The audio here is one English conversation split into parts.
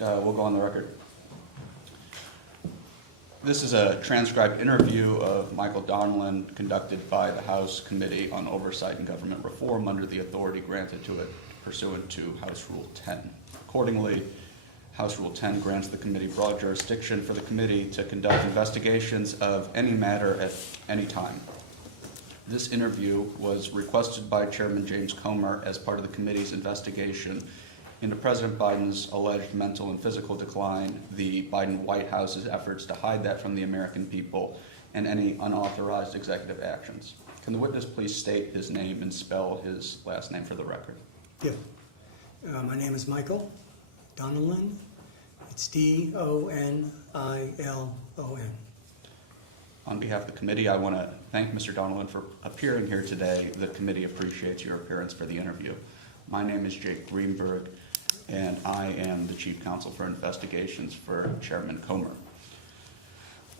We'll go on the record. This is a transcribed interview of Michael Donilon conducted by the House Committee on Oversight and Government Reform under the authority granted to it pursuant to House Rule 10. Accordingly, House Rule 10 grants the committee broad jurisdiction for the committee to conduct investigations of any matter at any time. This interview was requested by Chairman James Comer as part of the committee's investigation into President Biden's alleged mental and physical decline, the Biden White House's efforts to hide that from the American people, and any unauthorized executive actions. Can the witness please state his name and spell his last name for the record? Yeah. My name is Michael Donilon. It's Donilon. On behalf of the committee, I want to thank Mr. Donilon for appearing here today. The committee appreciates your appearance for the interview. My name is Jake Greenberg, and I am the Chief Counsel for Investigations for Chairman Comer.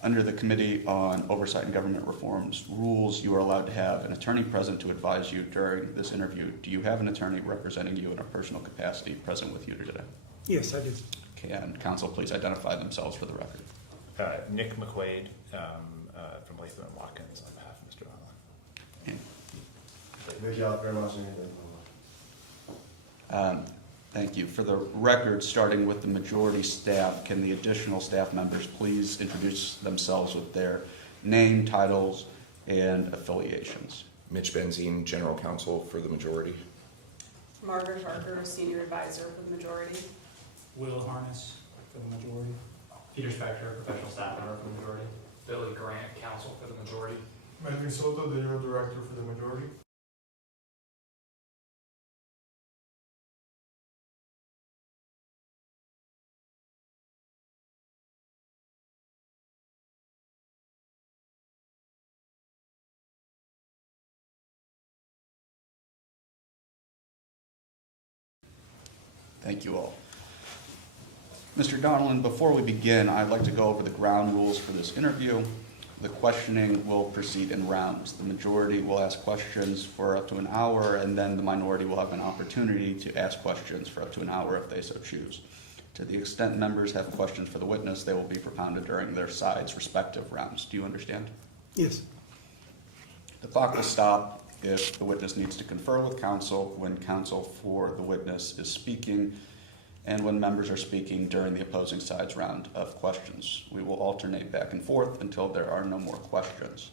Under the Committee on Oversight and Government Reform's rules, you are allowed to have an attorney present to advise you during this interview. Do you have an attorney representing you in a personal capacity present with you today? Yes, I do. Okay, and counsel, please identify themselves for the record. Nick McQuaid from Latham & Watkins on behalf of Mr. Donilon. Thank you. For the record, starting with the majority staff, can the additional staff members please introduce themselves with their name, titles, and affiliations? Mitch Benzine, General Counsel for the majority. Margaret Harker, Senior Advisor for the majority. Will Harness for the majority. Peter Spector, Professional Staff Member for the majority. Billy Grant, Counsel for the majority. Melvin Soto, the General Director for the majority. Thank you all. Mr. Donilon, before we begin, I'd like to go over the ground rules for this interview. The questioning will proceed in rounds. The majority will ask questions for up to an hour, and then the minority will have an opportunity to ask questions for up to an hour if they so choose. To the extent members have questions for the witness, they will be propounded during their sides' respective rounds. Do you understand? Yes. The clock will stop if the witness needs to confer with counsel when counsel for the witness is speaking, and when members are speaking during the opposing side's round of questions. We will alternate back and forth until there are no more questions.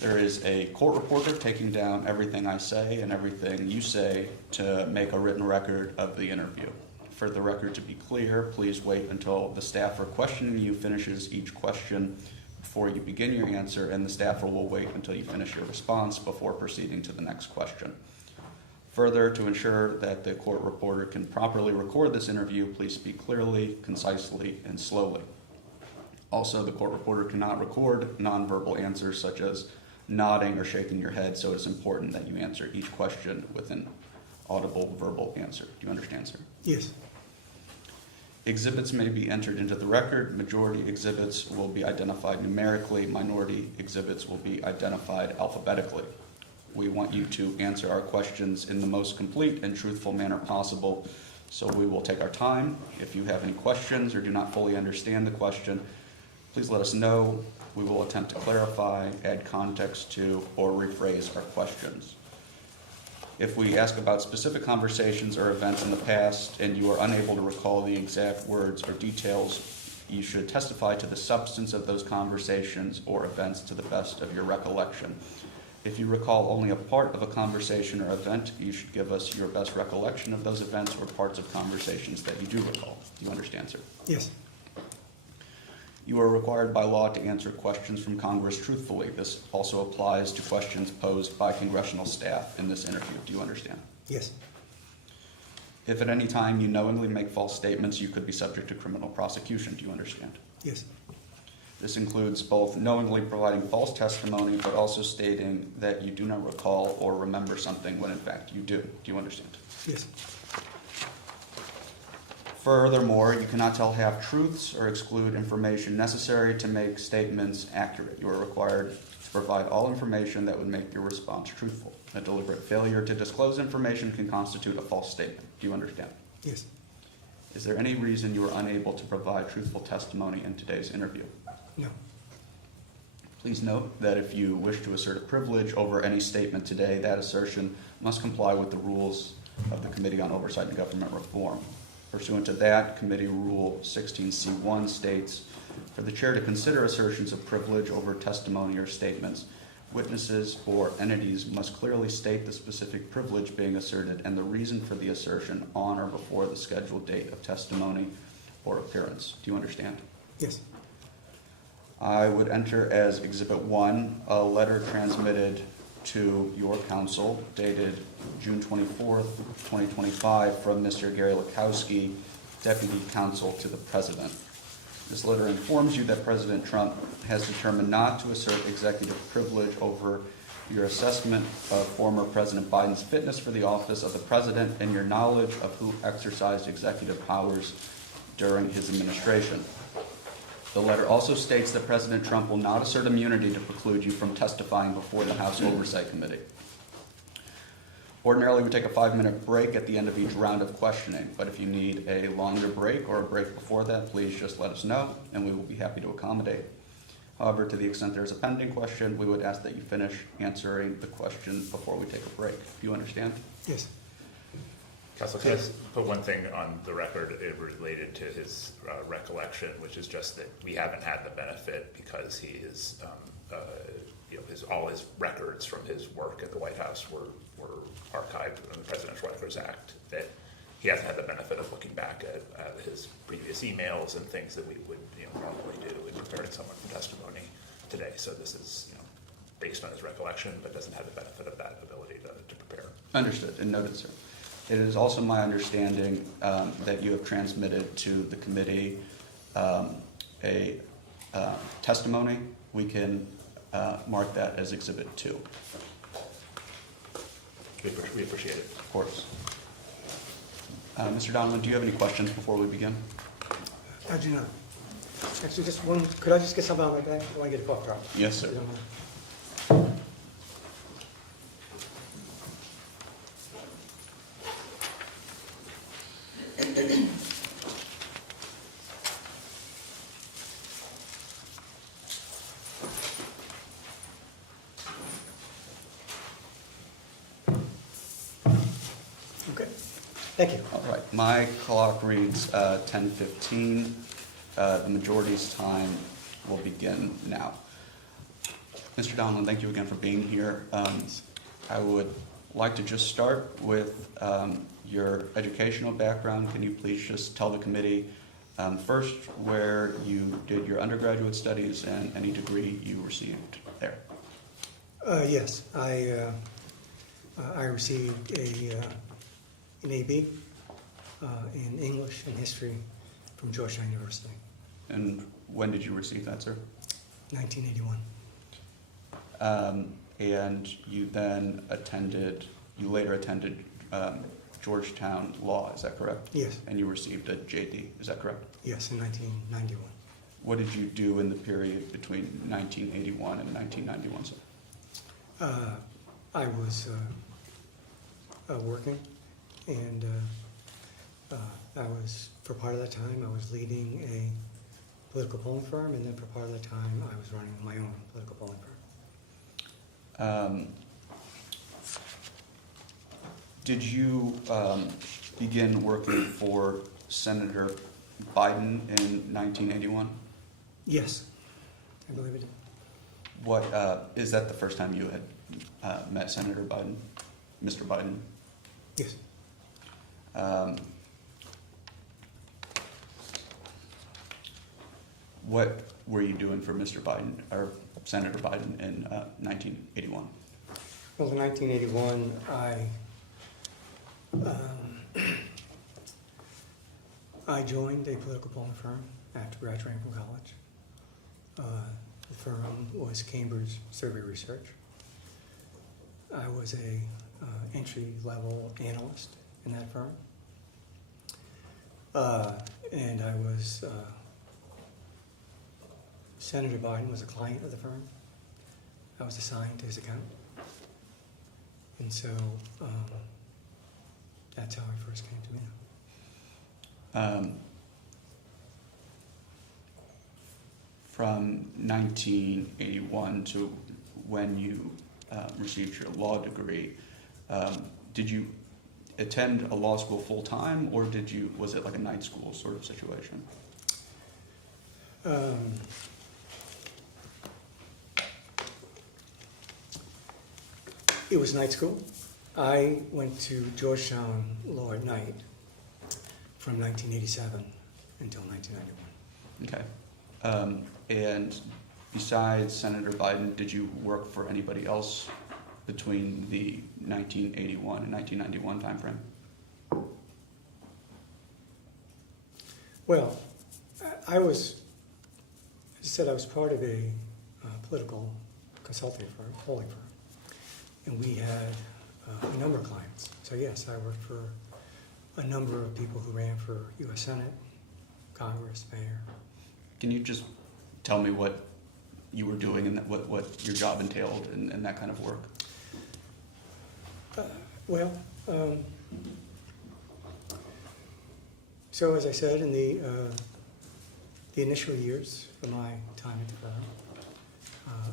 There is a court reporter taking down everything I say and everything you say to make a written record of the interview. For the record to be clear, please wait until the staffer questioning you finishes each question before you begin your answer, and the staffer will wait until you finish your response before proceeding to the next question. Further, to ensure that the court reporter can properly record this interview, please speak clearly, concisely, and slowly. Also, the court reporter cannot record nonverbal answers such as nodding or shaking your head, so it's important that you answer each question with an audible verbal answer. Do you understand, sir? Yes. Exhibits may be entered into the record. Majority exhibits will be identified numerically. Minority exhibits will be identified alphabetically. We want you to answer our questions in the most complete and truthful manner possible, so we will take our time. If you have any questions or do not fully understand the question, please let us know. We will attempt to clarify, add context to, or rephrase our questions. If we ask about specific conversations or events in the past and you are unable to recall the exact words or details, you should testify to the substance of those conversations or events to the best of your recollection. If you recall only a part of a conversation or event, you should give us your best recollection of those events or parts of conversations that you do recall. Do you understand, sir? Yes. You are required by law to answer questions from Congress truthfully. This also applies to questions posed by congressional staff in this interview. Do you understand? Yes. If at any time you knowingly make false statements, you could be subject to criminal prosecution. Do you understand? Yes. This includes both knowingly providing false testimony, but also stating that you do not recall or remember something when in fact you do. Do you understand? Yes. Furthermore, you cannot tell half-truths or exclude information necessary to make statements accurate. You are required to provide all information that would make your response truthful. A deliberate failure to disclose information can constitute a false statement. Do you understand? Yes. Is there any reason you were unable to provide truthful testimony in today's interview? No. Please note that if you wish to assert a privilege over any statement today, that assertion must comply with the rules of the Committee on Oversight and Government Reform. Pursuant to that, Committee Rule 16C1 states, for the chair to consider assertions of privilege over testimony or statements, witnesses or entities must clearly state the specific privilege being asserted and the reason for the assertion on or before the scheduled date of testimony or appearance. Do you understand? Yes. I would enter as Exhibit 1 a letter transmitted to your counsel dated June 24th, 2025 from Mr. Gary Lakowski, Deputy Counsel to the President. This letter informs you that President Trump has determined not to assert executive privilege over your assessment of former President Biden's fitness for the office of the President and your knowledge of who exercised executive powers during his administration. The letter also states that President Trump will not assert immunity to preclude you from testifying before the House Oversight Committee. Ordinarily, we take a 5-minute break at the end of each round of questioning, but if you need a longer break or a break before that, please just let us know, and we will be happy to accommodate. However, to the extent there is a pending question, we would ask that you finish answering the question before we take a break. Do you understand? Yes. Council, can I just put one thing on the record related to his recollection, which is just that we haven't had the benefit because he is, all his records from his work at the White House were archived in the Presidential Records Act, that he hasn't had the benefit of looking back at his previous emails and things that we would normally do in preparing someone for testimony today. So this is based on his recollection, but doesn't have the benefit of that ability to prepare. Understood and noted, sir. It is also my understanding that you have transmitted to the committee a testimony. We can mark that as Exhibit 2. We appreciate it. Of course. Mr. Donilon, do you have any questions before we begin? I do not. Actually, just one, could I just get something out of my bag? I want to get a cough drop. Yes, sir. If you don't mind. Okay, thank you. All right. My clock reads 10:15. The majority's time will begin now. Mr. Donilon, thank you again for being here. I would like to just start with your educational background. Can you please just tell the committee first where you did your undergraduate studies and any degree you received there? Yes, I received an AB in English and History from Georgetown University, And when did you receive that, sir? 1981. And you then later attended Georgetown Law, is that correct? Yes, And you received a JD, is that correct? yes, in 1991. What did you do in the period between 1981 and 1991, sir? I was working, and I was, for part of that time, I was leading a political polling firm, and then for part of the time, I was running my own political polling firm. Did you begin working for Senator Biden in 1981? Yes, I believe I did. What is that the first time you had met Senator Biden, Mr. Biden? Yes. What were you doing for Mr. Biden or Senator Biden in 1981? Well, in 1981, I joined a political polling firm after graduating from college. The firm was Cambridge Survey Research. I was a entry-level analyst in that firm. And I was, Senator Biden was a client of the firm. I was assigned to his account. And so that's how I first came to From 1981 to when you received your law degree, did you attend a law school full time, or was it like a night school sort of situation? It was night school. I went to Georgetown Law at night from 1987 until 1991. Okay. And besides Senator Biden, did you work for anybody else between the 1981 and 1991 timeframe? Well, I was, as I said, I was part of a political consulting firm, polling firm, and we had a number of clients. So yes, I worked for a number of people who ran for U.S. Senate, Congress, mayor. Can you just tell me what you were doing and what your job entailed and that kind of work? So as I said, in the initial years of my time at the firm,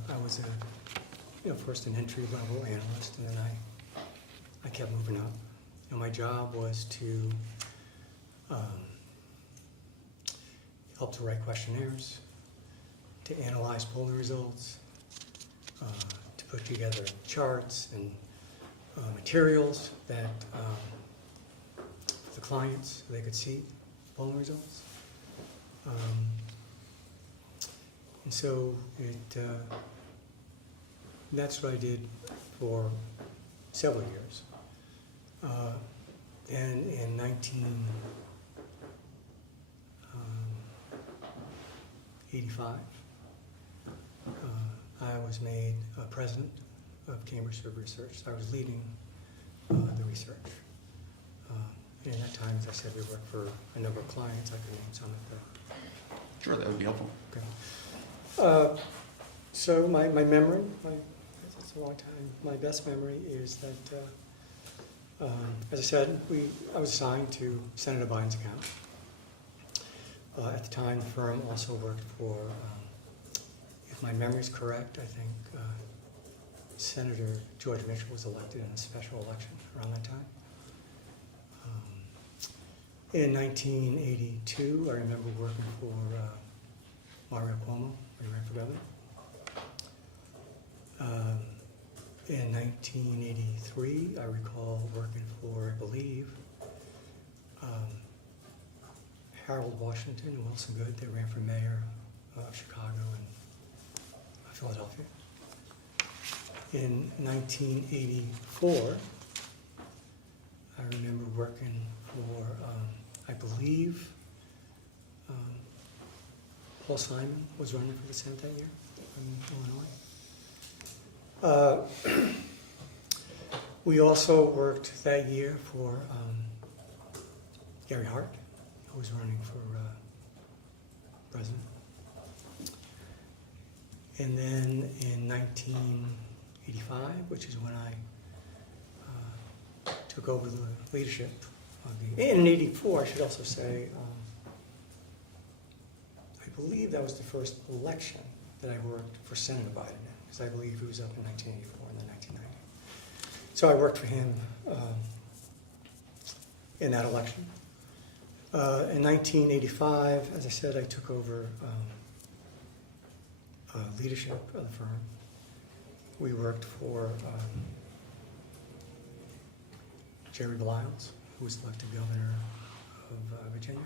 I was first an entry-level analyst, and then I kept moving up. My job was to help to write questionnaires, to analyze polling results, to put together charts and materials that for the clients so they could see polling results. And so that's what I did for several years. And in 1985, I was made president of Cambridge Survey Research. So I was leading the research. And at that time, as I said, we worked for a number of clients. I could name some of them. Sure, that would be helpful. Okay. So my memory, it's a long time, my best memory is that, as I said, I was assigned to Senator Biden's account. At the time, the firm also worked for, if my memory is correct, I think Senator George Mitchell was elected in a special election around that time. In 1982, I remember working for Mario Cuomo, when he ran for governor. In 1983, I recall working for, I believe, Harold Washington and Wilson Good. They ran for mayor of Chicago and Philadelphia. In 1984, I remember working for, I believe, Paul Simon was running for the Senate that year from Illinois. We also worked that year for Gary Hart, who was running for president. And then in 1985, which is when I took over the leadership of the, and in 84, I should also say, I believe that was the first election that I worked for Senator Biden in, because I believe he was up in 1984 and then 1990. So I worked for him in that election. In 1985, as I said, I took over leadership of the firm. We worked for Jerry Baliles, who was elected governor of Virginia.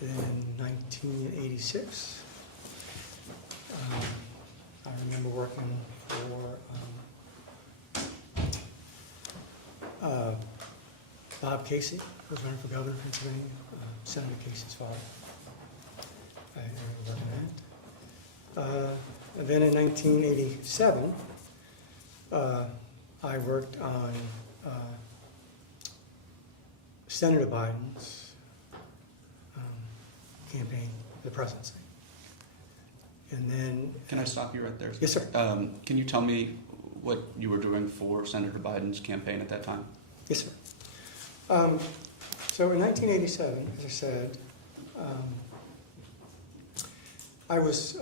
In 1986, I remember working for Bob Casey, who was running for governor of Pennsylvania, Senator Casey's father. I remember working that. And then in 1987, I worked on Senator Biden's campaign for the presidency. And then... Can I stop you right there? Yes, sir. Can you tell me what you were doing for Senator Biden's campaign at that time? Yes, sir. So in 1987, as I said, I was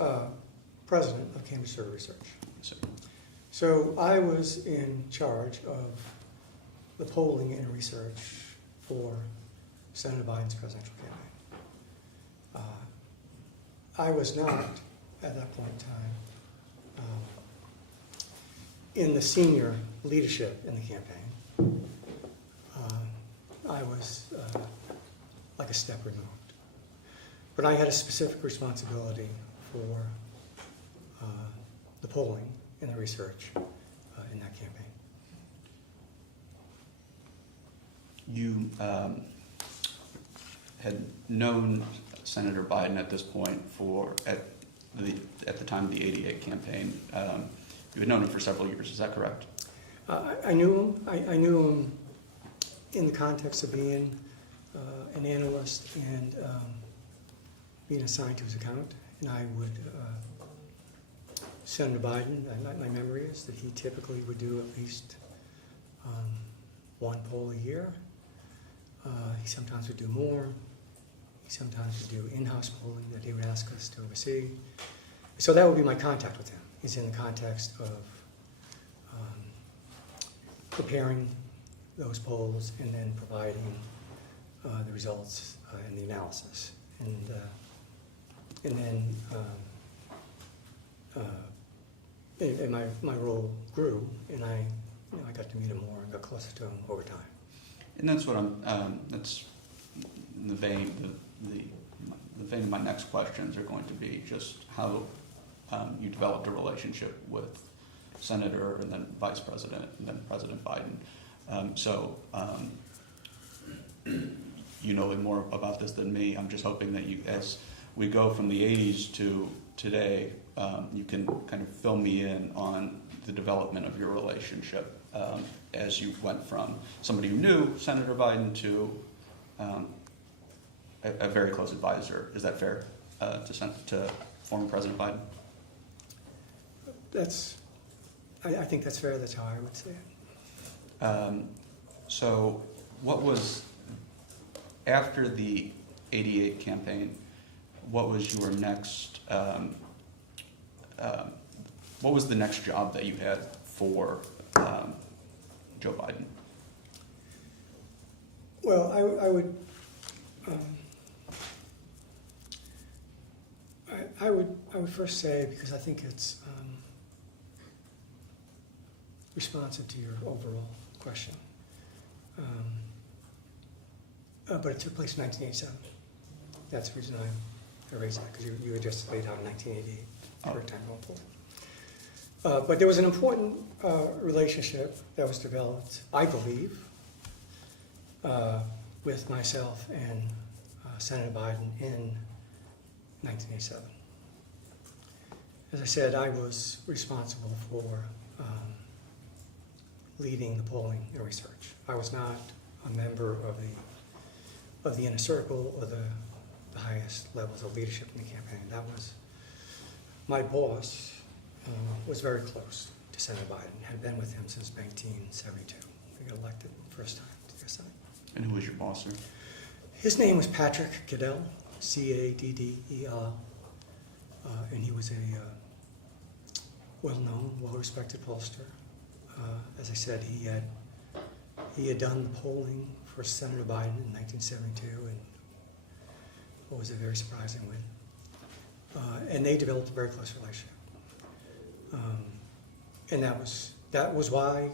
president of Cambridge Survey Research. So, So I was in charge of the polling and research for Senator Biden's presidential campaign. I was not, at that point in time, in the senior leadership in the campaign. I was like a step removed. But I had a specific responsibility for the polling and the research in that campaign. you had known Senator Biden at this point at the time of the '88 campaign. You had known him for several years. Is that correct? I knew him. I knew him in the context of being an analyst and being assigned to his account. And I would, Senator Biden, my memory is that he typically would do at least one poll a year. He sometimes would do more. He sometimes would do in-house polling that he would ask us to oversee. So that would be my contact with him, is in the context of preparing those polls and then providing the results and the analysis. And then my role grew, and I got to meet him more and got closer to him over time. And that's what that's in the vein, the vein of my next questions are going to be just how you developed a relationship with Senator and then Vice President and then President Biden. So you know more about this than me. I'm just hoping that you, as we go from the 80s to today, you can kind of fill me in on the development of your relationship as you went from somebody who knew Senator Biden to a very close advisor. Is that fair to former President Biden? I think that's fair. That's how I would say it. So what was, after the '88 campaign, what was your next, what was the next job that you had for Joe Biden? Well, I would first say, because I think it's responsive to your overall question, but it took place in 1987. That's the reason I raised that, because you had just laid out in 1988 for a time poll. But there was an important relationship that was developed, I believe, with myself and Senator Biden in 1987. As I said, I was responsible for leading the polling and research. I was not a member of the inner circle or the highest levels of leadership in the campaign. That was my boss. Was very close to Senator Biden. Had been with him since 1972. He got elected first time to the Senate. And who was your boss, sir? His name was Patrick Caddell, Caddel, and he was a well-known, well-respected pollster. As I said, he had done the polling for Senator Biden in 1972, and what was a very surprising win. And they developed a very close relationship. And that was why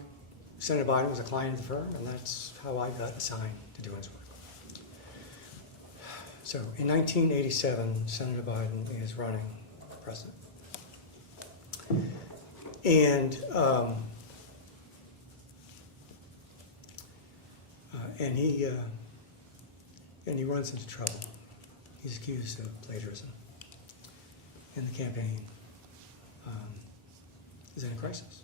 Senator Biden was a client of the firm, and that's how I got assigned to do his work. So in 1987, Senator Biden is running for president. And he runs into trouble. He's accused of plagiarism. And the campaign is in a crisis.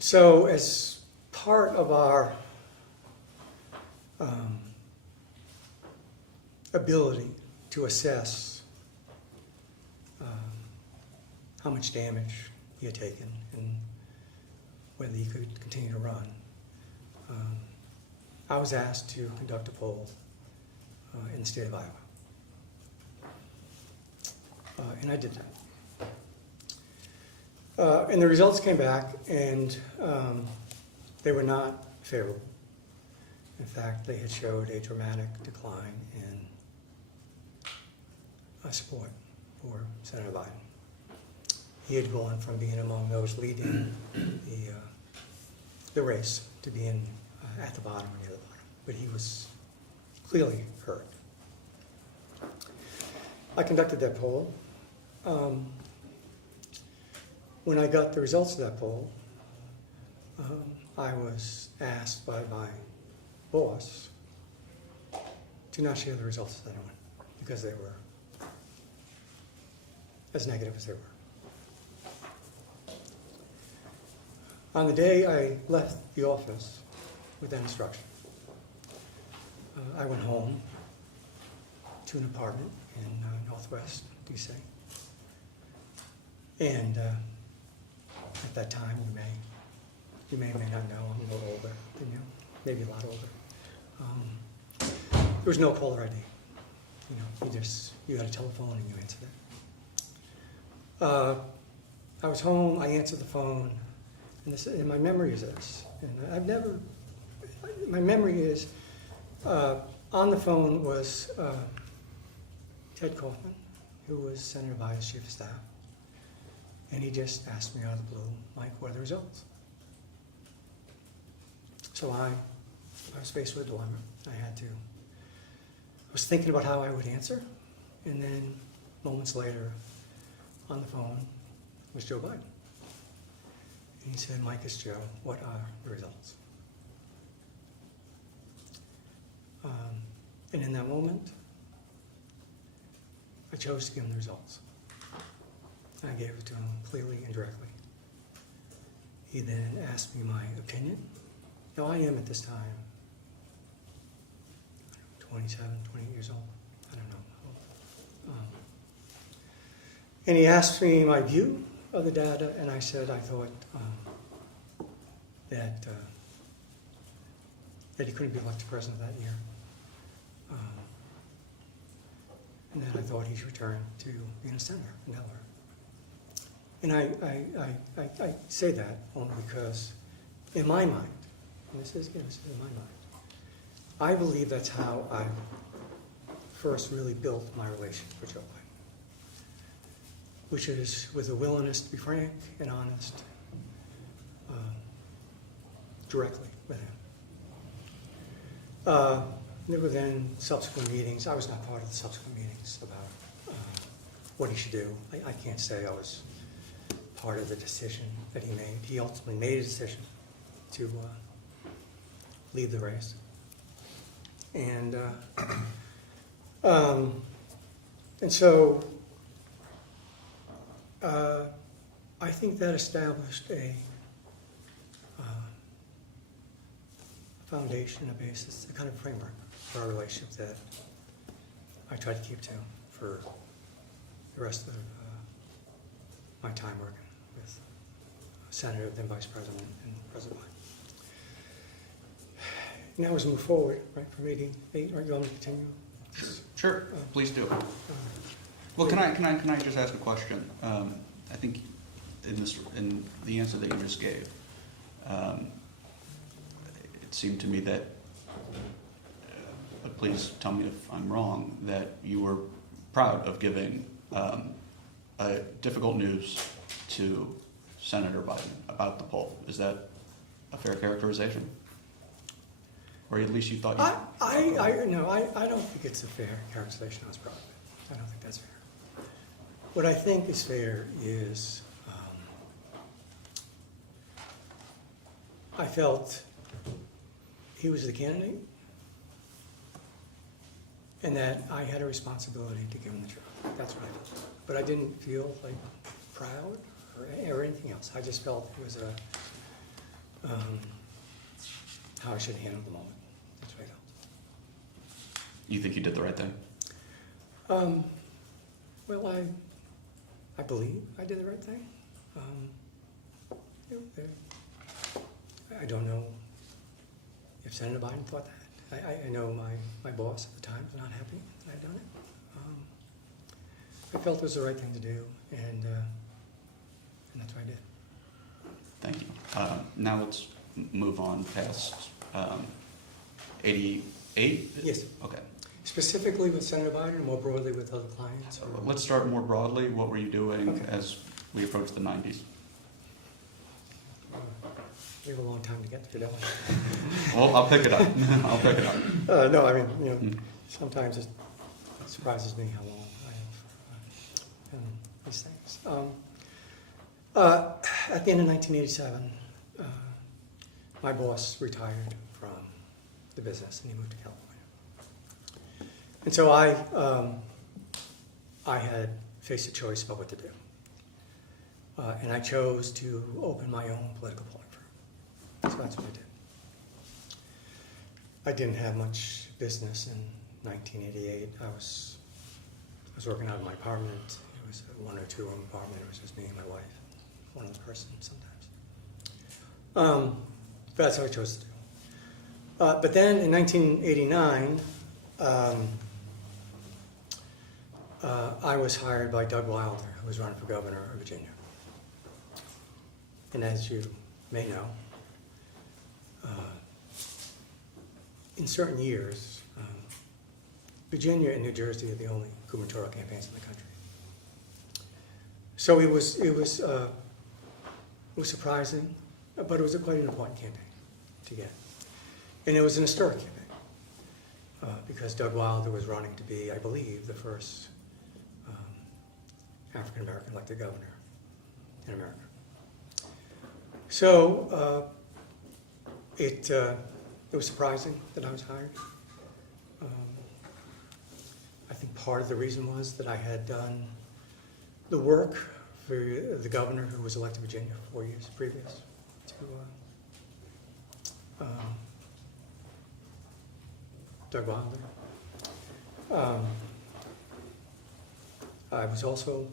So as part of our ability to assess how much damage he had taken and whether he could continue to run, I was asked to conduct a poll in the state of Iowa. And I did that. And the results came back, and they were not favorable. In fact, they had showed a dramatic decline in support for Senator Biden. He had gone from being among those leading the race to being at the bottom or near the bottom, but he was clearly hurt. I conducted that poll. When I got the results of that poll, I was asked by my boss to not share the results with anyone because they were as negative as they were. On the day I left the office with that instruction, I went home to an apartment in Northwest DC. And at that time, you may or may not know, I'm a little older than you, maybe a lot older. There was no caller ID. You know, you had a telephone and you answered it. I was home, I answered the phone, and my memory is this. And my memory is, on the phone was Ted Kaufman, who was Senator Biden's chief of staff. And he just asked me out of the blue, Mike, what are the results? So I was faced with a dilemma. I was thinking about how I would answer, and then moments later, on the phone, was Joe Biden. And he said, Mike, it's Joe, what are the results? And in that moment, I chose to give him the results. I gave it to him clearly and directly. He then asked me my opinion. Now I am at this time 27, 28 years old. I don't know. And he asked me my view of the data, and I said I thought that he couldn't be elected president that year. And that I thought he should return to being a senator in Delaware. And I say that only because in my mind, and this is in my mind, I believe that's how I first really built my relationship with Joe Biden, which is with a willingness to be frank and honest directly with him. There were then subsequent meetings. I was not part of the subsequent meetings about what he should do. I can't say I was part of the decision that he made. He ultimately made a decision to leave the race. And so I think that established a foundation, a basis, a kind of framework for our relationship that I try to keep to for the rest of my time working with Senator, then Vice President, and President Biden. Now as we move forward, right, for meeting 8, are you going to continue? Sure, please do. Well, can I just ask a question? I think in the answer that you just gave, it seemed to me that, but please tell me if I'm wrong, that you were proud of giving difficult news to Senator Biden about the poll. Is that a fair characterization? Or at least you thought you... I don't think it's a fair characterization. I was proud of it. I don't think that's fair. What I think is fair is I felt he was the candidate and that I had a responsibility to give him the truth. That's what I felt. But I didn't feel like proud or anything else. I just felt it was how I should handle the moment. That's what I felt. You think you did the right thing? Well, I believe I did the right thing. I don't know if Senator Biden thought that. I know my boss at the time was not happy that I had done it. I felt it was the right thing to do, and that's what I did. Thank you. Now let's move on past 88? Yes. Okay. Specifically with Senator Biden, or more broadly with other clients? Or? Let's start more broadly. What were you doing Okay. as we approach the 90s? We have a long time to get through, don't we? Well, I'll pick it up. I'll pick it up. No, I mean, Mm. sometimes it surprises me how long I have done these things. At the end of 1987, my boss retired from the business and he moved to California. And so I had faced a choice about what to do. And I chose to open my own political polling firm. So that's what I did. I didn't have much business in 1988. I was working out of my apartment. It was a 1 or 2 room apartment. It was just me and my wife, one other person sometimes. But that's what I chose to do. But then in 1989, I was hired by Doug Wilder, who was running for governor of Virginia. And as you may know, in certain years, Virginia and New Jersey are the only gubernatorial campaigns in the country. So it was surprising, but it was quite an important campaign to get. And it was an historic campaign because Doug Wilder was running to be, I believe, the first African-American elected governor in America. So it was surprising that I was hired. I think part of the reason was that I had done the work for the governor who was elected in Virginia 4 years previous to Doug Wilder. I was also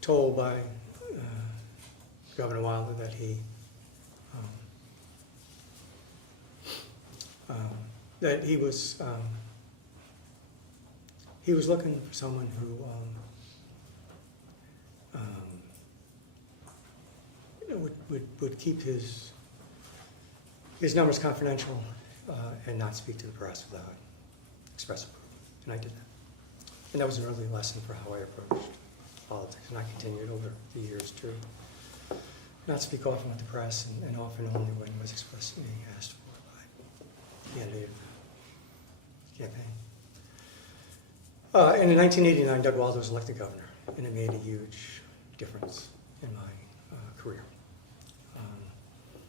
told by Governor Wilder that he was looking for someone who would keep his numbers confidential and not speak to the press without express approval. And I did that. And that was an early lesson for how I approached politics. And I continued over the years to not speak often with the press and often only when it was explicitly asked for by the candidate of the campaign. And in 1989, Doug Wilder was elected governor, and it made a huge difference in my career.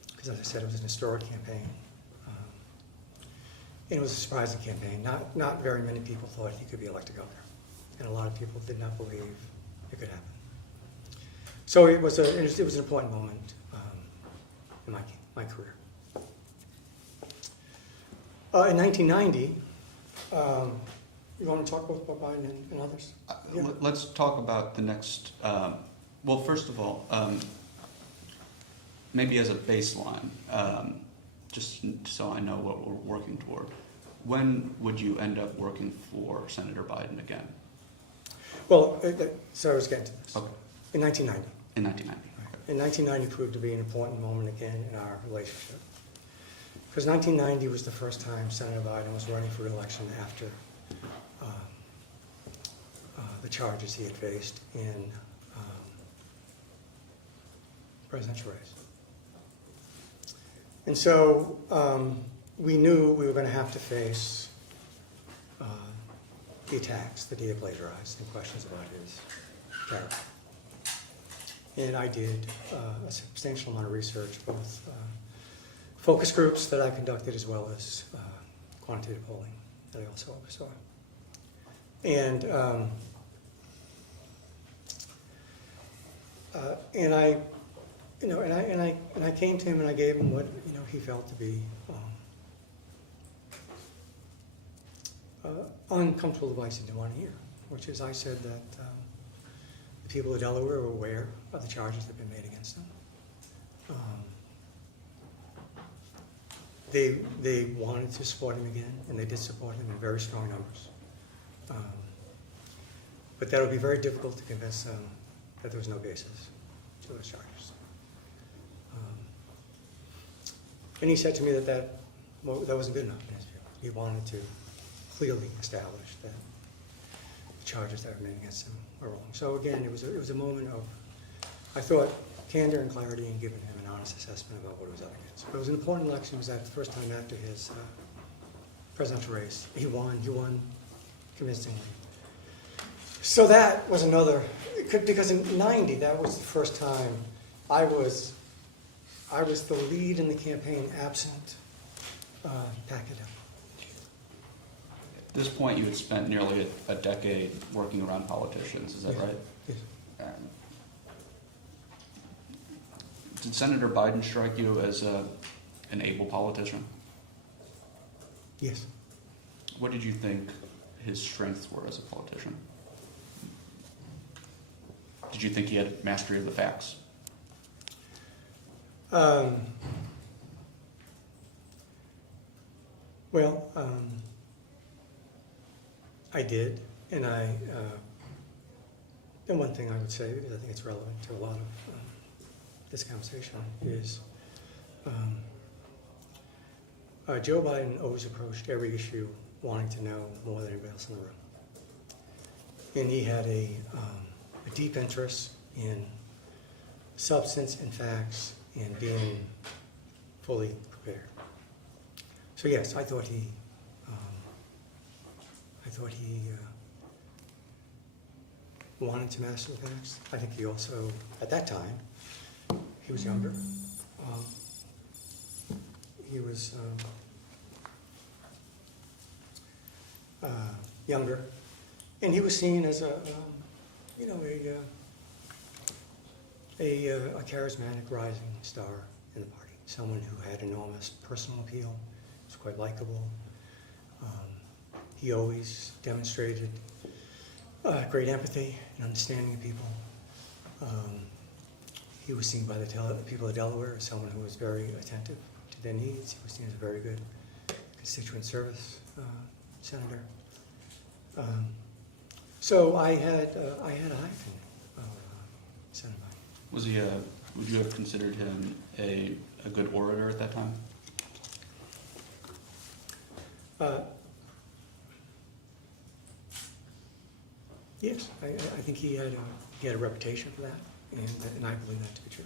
Because as I said, it was an historic campaign. And it was a surprising campaign. Not very many people thought he could be elected governor. And a lot of people did not believe it could happen. So it was an important moment in my career. In 1990, you want to talk about Biden and others? Yeah. Let's talk about the next. Well, first of all, maybe as a baseline, just so I know what we're working toward. When would you end up working for Senator Biden again? Well, so I was getting to this. Okay. In 1990. In 1990. Okay. And 1990 proved to be an important moment again in our relationship. Because 1990 was the first time Senator Biden was running for re-election after the charges he had faced in presidential race. And so we knew we were going to have to face the attacks that he had plagiarized and questions about his character. And I did a substantial amount of research, both focus groups that I conducted as well as quantitative polling that I also oversaw. And I came to him and I gave him what he felt to be uncomfortable advice he didn't want to hear, which is I said that the people of Delaware were aware of the charges that had been made against them. They wanted to support him again, and they did support him in very strong numbers. But that would be very difficult to convince them that there was no basis to those charges. And he said to me that wasn't good enough in his view. He wanted to clearly establish that the charges that were made against him were wrong. So again, it was a moment of, I thought, candor and clarity and giving him an honest assessment about what he was up against. But it was an important election. It was the first time after his presidential race. He won convincingly. So that was another, because in '90, that was the first time I was the lead in the campaign absent Pacadell. At this point, you had spent nearly a decade working around politicians, is that right? Yes. Did Senator Biden strike you as an able politician? Yes. What did you think his strengths were as a politician? Did you think he had mastery of the facts? Well, I did, and and one thing I would say, because I think it's relevant to a lot of this conversation, is Joe Biden always approached every issue wanting to know more than anybody else in the room. And he had a deep interest in substance and facts and being fully prepared. So yes, I thought he wanted to master the facts. I think he also, at that time, he was younger. He was younger, and he was seen as a charismatic rising star in the party. Someone who had enormous personal appeal, was quite likable. He always demonstrated great empathy and understanding of people. He was seen by the people of Delaware as someone who was very attentive to their needs. He was seen as a very good constituent service senator. So I had a high opinion of Senator Biden. Was he would you have considered him a good orator at that time? Yes, I think he had a reputation for that, and I believe that to be true.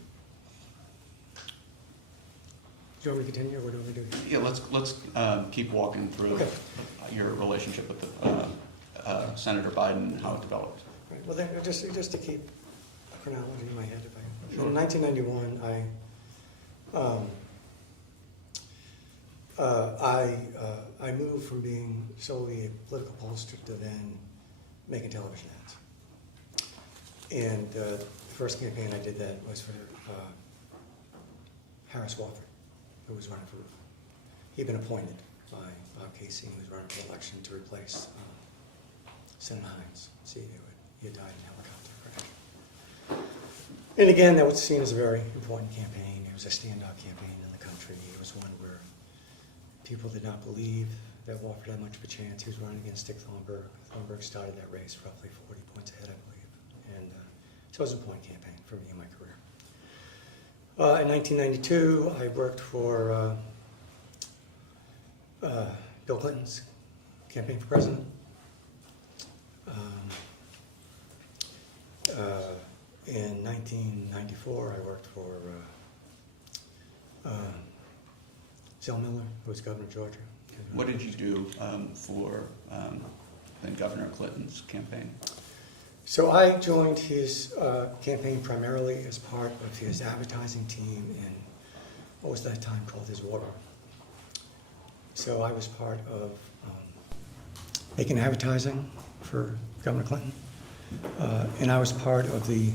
Do you want me to continue, or what do we do? Yeah, let's keep walking through Okay. your relationship with Senator Biden and how it developed. Right. Well, then, just to keep a chronology in my head, in 1991, I moved from being solely a political pollster to then making television ads. And the first campaign I did that was for Harris Wofford, who was running for, he'd been appointed by Bob Casey, who was running for election to replace Senator Hines. See, he had died in a helicopter crash. And again, that was seen as a very important campaign. It was a standout campaign in the country. It was one where people did not believe that Wofford had much of a chance. He was running against Dick Thornburg. Thornburg started that race roughly 40 points ahead, I believe. And so it was an important campaign for me in my career. In 1992, I worked for Bill Clinton's campaign for president. In 1994, I worked for Zell Miller, who was governor of Georgia. What did you do for then Governor Clinton's campaign? So I joined his campaign primarily as part of his advertising team in what was that time called his war room. So I was part of making advertising for Governor Clinton, and I was part of the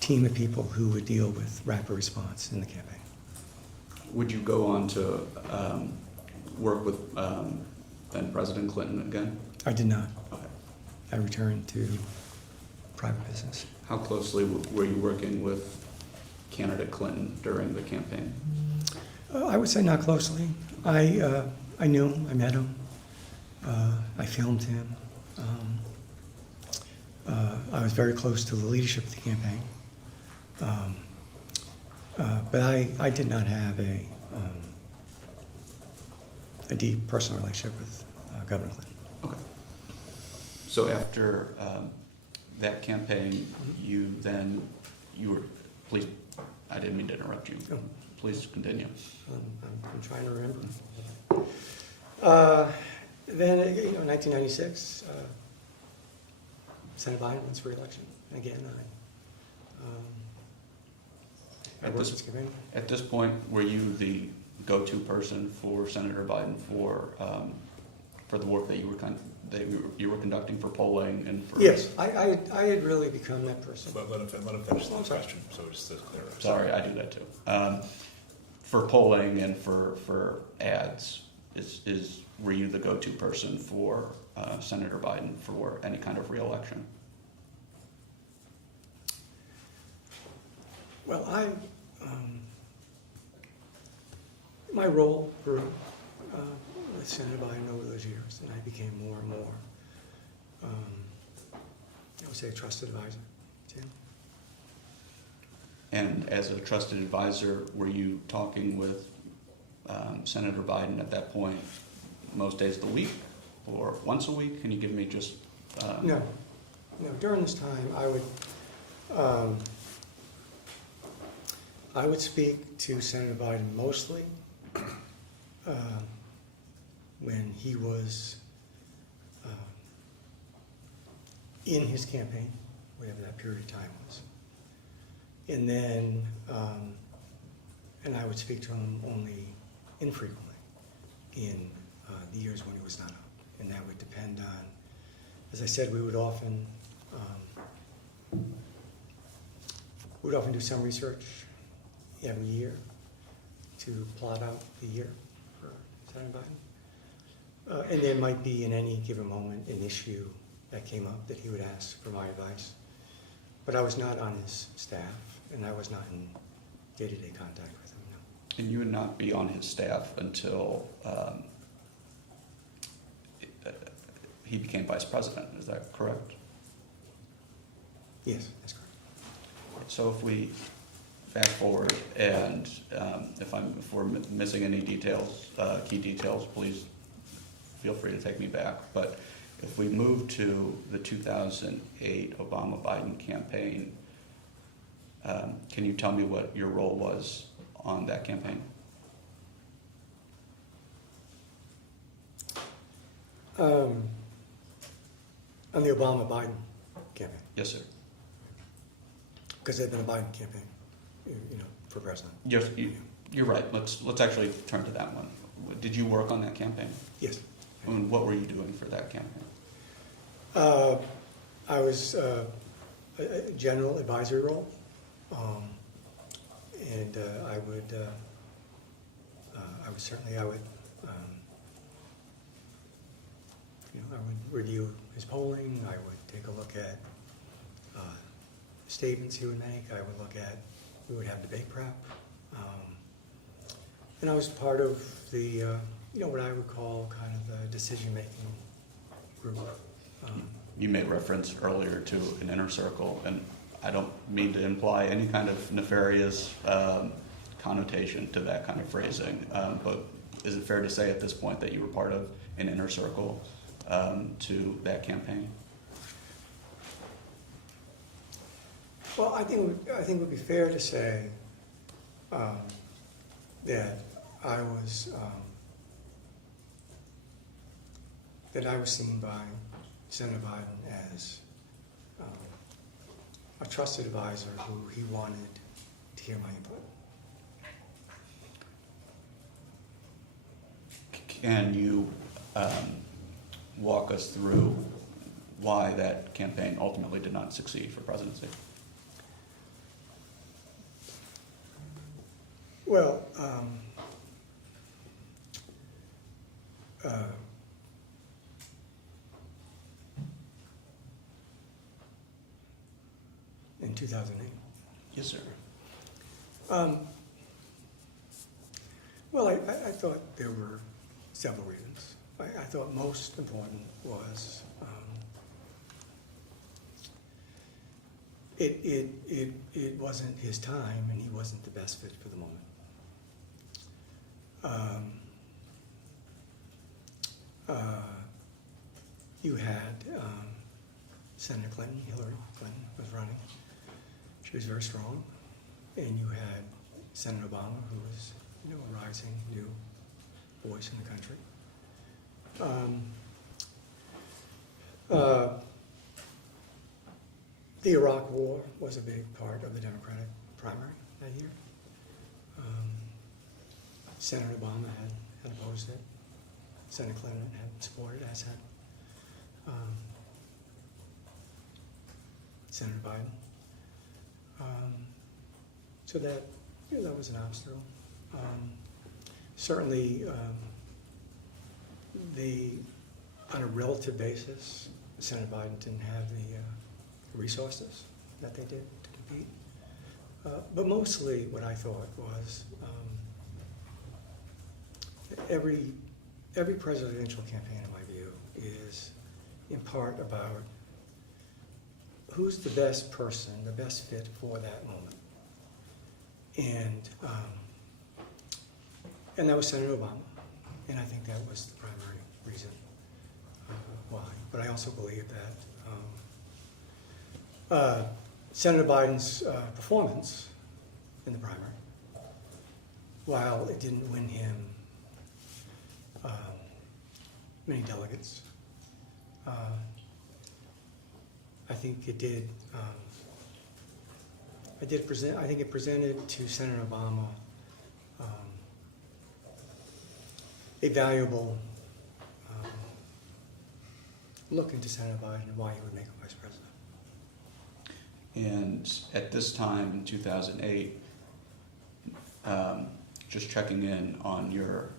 team of people who would deal with rapid response in the campaign. Would you go on to work with then President Clinton again? I did not. Okay. I returned to private business. How closely were you working with candidate Clinton during the campaign? I would say not closely. I knew him, I met him, I filmed him. I was very close to the leadership of the campaign. But I did not have a deep personal relationship with Governor Clinton. Okay. So after that campaign, you were, please, I didn't mean to interrupt you. Oh. Please continue. I'm trying to remember. Then, in 1996, Senator Biden wins re-election. Again, I At worked this- with his campaign. At this point, were you the go-to person for Senator Biden for the work that you were conducting for polling and for? Yes, I had really become that person. Let him finish the I'm sorry. question, so just to clear up. Sorry, I do that too. For polling and for ads, were you the go-to person for Senator Biden for any kind of re-election? Well, my role grew with Senator Biden over those years, and I became more and more, I would say, a trusted advisor to him. And as a trusted advisor, were you talking with Senator Biden at that point most days of the week or once a week? Can you give me just? No. During this time, I would speak to Senator Biden mostly when he was in his campaign, whatever that period of time was. And then, and I would speak to him only infrequently in the years when he was not up. And that would depend on, as I said, we would often do some research every year to plot out the year for Senator Biden. And there might be, in any given moment, an issue that came up that he would ask for my advice. But I was not on his staff, and I was not in day-to-day contact with him, no. And you would not be on his staff until he became vice president. Is that correct? Yes, that's correct. So if we fast forward, and if we're missing any details, key details, please feel free to take me back. But if we move to the 2008 Obama-Biden campaign, can you tell me what your role was on that campaign? On the Obama-Biden campaign, Yes, sir. because there'd been a Biden campaign, for president. Yes, you're right. Let's actually turn to that one. Did you work on that campaign? Yes. And what were you doing for that campaign? I was a general advisory role, and I would review his polling. I would take a look at statements he would make. We would have debate prep, and I was part of the what I would call kind of a decision-making group. You made reference earlier to an inner circle, and I don't mean to imply any kind of nefarious connotation to that kind of phrasing, but is it fair to say at this point that you were part of an inner circle to that campaign? Well, I think it would be fair to say that I was seen by Senator Biden as a trusted advisor who he wanted to hear my input. Can you walk us through why that campaign ultimately did not succeed for presidency? Well, in 2008. Yes, sir. Well, I thought there were several reasons. I thought most important was it wasn't his time, and he wasn't the best fit for the moment. You had Senator Clinton, Hillary Clinton was running. She was very strong. And you had Senator Obama, who was, you know, a rising new voice in the country. The Iraq War was a big part of the Democratic primary that year. Senator Obama had opposed it. Senator Clinton had supported, as had Senator Biden. So that, you know, that was an obstacle. Certainly, on a relative basis, Senator Biden didn't have the resources that they did to compete. But mostly what I thought was every presidential campaign, in my view, is in part about who's the best person, the best fit for that moment. And that was Senator Obama, and I think that was the primary reason why. But I also believe that Senator Biden's performance in the primary, while it didn't win him many delegates, I think it did. I think it presented to Senator Obama a valuable look into Senator Biden and why he would make him vice president. And at this time in 2008, just checking in on your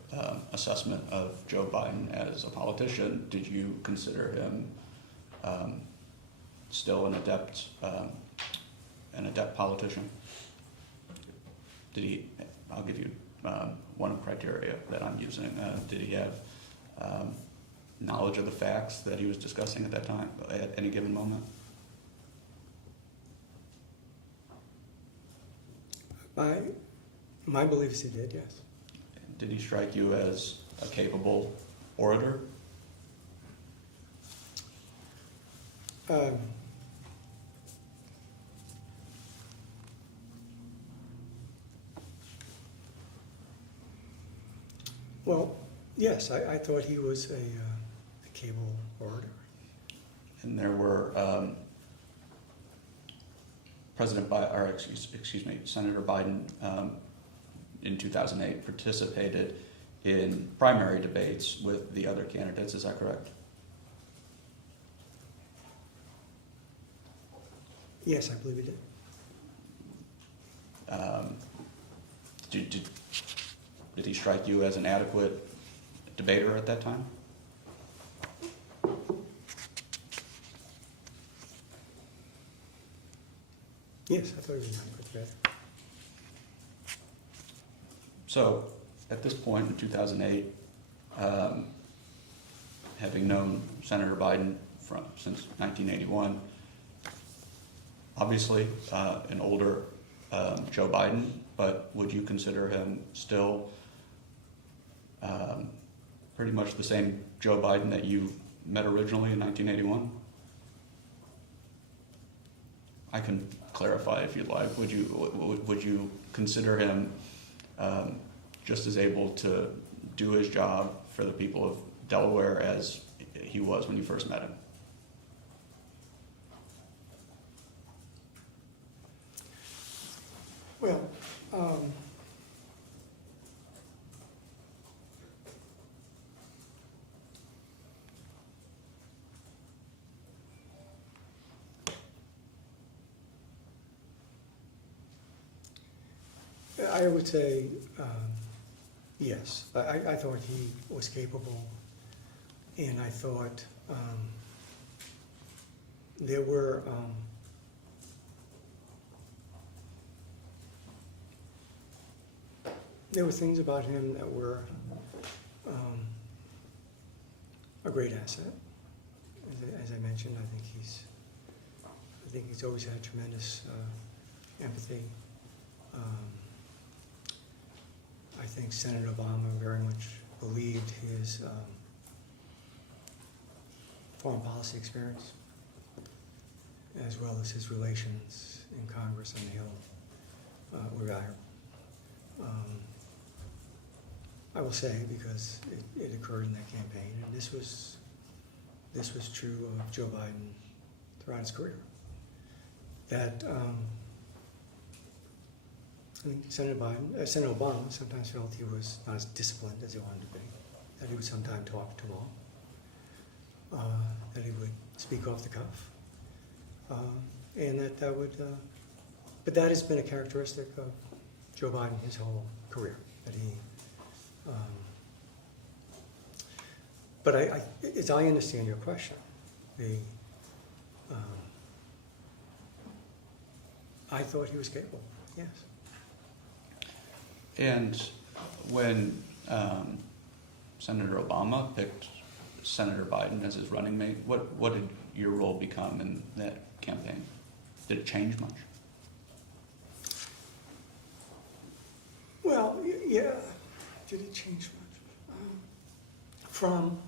assessment of Joe Biden as a politician, did you consider him still an adept politician? Did he? I'll give you one criteria that I'm using. Did he have knowledge of the facts that he was discussing at that time, at any given moment? My belief is he did, yes. Did he strike you as a capable orator? Well, yes, I thought he was a capable orator. And there were Senator Biden in 2008 participated in primary debates with the other candidates. Is that correct? Yes, I believe he did. Did he strike you as an adequate debater at that time? Yes, I thought he was an adequate debater. So, at this point in 2008, having known Senator Biden since 1981, obviously an older Joe Biden, but would you consider him still pretty much the same Joe Biden that you met originally in 1981? I can clarify if you'd like. Would you consider him just as able to do his job for the people of Delaware as he was when you first met him? Well, I would say yes. I thought he was capable, and I thought there were there were things about him that were a great asset. As I mentioned, I think he's always had tremendous empathy. I think Senator Obama very much believed his foreign policy experience, as well as his relations in Congress on the Hill, were valuable. I will say, because it occurred in that campaign, and this was true of Joe Biden throughout his career, that I think Senator Obama sometimes felt he was not as disciplined as he wanted to be, that he would sometimes talk too long, that he would speak off the cuff, and that would, but that has been a characteristic of Joe Biden his whole career, that he, but as I understand your question, I thought he was capable, yes. And when Senator Obama picked Senator Biden as his running mate, what did your role become in that campaign? Did it change much? Well, yeah. Did it change much? From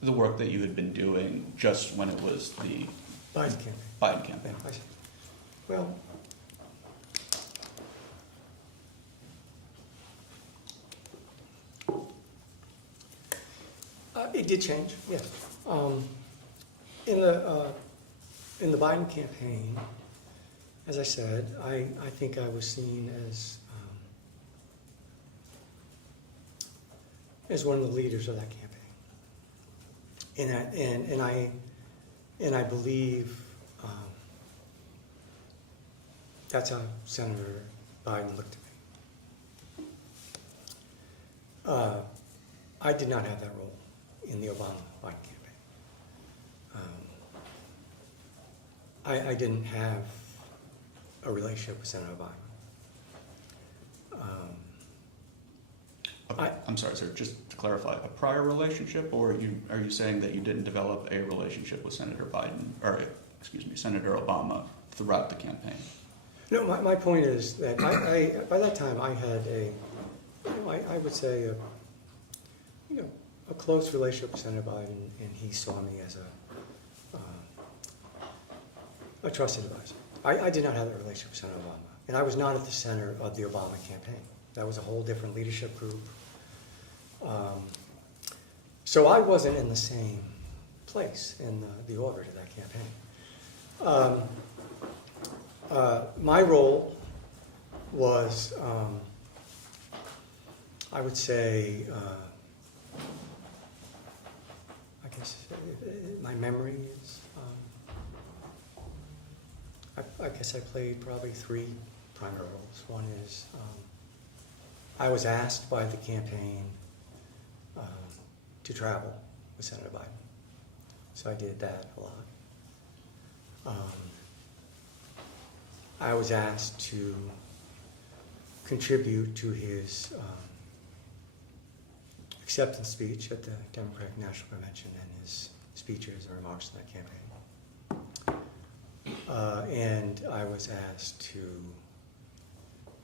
The work that you had been doing just when it was the Biden campaign. Biden campaign. I see. Well, it did change, yes. In the Biden campaign, as I said, I think I was seen as one of the leaders of that campaign, and I believe that's how Senator Biden looked at me. I did not have that role in the Obama-Biden campaign. I didn't have a relationship with Senator Biden. I'm sorry, sir, just to clarify, a prior relationship, or are you saying that you didn't develop a relationship with Senator Biden, or Senator Obama throughout the campaign? No, my point is that I by that time I had I would say a close relationship with Senator Biden, and he saw me as a trusted advisor. I did not have that relationship with Senator Obama, and I was not at the center of the Obama campaign. That was a whole different leadership group. So I wasn't in the same place in the orbit of that campaign. My role was, I would say, I guess my memory is, I guess I played probably three primary roles. One is, I was asked by the campaign to travel with Senator Biden, so I did that a lot. I was asked to contribute to his acceptance speech at the Democratic National Convention and his speeches and remarks in that campaign. And I was asked to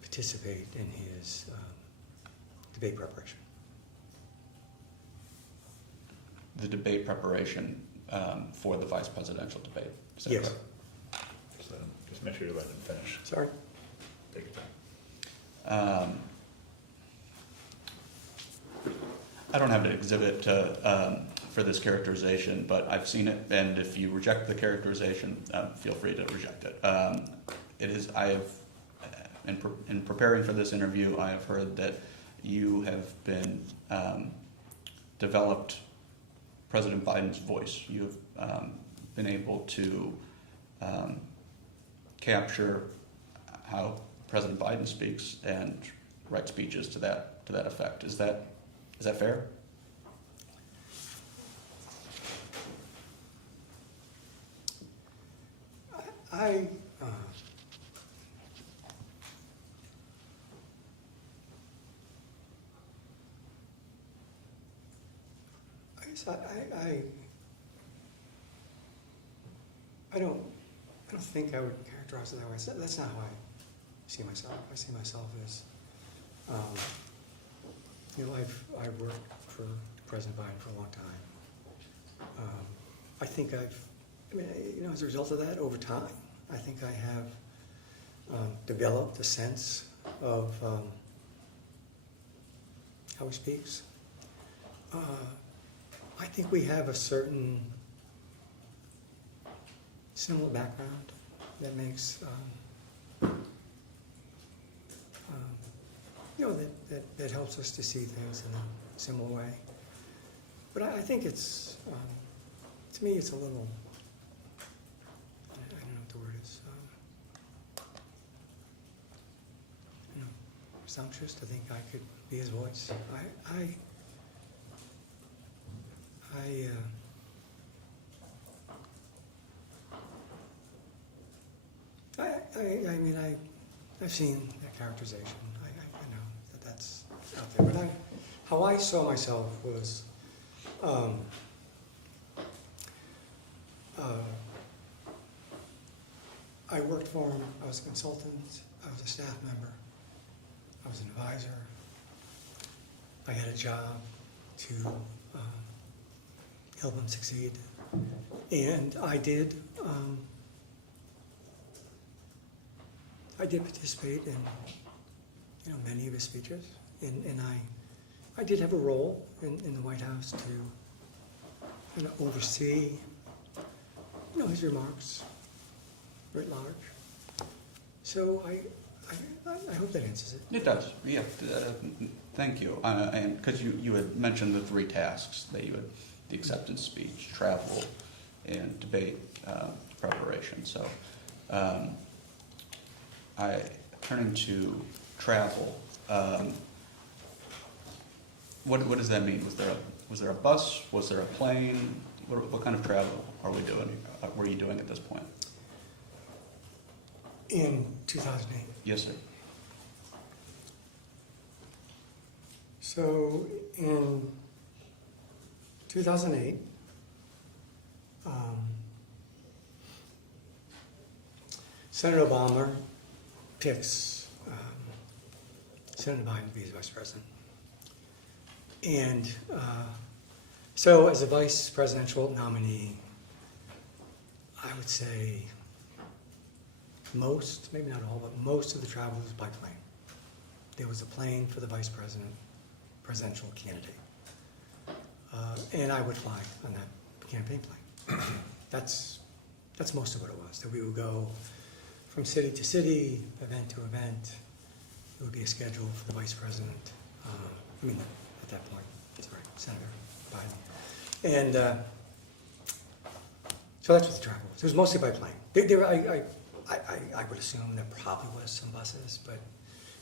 participate in his debate preparation. The debate preparation for the vice presidential debate. Is that Yes. correct? Just make sure you let him finish. Sorry? Take your time. I don't have an exhibit for this characterization, but I've seen it, and if you reject the characterization, feel free to reject it. In preparing for this interview, I have heard that you have been developed President Biden's voice. You have been able to capture how President Biden speaks and write speeches to that effect. Is that fair? Yes, I don't think I would characterize it that way. That's not how I see myself. I see myself as, I've worked for President Biden for a long time. I think as a result of that, over time, I think I have developed a sense of how he speaks. I think we have a certain similar background that makes, that helps us to see things in a similar way. But I think it's, to me, it's a little, I don't know what the word is, presumptuous to think I could be his voice. I've seen that characterization. I know that's out there. But how I saw myself was, I worked for him. I was a consultant. I was a staff member. I was an advisor. I had a job to help him succeed, and I did participate in many of his speeches, and I did have a role in the White House to kind of oversee his remarks writ large. So I hope that answers it. It does, yeah. Thank you. And because you had mentioned the three tasks that you had, the acceptance speech, travel, and debate preparation. So turning to travel, what does that mean? Was there a bus? Was there a plane? What kind of travel were you doing at this point? In 2008. Yes, sir. So in 2008, Senator Obama picks Senator Biden to be his vice president. And so as a vice presidential nominee, I would say most, maybe not all, but most of the travel was by plane. There was a plane for the vice presidential candidate. And I would fly on that campaign plane. That's most of what it was, that we would go from city to city, event to event. It would be a schedule for the vice president. At that point, sorry, Senator Biden. And so that's what the travel was. It was mostly by plane. I would assume there probably was some buses, but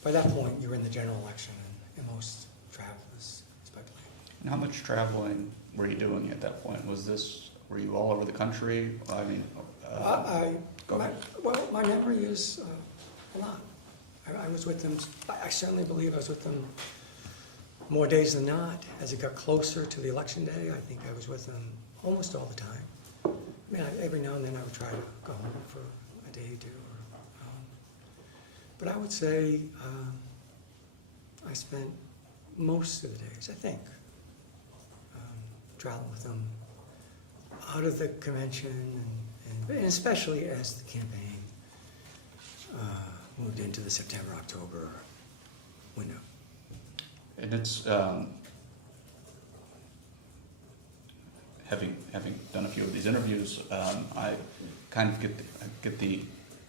by that point, you were in the general election, and most travel is by plane. And how much traveling were you doing at that point? Were you all over the country? I mean, go ahead. My memory is a lot. I was with them, I certainly believe I was with them more days than not. As it got closer to the election day, I think I was with them almost all the time. Every now and then I would try to go home for a day or two. But I would say I spent most of the days, I think, traveling with them out of the convention, and especially as the campaign moved into the September-October window. And it's having done a few of these interviews, I kind of get the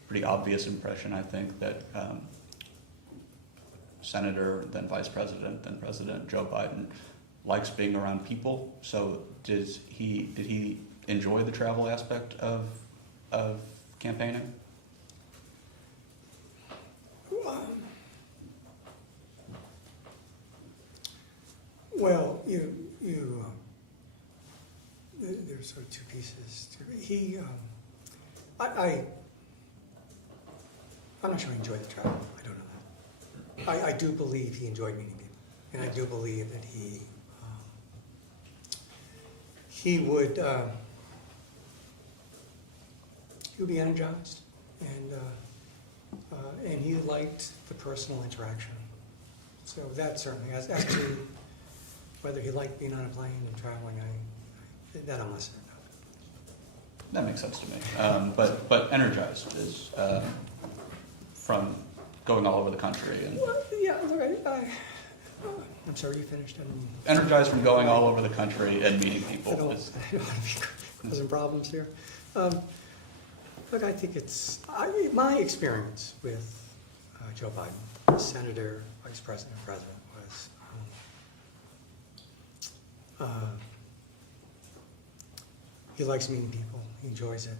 pretty obvious impression, I think, that Senator, then Vice President, then President Joe Biden likes being around people. So did he enjoy the travel aspect of campaigning? Well, there's sort of two pieces to it. I'm not sure he enjoyed the travel. I don't know that. I do believe he enjoyed meeting people, and I do believe that he he would be energized, and he liked the personal interaction. So that certainly, as to whether he liked being on a plane and traveling, that I'm not certain of. That makes sense to me. But energized is from going all over the country and Well, yeah, look, I'm sorry, you finished. energized from going all over the country and meeting people. I don't want to be causing problems here. Look, I think my experience with Joe Biden, Senator, Vice President, President, was he likes meeting people. He enjoys it.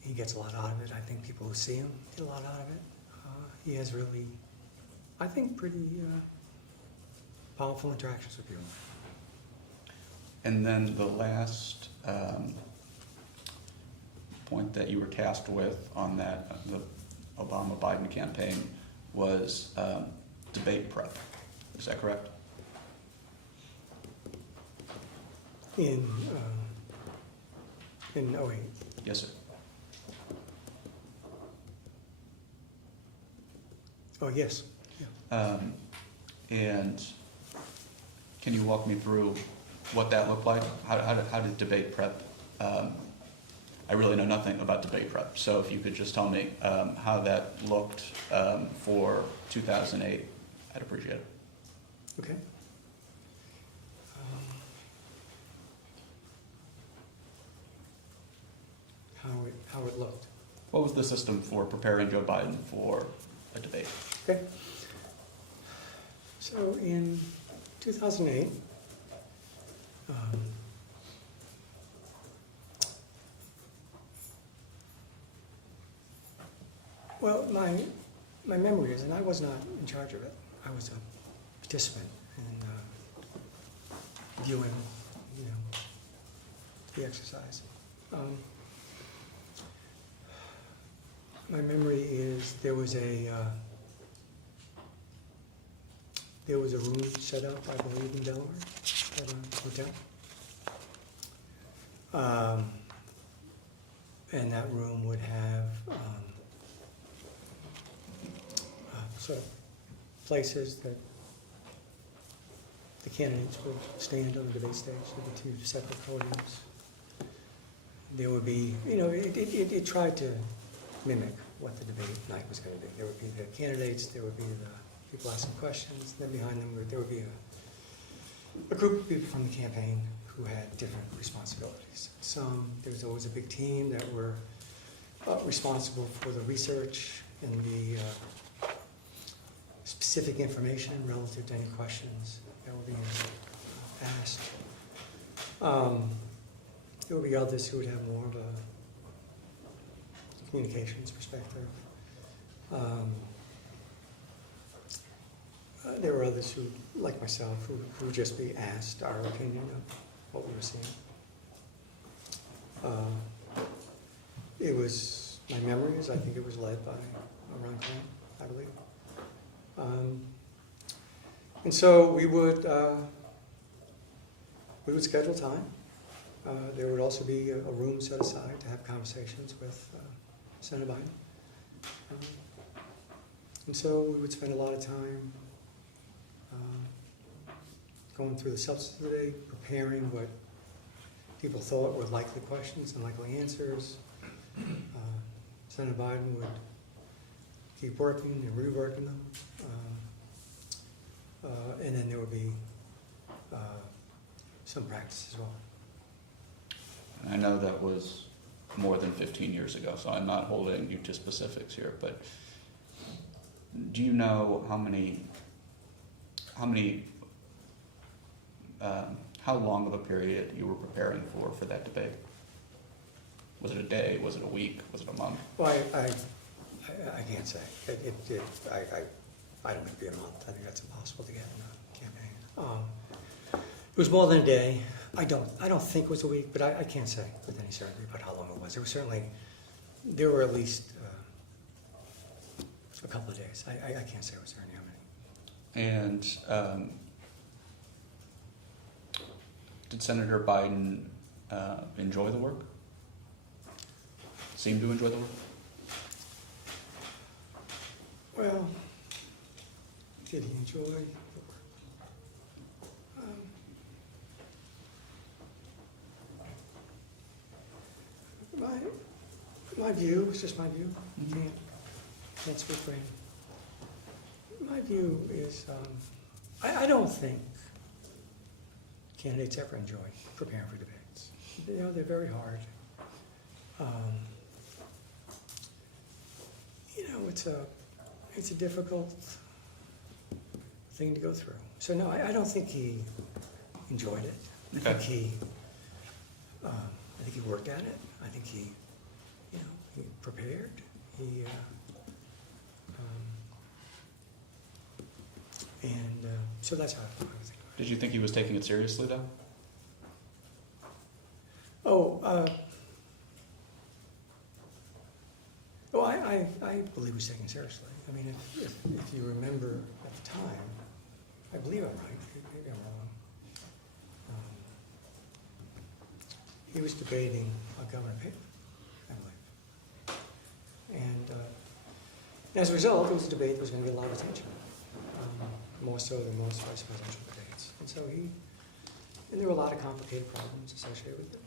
He gets a lot out of it. I think people who see him get a lot out of it. He has really, I think, pretty powerful interactions with people. And then the last point that you were tasked with on that, the Obama-Biden campaign, was debate prep. Is that correct? In 08. Yes, sir. Oh, yes. Yeah. And can you walk me through what that looked like? How did debate prep? I really know nothing about debate prep, so if you could just tell me how that looked for 2008, I'd appreciate it. Okay. How it looked. What was the system for preparing Joe Biden for a debate? Okay. So in 2008, well, my memory is, and I was not in charge of it. I was a participant in viewing, the exercise. My memory is there was a room set up, I believe, in Delaware at a hotel. And that room would have sort of places that the candidates would stand on the debate stage. There were two separate podiums. There would be, it tried to mimic what the debate night was going to be. There would be the candidates, there would be the people asking questions, then behind them there would be a group of people from the campaign who had different responsibilities. There was always a big team that were responsible for the research and the specific information relative to any questions that were being asked. There would be others who would have more of a communications perspective. There were others who, like myself, who would just be asked our opinion of what we were seeing. It was, my memory is, I think it was led by Ron Grant, I believe. And so we would schedule time. There would also be a room set aside to have conversations with Senator Biden. And so we would spend a lot of time going through the substance of the day, preparing what people thought were likely questions and likely answers. Senator Biden would keep working and reworking them. And then there would be some practice as well. And I know that was more than 15 years ago, so I'm not holding you to specifics here, but do you know how long of a period you were preparing for that debate? Was it a day? Was it a week? Was it a month? Well, I can't say. I don't think it'd be a month. I think that's impossible to get in a campaign. It was more than a day. I don't think it was a week, but I can't say with any certainty about how long it was. There were at least a couple of days. I can't say with certainty how many. And Did Senator Biden enjoy the work? Seem to enjoy the work? Well, did he enjoy the work? My view, it's just my view, can't speak for him. My view is, I don't think candidates ever enjoy preparing for debates. You know, they're very hard. You know, it's a difficult thing to go through. So no, I don't think he enjoyed it. Okay. I think he worked at it. I think he, you know, he prepared. So that's how I think about it. Did you think he was taking it seriously, though? I believe he was taken seriously. I mean, if you remember at the time, I believe I'm right, maybe I'm wrong. He was debating Governor Pitt, I believe. And as a result, it was a debate that was going to get a lot of attention, more so than most vice presidential debates. And so and there were a lot of complicated problems associated with it.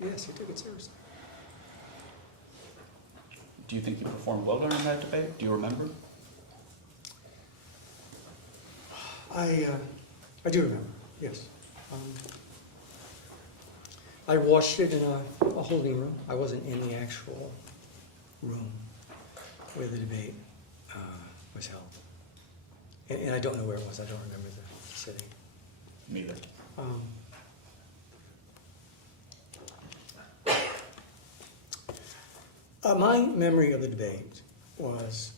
And yes, he took it seriously. Do you think he performed well during that debate? Do you remember? I do remember, yes. I watched it in a holding room. I wasn't in the actual room where the debate was held. And I don't know where it was. I don't remember the city. Neither. My memory of the debate was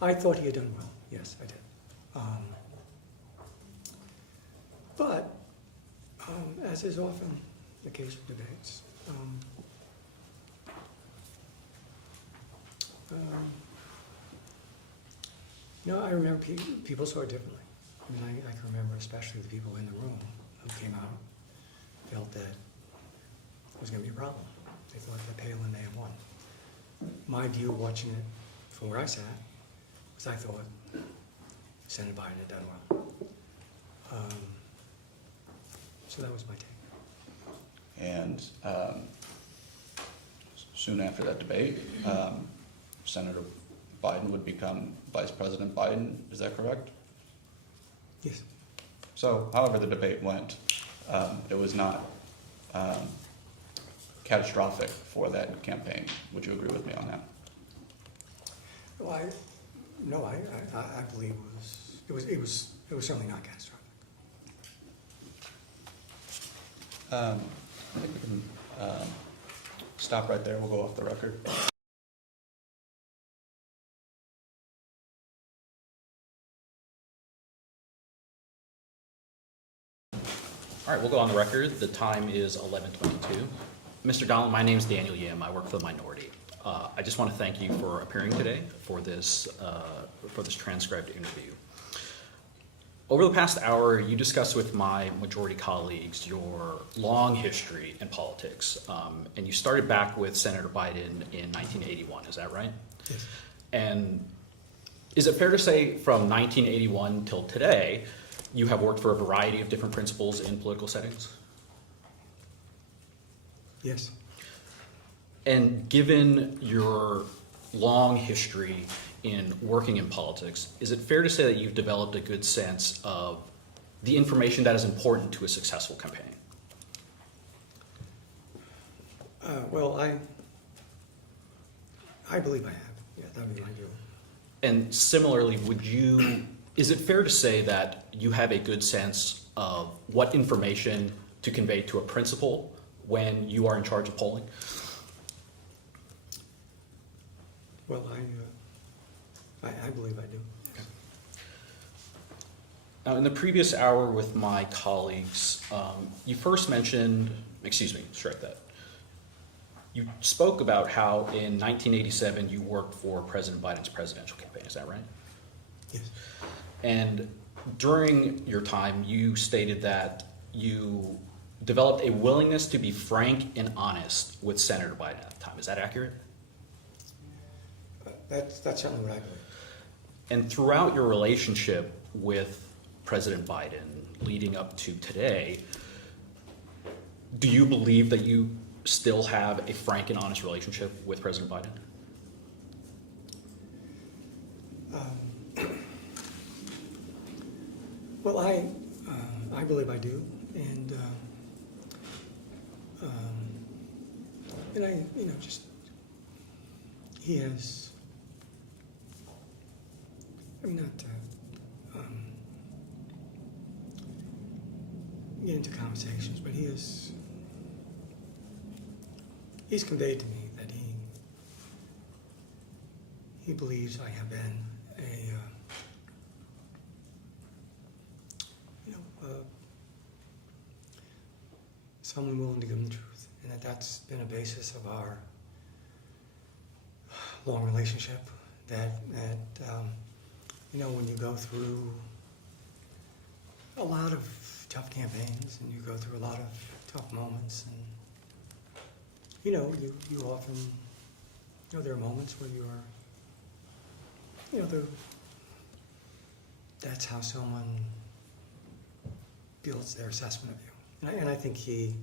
I thought he had done well. Yes, I did. But as is often the case with debates, I remember people saw it differently. I mean, I can remember especially the people in the room who came out felt that it was going to be a problem. They thought that Palin may have won. My view watching it from where I sat was I thought Senator Biden had done well. So that was my take. And soon after that debate, Senator Biden would become Vice President Biden. Is that correct? Yes. So, however the debate went, it was not catastrophic for that campaign. Would you agree with me on that? Well, I believe it was certainly not catastrophic. I think we can stop right there. We'll go off the record. All right, we'll go on the record. The time is 11:22. Mr. Donilon, my name is Daniel Yim. I work for the minority. I just want to thank you for appearing today for this transcribed interview. Over the past hour, you discussed with my majority colleagues your long history in politics, and you started back with Senator Biden in 1981. Is that right? Yes. And is it fair to say from 1981 till today, you have worked for a variety of different principals in political settings? Yes. And given your long history in working in politics, is it fair to say that you've developed a good sense of the information that is important to a successful campaign? Well, I believe I have. Yeah, that would be my view. And similarly, is it fair to say that you have a good sense of what information to convey to a principal when you are in charge of polling? Well, I believe I do. Now, in the previous hour with my colleagues, you first mentioned, strike that. You spoke about how in 1987 you worked for President Biden's presidential campaign, is that right? Yes. And during your time, you stated that you developed a willingness to be frank and honest with Senator Biden at the time. Is that accurate? That's certainly what I believe. And throughout your relationship with President Biden leading up to today, do you believe that you still have a frank and honest relationship with President Biden? Well, I believe I do, and I, just he has. I mean, not to get into conversations, but he's conveyed to me that he believes I have been someone willing to give him the truth, and that's been a basis of our long relationship. That when you go through a lot of tough campaigns and you go through a lot of tough moments, and you often there are moments where you are that's how someone builds their assessment of you. And I think he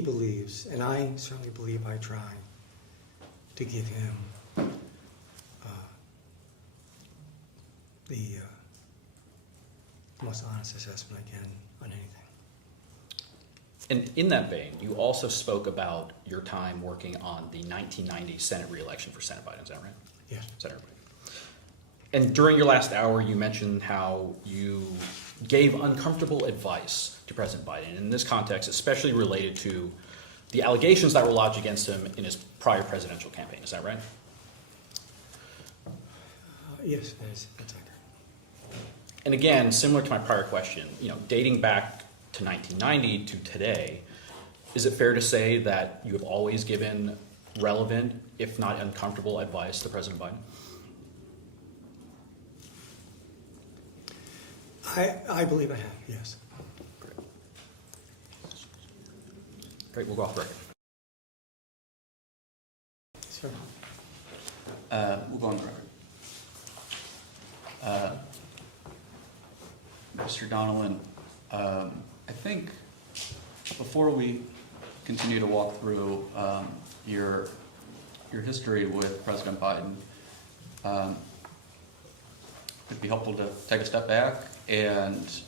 believes, and I certainly believe I try to give him the most honest assessment I can on anything. And in that vein, you also spoke about your time working on the 1990 Senate re-election for Senator Biden. Is that right? Yes. Senator Biden. And during your last hour, you mentioned how you gave uncomfortable advice to President Biden. In this context, especially related to the allegations that were lodged against him in his prior presidential campaign. Is that right? Yes, that's accurate. And again, similar to my prior question, dating back to 1990 to today, is it fair to say that you have always given relevant, if not uncomfortable, advice to President Biden? I believe I have, yes. Great, we'll go off the record. Sure. We'll go on the record. Mr. Donilon, I think before we continue to walk through your history with President Biden, it'd be helpful to take a step back and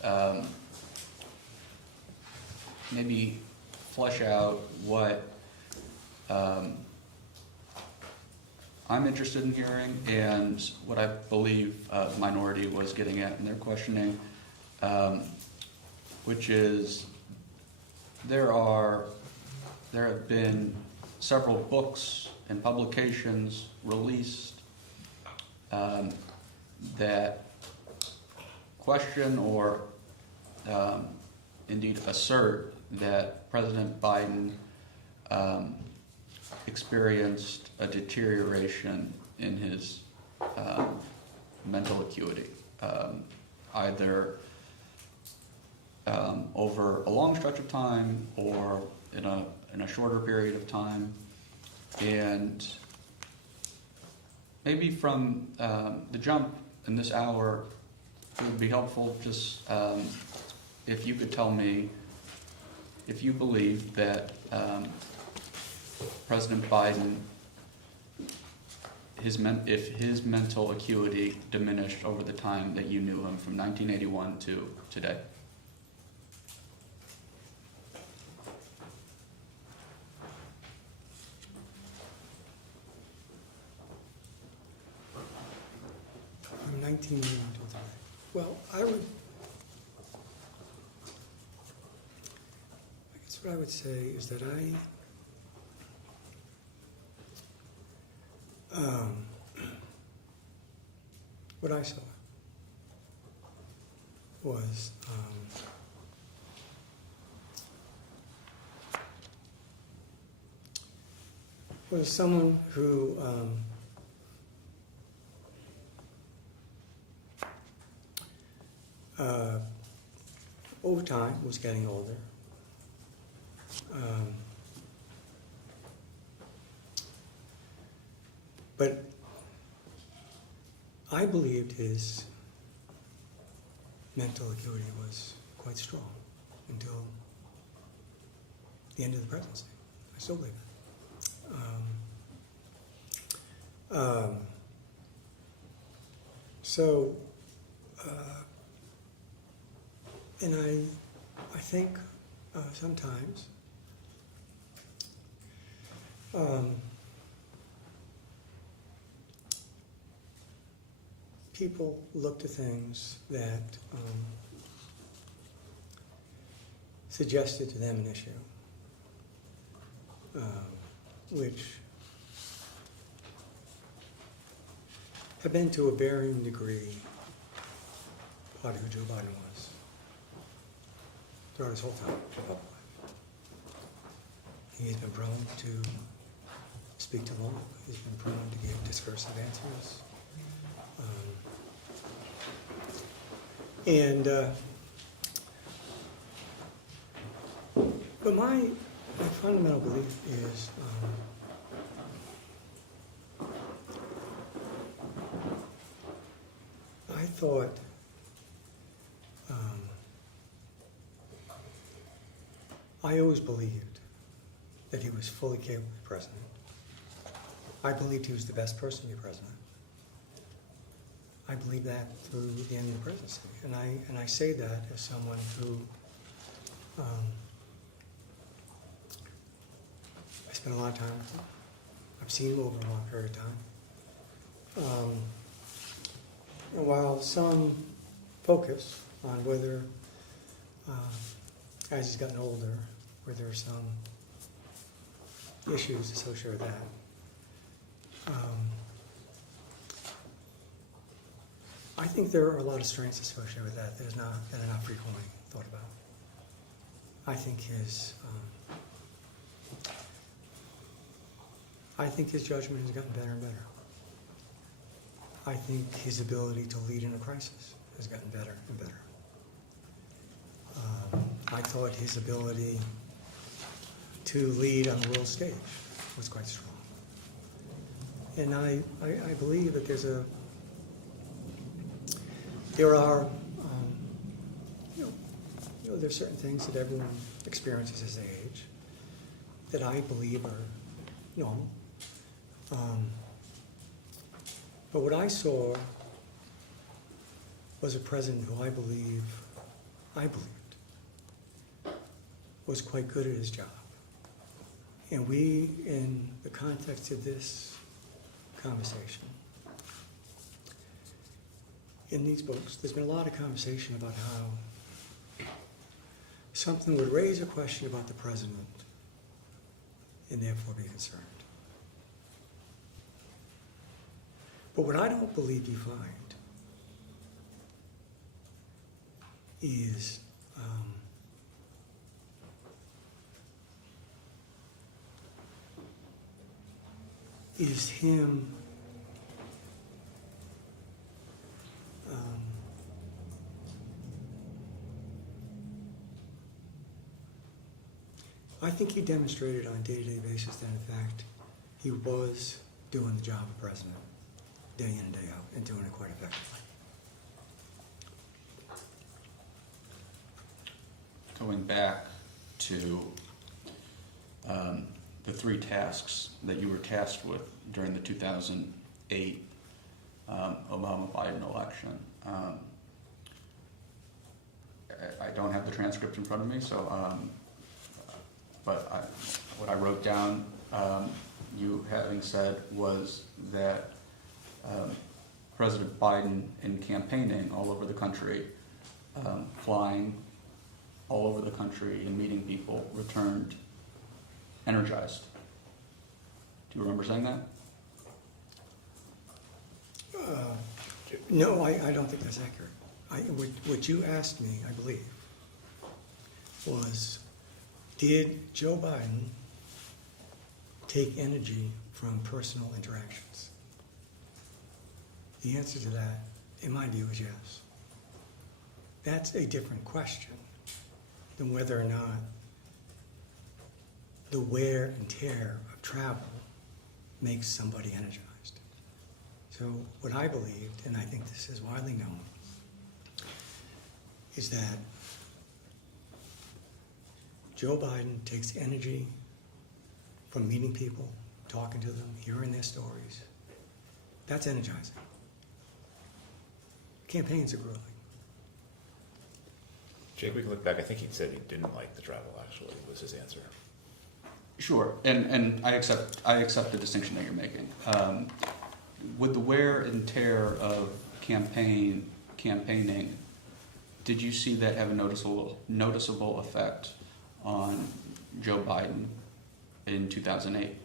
maybe flesh out what I'm interested in hearing and what I believe the minority was getting at in their questioning, which is there have been several books and publications released that question or indeed assert that President Biden experienced a deterioration in his mental acuity, either over a long stretch of time or in a shorter period of time. And maybe from the jump in this hour, it would be helpful just if you could tell me if you believe that President Biden, if his mental acuity diminished over the time that you knew him from 1981 to today. From 1981 to today. Well, I guess what I would say is that what I saw was someone who over time was getting older. But I believed his mental acuity was quite strong until the end of the presidency. I still believe it. And I think sometimes people look to things that suggested to them an issue, which have been to a varying degree part of who Joe Biden was throughout his whole time in public life. He has been prone to speak too long. He's been prone to give discursive answers. But my fundamental belief is I thought I always believed that he was fully capable of president. I believed he was the best person to be president. I believe that through the end of the presidency, and I say that as someone who I spent a lot of time with him. I've seen him over a long period of time. And while some focus on whether, as he's gotten older, where there are some issues associated with that, I think there are a lot of strengths associated with that that are not frequently thought about. I think his judgment has gotten better and better. I think his ability to lead in a crisis has gotten better and better. I thought his ability to lead on the world stage was quite strong. And I believe that there's certain things that everyone experiences as they age that I believe are normal. But what I saw was a president who I believed was quite good at his job. And we, in the context of this conversation, in these books, there's been a lot of conversation about how something would raise a question about the president and therefore be concerned. But what I don't believe you find is him I think he demonstrated on a day-to-day basis that, in fact, he was doing the job of president day in and day out and doing it quite effectively. Going back to the three tasks that you were tasked with during the 2008 Obama-Biden election. I don't have the transcript in front of me, so what I wrote down, you having said, was that President Biden, in campaigning all over the country, flying all over the country and meeting people, returned energized. Do you remember saying that? No, I don't think that's accurate. What you asked me, I believe, was, did Joe Biden take energy from personal interactions? The answer to that, in my view, is yes. That's a different question than whether or not the wear and tear of travel makes somebody energized. So what I believed, and I think this is widely known, is that Joe Biden takes energy from meeting people, talking to them, hearing their stories. That's energizing. Campaigns are grueling. Jake, we can look back, I think he said he didn't like the travel, actually, was his answer. Sure, and I accept the distinction that you're making. With the wear and tear of campaigning, did you see that have a noticeable effect on Joe Biden in 2008?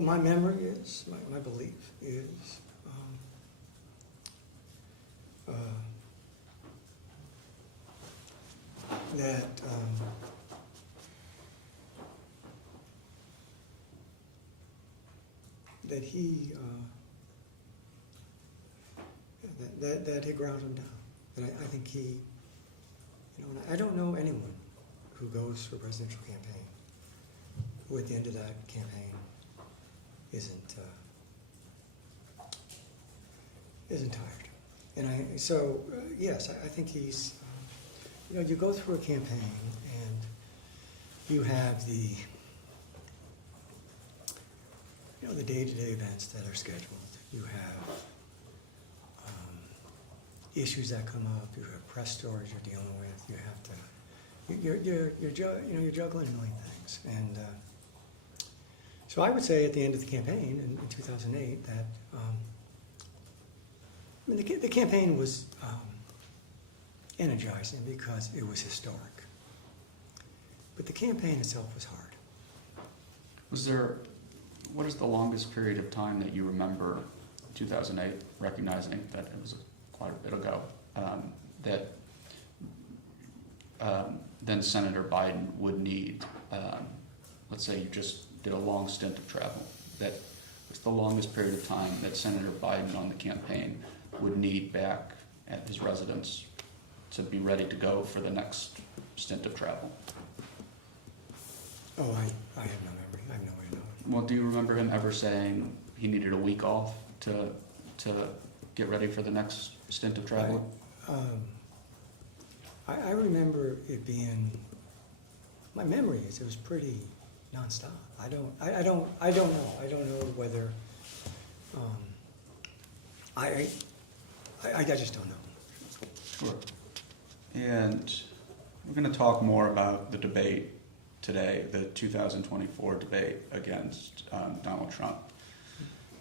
My memory is, my belief is, that he, that he ground him down. That I think he, you know, and I don't know anyone who goes for a presidential campaign who at the end of that campaign isn't tired. And yes, I think he's, you know, you go through a campaign and you have the, you know, the day-to-day events that are scheduled. You have issues that come up. You have press stories you're dealing with. You have to, you're juggling a million things. And so I would say at the end of the campaign in 2008 that I mean, the campaign was energizing because it was historic. But the campaign itself was hard. What is the longest period of time that you remember 2008, recognizing that it was quite a bit ago, that then Senator Biden would need, let's say you just did a long stint of travel, that was the longest period of time that Senator Biden on the campaign would need back at his residence to be ready to go for the next stint of travel? Oh, I have no memory. I have no way of knowing. Well, do you remember him ever saying he needed a week off to get ready for the next stint of travel? I remember it being, my memory is it was pretty nonstop. I don't know. I don't know whether, I just don't know. Sure. And we're going to talk more about the debate today, the 2024 debate against Donald Trump.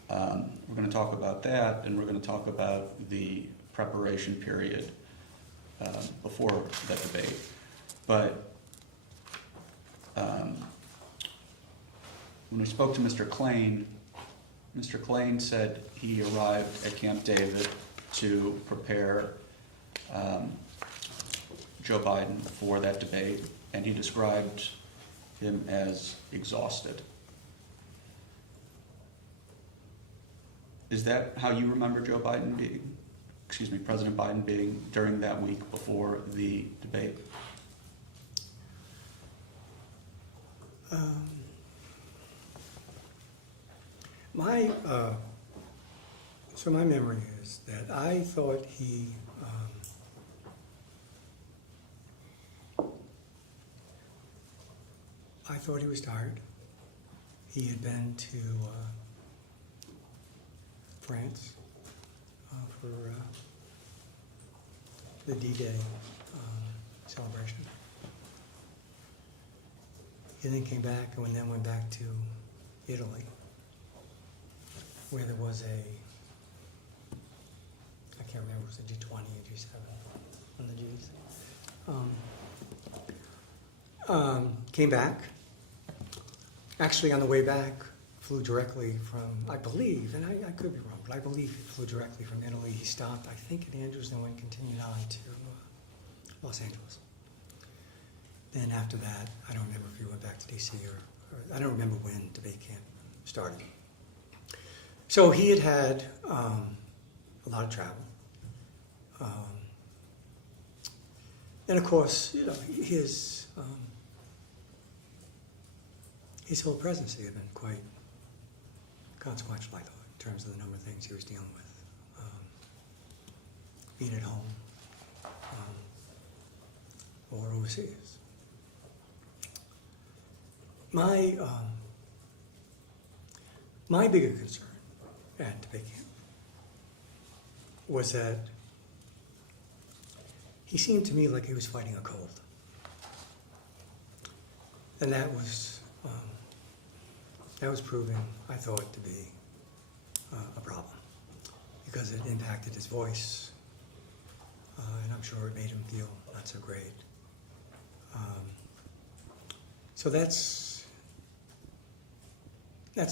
We're going to talk about that, and we're going to talk about the preparation period before that debate. But when we spoke to Mr. Klain said he arrived at Camp David to prepare Joe Biden for that debate, and he described him as exhausted. Is that how you remember President Biden being during that week before the debate? So my memory is that I thought he was tired. He had been to France for the D-Day celebration. He then came back and then went back to Italy, where there was I can't remember, it was a G20 or G7, one of the Gs. Came back. Actually, on the way back, flew directly from, I believe, and I could be wrong, but I believe he flew directly from Italy. He stopped, I think, at Andrews, then went continued on to Los Angeles. Then after that, I don't remember if he went back to DC or I don't remember when debate camp started. So he had had a lot of travel. And of course, you know, his whole presidency had been quite consequential, I thought, in terms of the number of things he was dealing with. Being at home or overseas. My bigger concern at debate camp was that he seemed to me like he was fighting a cold. And that was proving, I thought, to be a problem because it impacted his voice, and I'm sure it made him feel not so great. So that's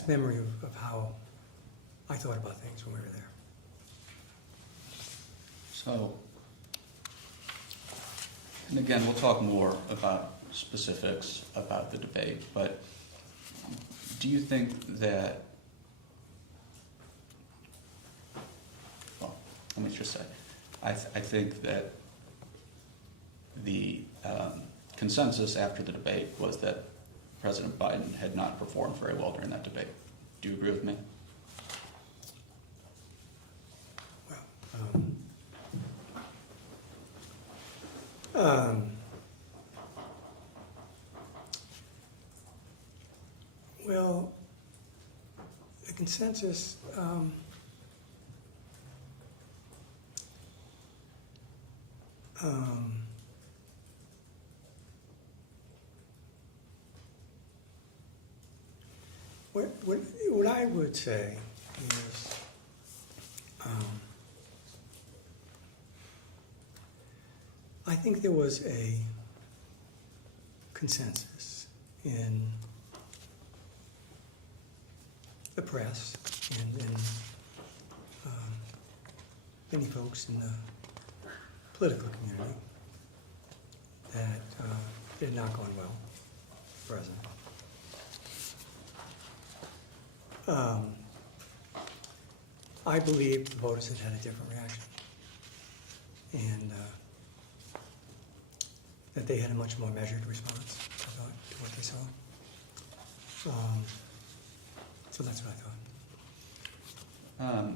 memory of how I thought about things when we were there. So, and again, we'll talk more about specifics about the debate, but do you think that, well, let me just say, I think that the consensus after the debate was that President Biden had not performed very well during that debate. Do you agree with me? Well, the consensus, what I would say is, I think there was a consensus in the press and in many folks in the political community that it had not gone well for the president. I believe the voters had a different reaction, and that they had a much more measured response, I thought, to what they saw. So that's what I thought.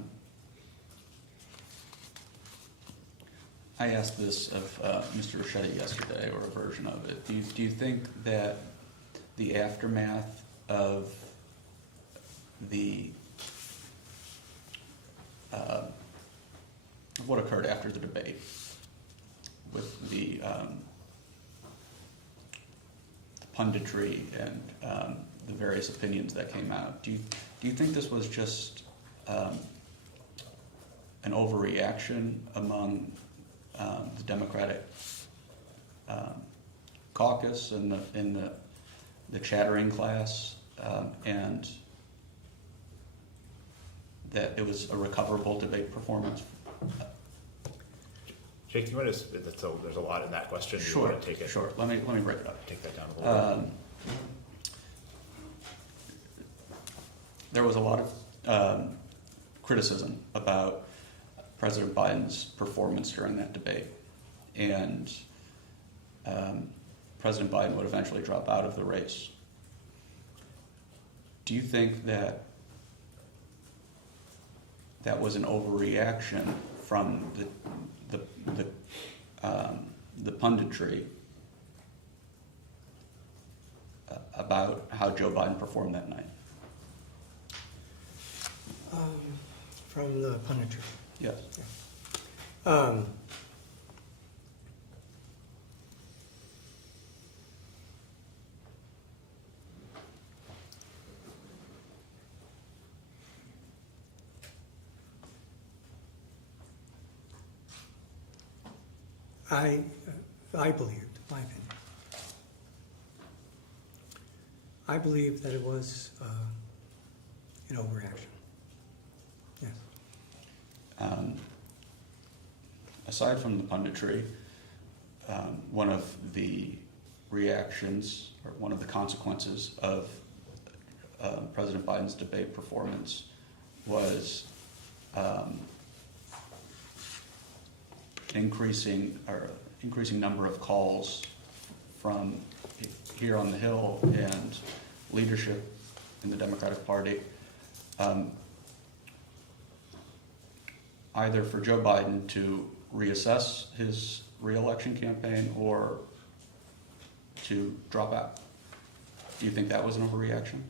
I asked this of Mr. Ricchetti yesterday, or a version of it. Do you think that the aftermath of what occurred after the debate with the punditry and the various opinions that came out, do you think this was just an overreaction among the Democratic caucus and the chattering class, and that it was a recoverable debate performance? Jake, do you want to, there's a lot in that question. Do you want to take it? Sure. Let me break it up. Take that down a little bit. There was a lot of criticism about President Biden's performance during that debate, and President Biden would eventually drop out of the race. Do you think that was an overreaction from the punditry about how Joe Biden performed that night? From the punditry. Yes. Yeah. I believed, my opinion, I believe that it was an overreaction. Yes. Aside from the punditry, one of the reactions, or one of the consequences of President Biden's debate performance was increasing number of calls from here on the Hill and leadership in the Democratic Party, either for Joe Biden to reassess his reelection campaign or to drop out. Do you think that was an overreaction?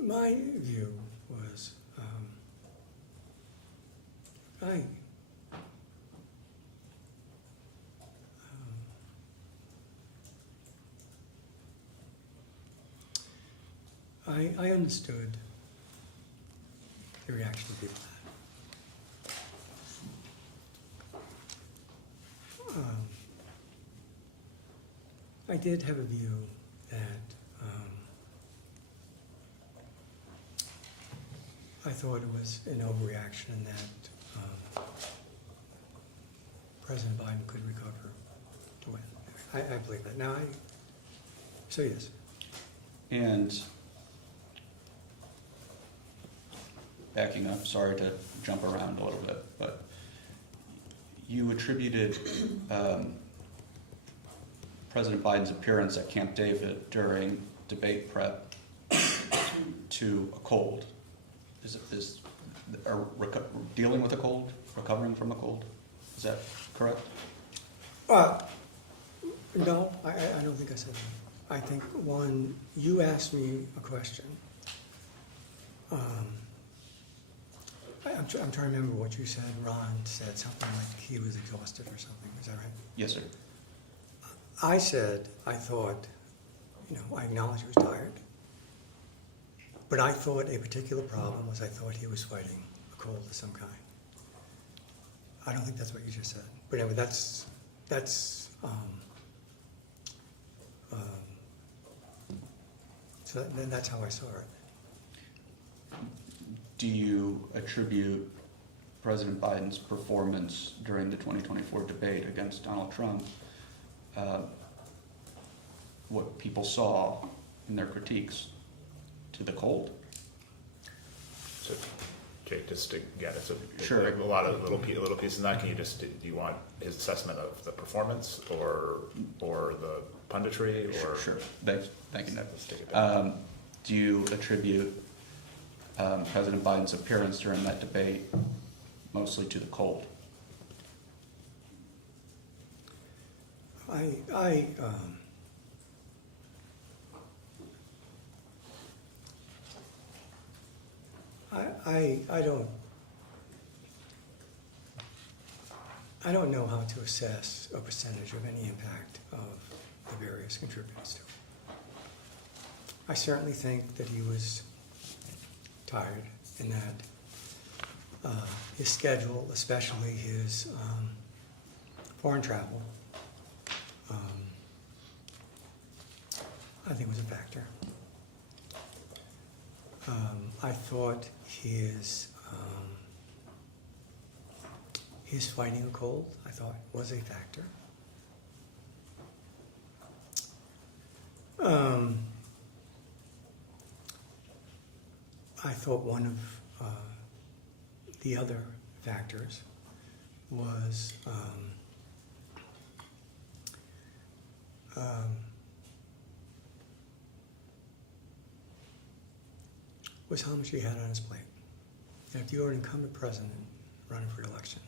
My view was, I understood the reaction of people. I did have a view that I thought it was an overreaction and that President Biden could recover to win. I believe that. Now, so yes. And backing up, sorry to jump around a little bit, but you attributed President Biden's appearance at Camp David during debate prep to a cold. Dealing with a cold, recovering from a cold? Is that correct? No, I don't think I said that. I think, one, you asked me a question. I'm trying to remember what you said. Ron said something like he was exhausted or something. Is that right? Yes, sir. I said, I thought, I acknowledge he was tired. But I thought a particular problem was I thought he was fighting a cold of some kind. I don't think that's what you just said. But anyway, so then that's how I saw it. Do you attribute President Biden's performance during the 2024 debate against Donald Trump, what people saw in their critiques, to the cold? So, Jake, just to get it, so Sure. like a lot of little pieces in that. Can you do you want his assessment of the performance or the punditry or? Sure. Thank you, Ned. Let's take it back. Do you attribute President Biden's appearance during that debate mostly to the cold? I don't know how to assess a percentage of any impact of the various contributors to it. I certainly think that he was tired and that his schedule, especially his foreign travel, I think was a factor. I thought his fighting a cold, I thought, was a factor. I thought one of the other factors was how much he had on his plate. And if you were an incumbent president running for election,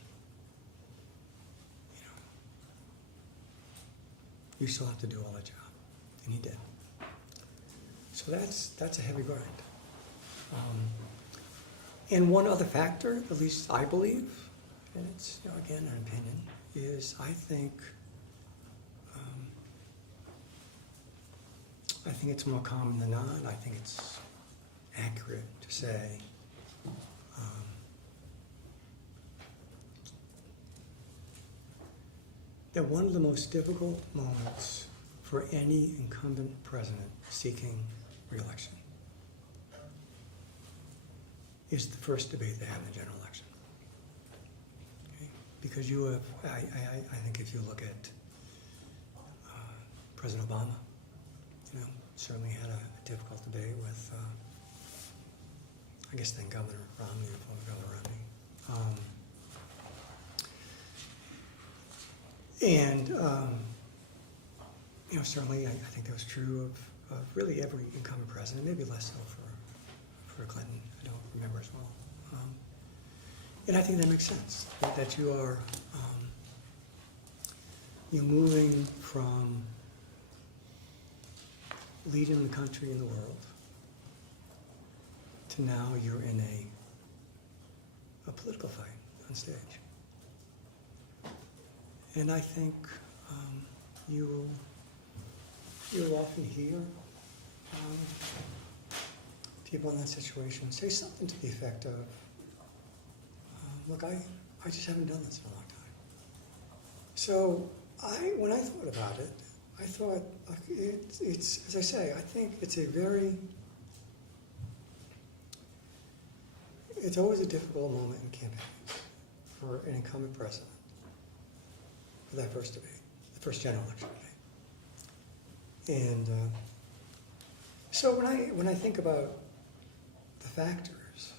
you still have to do all the job, and he did. So that's a heavy grind. And one other factor, at least I believe, and it's again an opinion, is I think I think it's more common than not. I think it's accurate to say that one of the most difficult moments for any incumbent president seeking re-election is the first debate they have in the general election. Okay? Because you have, I think if you look at President Obama, certainly had a difficult debate with, I guess then Governor Romney, former Governor Romney. Certainly I think that was true of really every incumbent president, maybe less so for Clinton. I don't remember as well. And I think that makes sense, that you are you're moving from leading the country and the world to now you're in a political fight on stage. And I think you'll often hear people in that situation say something to the effect of, look, I just haven't done this in a long time. So when I thought about it, I thought it's as I say, I think it's it's always a difficult moment in campaigns for an incumbent president for that first debate, the first general election debate. And so when I think about the factors,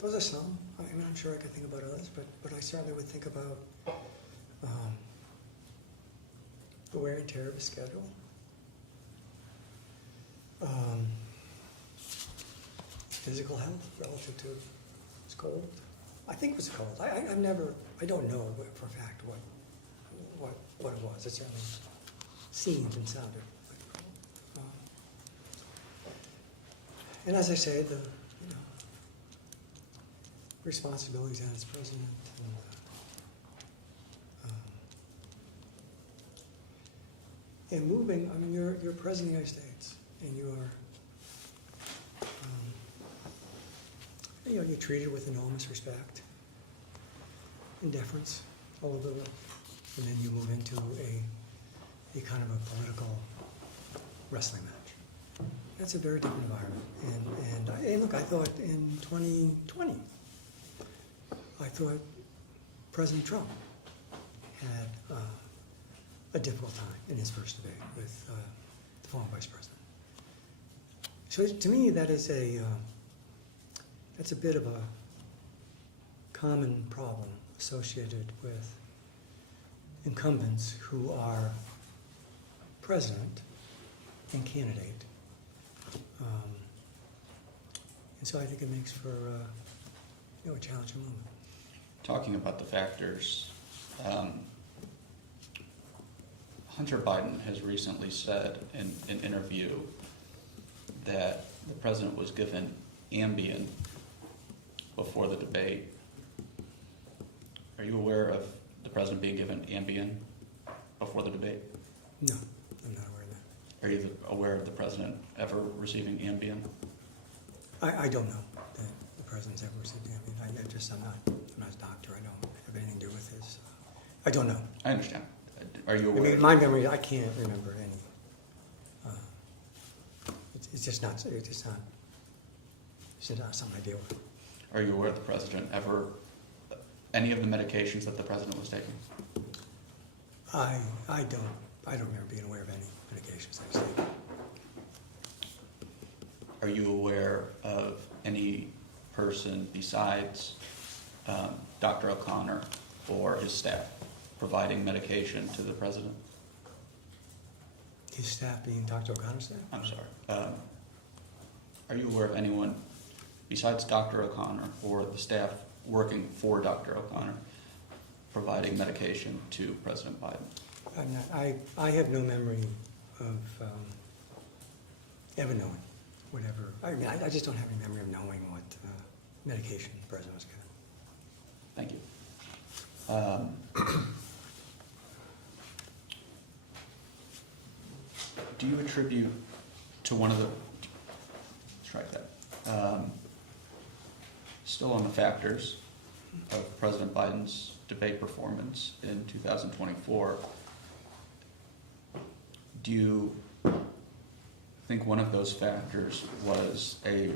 those are some. I mean, I'm sure I could think about others, but I certainly would think about the wear and tear of a schedule. Physical health relative to it's cold. I think it was cold. I don't know for a fact what it was. It certainly seemed and sounded like cold. And as I say, the responsibilities as president. And moving, I mean, you're president of the United States, and you're treated with enormous respect and deference all over the world. And then you move into a kind of a political wrestling match. That's a very different environment. And look, I thought in 2020, I thought President Trump had a difficult time in his first debate with the former vice president. So to me, that's a bit of a common problem associated with incumbents who are president and candidate. And so I think it makes for a challenging moment. Talking about the factors, Hunter Biden has recently said in an interview that the president was given Ambien before the debate. Are you aware of the president being given Ambien before the debate? No, I'm not aware of that. Are you aware of the president ever receiving Ambien? I don't know that the president's ever received Ambien. I'm not a doctor. I don't have anything to do with his. I don't know. I understand. Are you I aware? mean, my memory, I can't remember any. It's just not something I deal with. Are you aware the president ever, any of the medications that the president was taking? I don't remember being aware of any medications that he's taking. Are you aware of any person besides Dr. O'Connor or his staff providing medication to the president? His staff being Dr. O'Connor's staff? I'm sorry. Are you aware of anyone besides Dr. O'Connor or the staff working for Dr. O'Connor providing medication to President Biden? I'm not. I have no memory of ever knowing whatever. I mean, I just don't have any memory of knowing what medication the president was given. Thank you. do you attribute to one of the, strike that, still on the factors of President Biden's debate performance in 2024, do you think one of those factors was a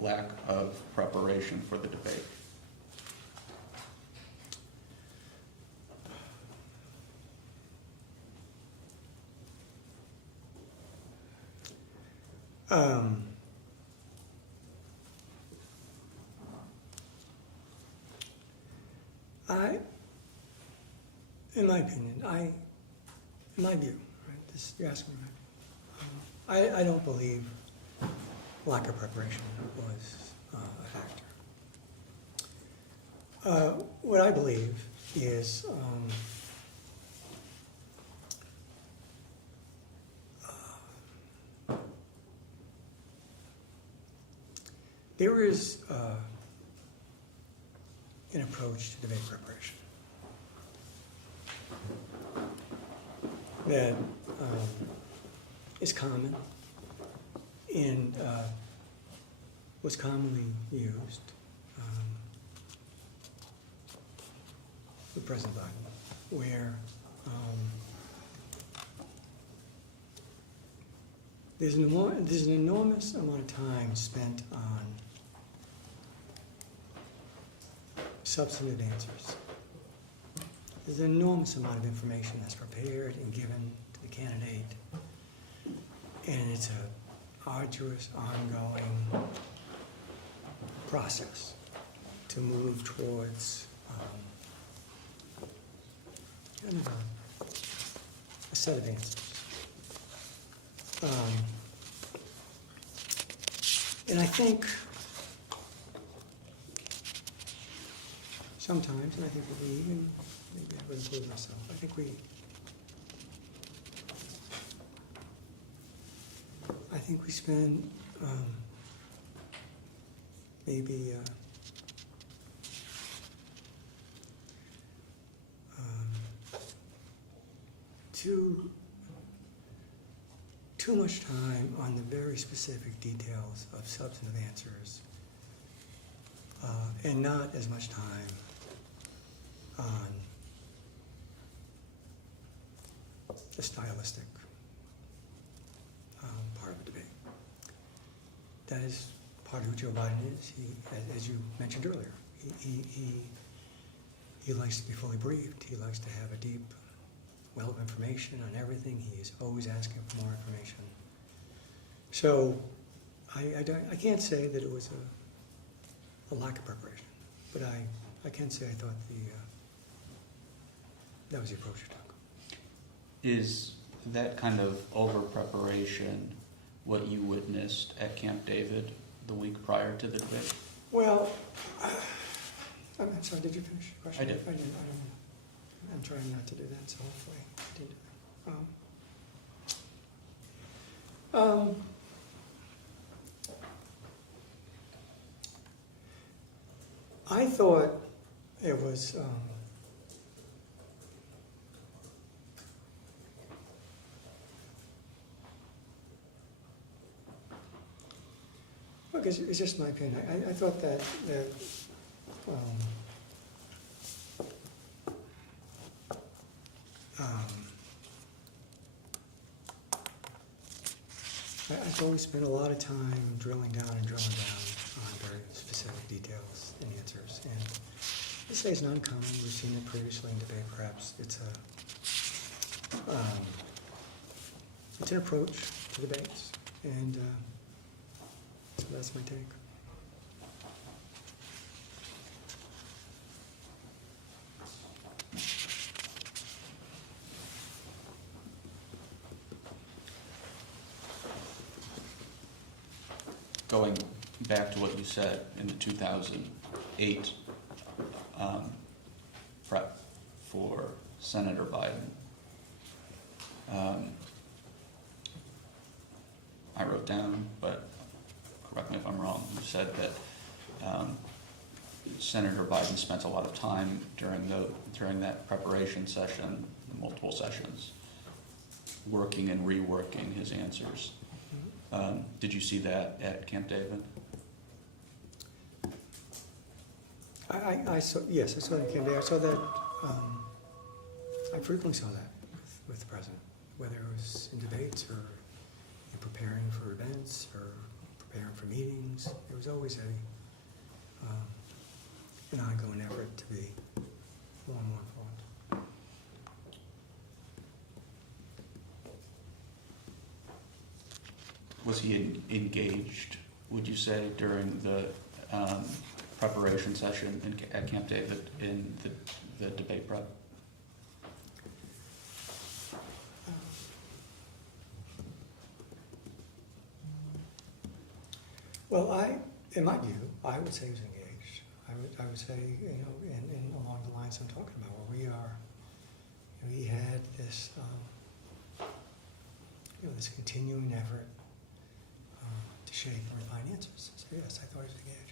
lack of preparation for the debate? In my opinion, in my view, right, this, you're asking me, I don't believe lack of preparation was a factor. What I believe is there is an approach to debate preparation that is common and was commonly used with President Biden, where there's an enormous amount of time spent on substantive answers. There's an enormous amount of information that's prepared and given to the candidate, and it's an arduous, ongoing process to move towards kind of a set of answers. And I think sometimes, and I think we even, maybe I would include myself, I think we spend maybe too much time on the very specific details of substantive answers, and not as much time on the stylistic part of the debate. That is part of who Joe Biden is. He, as you mentioned earlier, he likes to be fully briefed. He likes to have a deep well of information on everything. He is always asking for more information. So I can't say that it was a lack of preparation, but I can say I thought that was the approach you took. Is that kind of over-preparation what you witnessed at Camp David the week prior to the debate? Well, I'm sorry, did you finish your question? I did. I'm trying not to do that, so hopefully I did. I thought it was look, it's just my opinion. I thought that I thought we spent a lot of time drilling down on very specific details and answers. And this is not uncommon. We've seen it previously in debate. Perhaps it's an approach to debates, and so that's my take. Going back to what you said in the 2008 prep for Senator Biden, I wrote down, but correct me if I'm wrong, you said that Senator Biden spent a lot of time during that preparation session, multiple sessions, working and reworking his answers. Did you see that at Camp David? I saw, yes, I saw that Camp David. I saw that, I frequently saw that with the president, whether it was in debates or in preparing for events or preparing for meetings. There was always an ongoing effort to be more and more informed. Was he engaged, would you say, during the preparation session at Camp David in the debate prep? Well, in my view, I would say he was engaged. I would say, in along the lines I'm talking about, where we are, he had this, this continuing effort to shape and refine answers. So yes, I thought he was engaged.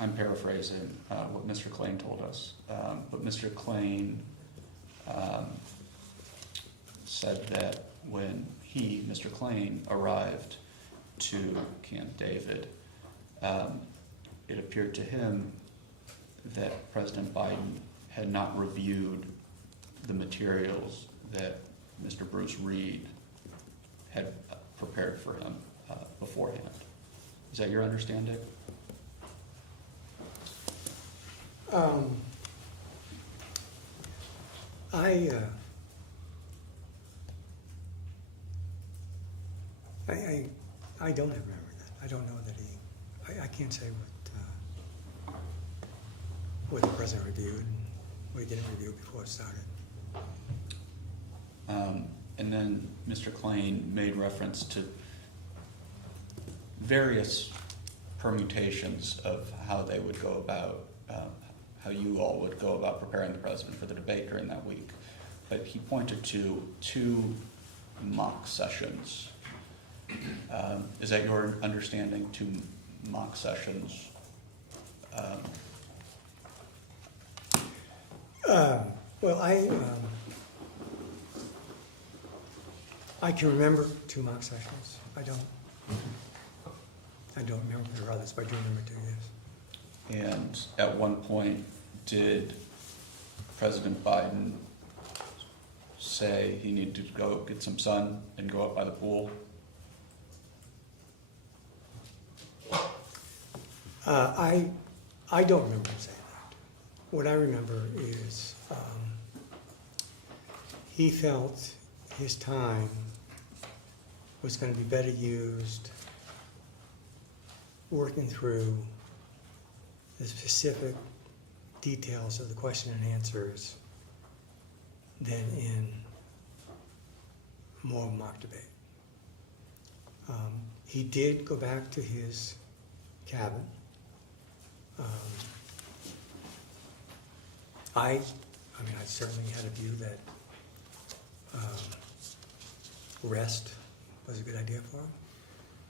I'm paraphrasing what Mr. Klain told us, but Mr. Klain said that when he, Mr. Klain, arrived to Camp David, it appeared to him that President Biden had not reviewed the materials that Mr. Bruce Reed had prepared for him beforehand. Is that your understanding? I don't remember that. I don't know that I can't say what the president reviewed and what he didn't review before it started. And then Mr. Klain made reference to various permutations of how they would go about, how you all would go about preparing the president for the debate during that week. But he pointed to 2 mock sessions. Is that your understanding, 2 mock sessions? Well, I can remember 2 mock sessions. I don't remember if there were others, but I do remember 2, yes. And at one point, did President Biden say he needed to go get some sun and go up by the pool? I don't remember him saying that. What I remember is he felt his time was going to be better used working through the specific details of the question and answers than in more mock debate. He did go back to his cabin. I certainly had a view that rest was a good idea for him,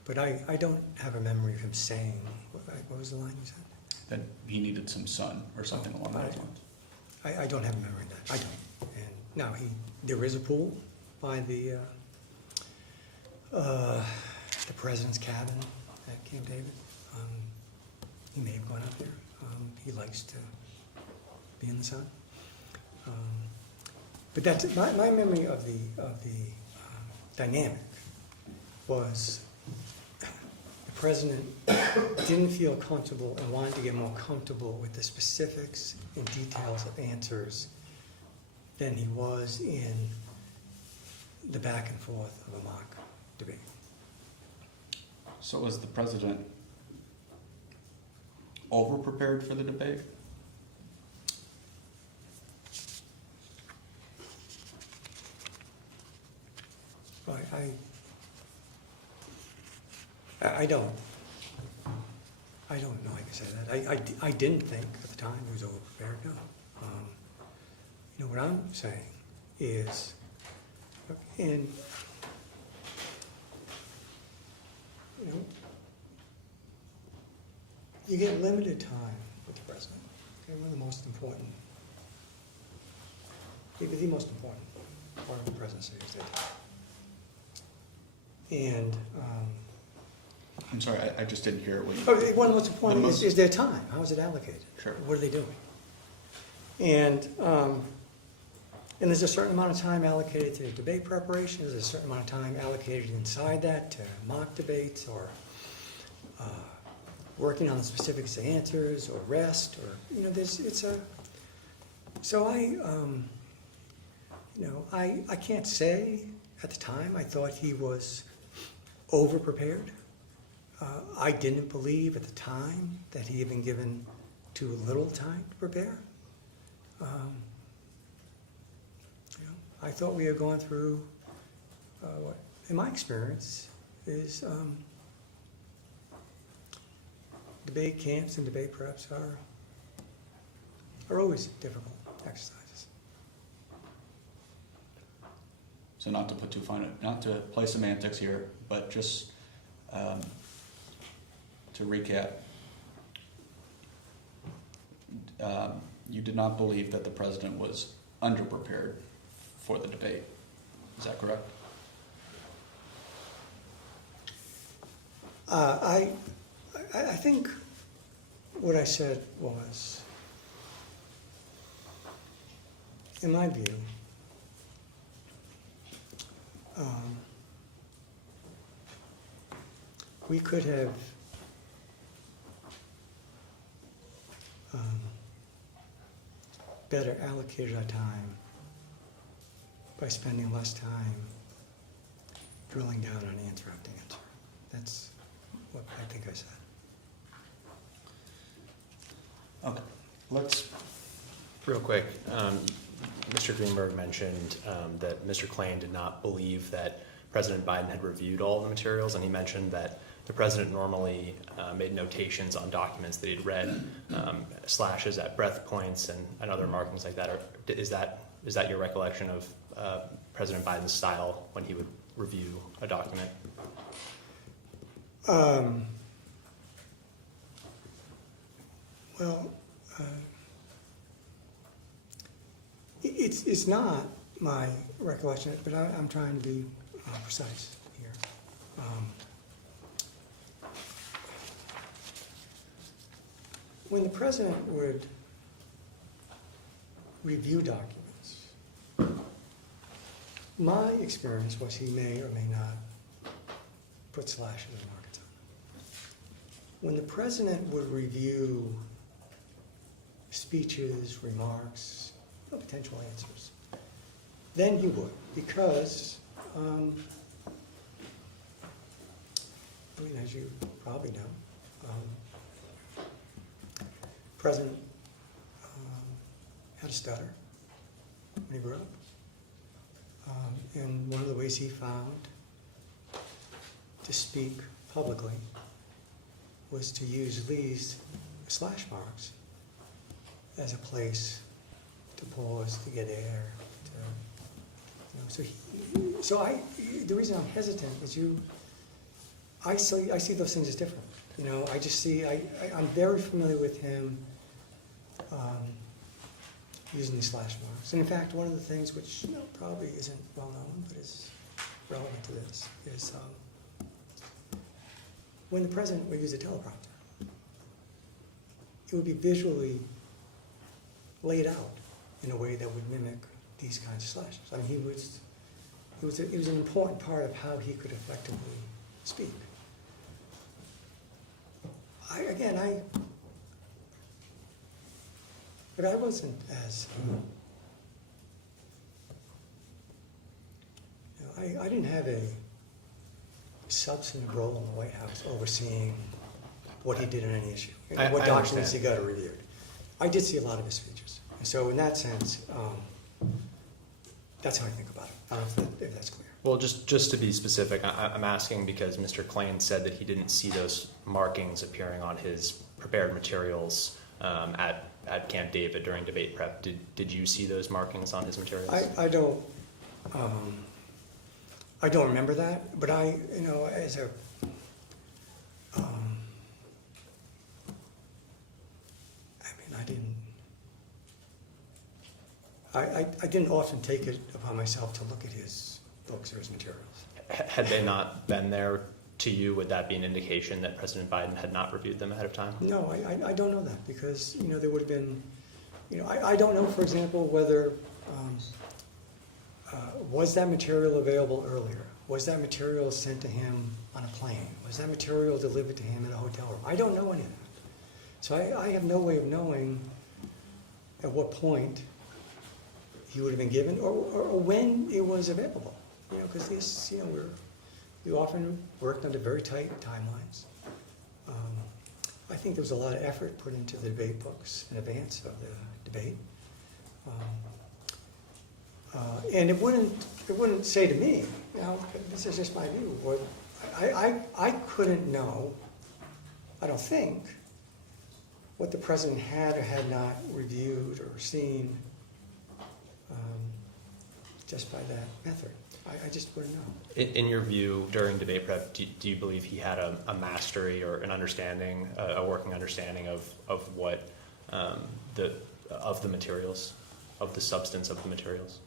but I don't have a memory of him saying, what was the line you said? That he needed some sun or something along those lines? I don't have a memory of that. I don't. And now there is a pool by the president's cabin at Camp David. He may have gone up there. He likes to be in the sun. But that's my memory of the dynamic was the president didn't feel comfortable and wanted to get more comfortable with the specifics and details of answers than he was in the back and forth of a mock debate. So was the president over-prepared for the debate? I don't know I can say that. I didn't think at the time he was over-prepared, no. What I'm saying is, you get limited time with the president, one of the most important, maybe the most important part of the presidency is their time. And, I'm sorry, I just didn't hear what you. one of the most important The most- is their time. How is it allocated? Sure. What are they doing? And there's a certain amount of time allocated to debate preparation. There's a certain amount of time allocated inside that to mock debates or working on the specifics of answers or rest or, so I can't say at the time I thought he was over-prepared. I didn't believe at the time that he had been given too little time to prepare. I thought we had gone through what, in my experience, is debate camps and debate preps are always difficult exercises. So not to put too fine, not to play semantics here, but just to recap, you did not believe that the president was underprepared for the debate. Is that correct? I think what I said was, in my view, we could have better allocated our time by spending less time drilling down on answer after answer. That's what I think I said. Okay, let's, Real quick, Mr. Greenberg mentioned that Mr. Klain did not believe that President Biden had reviewed all the materials, and he mentioned that the president normally made notations on documents that he'd read, slashes at breath points and other markings like that. Is that your recollection of President Biden's style when he would review a document? It's not my recollection, but I'm trying to be precise here. When the president would review documents, my experience was he may or may not put slashes and markings on them. When the president would review speeches, remarks, potential answers, then he would, because, as you probably know, President had a stutter when he grew up. And one of the ways he found to speak publicly was to use these slash marks as a place to pause, to get air. The reason I'm hesitant is I see those things as different. I just see, I'm very familiar with him using these slash marks. And in fact, one of the things which probably isn't well known, but is relevant to this, is when the president would use a teleprompter, it would be visually laid out in a way that would mimic these kinds of slashes. I mean, it was an important part of how he could effectively speak. But I wasn't as, I didn't have a substantive role in the White House overseeing what he did on any issue, what documents he got reviewed. I did see a lot of his speeches. And so in that sense, that's how I think about it. I don't know if that's clear. Well, just to be specific, I'm asking because Mr. Klain said that he didn't see those markings appearing on his prepared materials at Camp David during debate prep. Did you see those markings on his materials? I don't remember that, but as a I didn't I didn't often take it upon myself to look at his books or his materials. Had they not been there to you, would that be an indication that President Biden had not reviewed them ahead of time? No, I don't know that, because, there would have been, I don't know, for example, whether, was that material available earlier? Was that material sent to him on a plane? Was that material delivered to him in a hotel room? I don't know any of that. So I have no way of knowing at what point he would have been given, or when it was available. Because this, we often worked under very tight timelines. I think there was a lot of effort put into the debate books in advance of the debate. And it wouldn't say to me, this is just my view, or I couldn't know, I don't think, what the president had or had not reviewed or seen just by that method. I just wouldn't know. In your view, during debate prep, do you believe he had a mastery or an understanding, a working understanding of what of the materials, of the substance of the materials?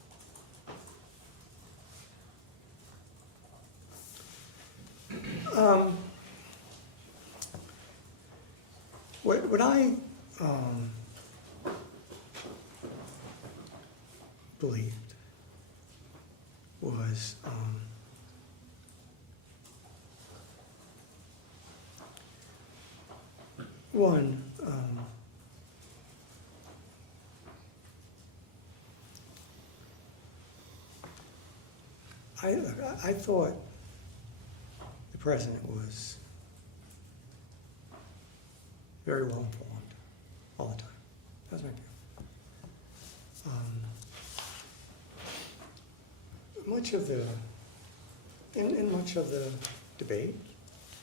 What I believed was one, I thought the president was very well informed all the time. That was my view. Much of the debate,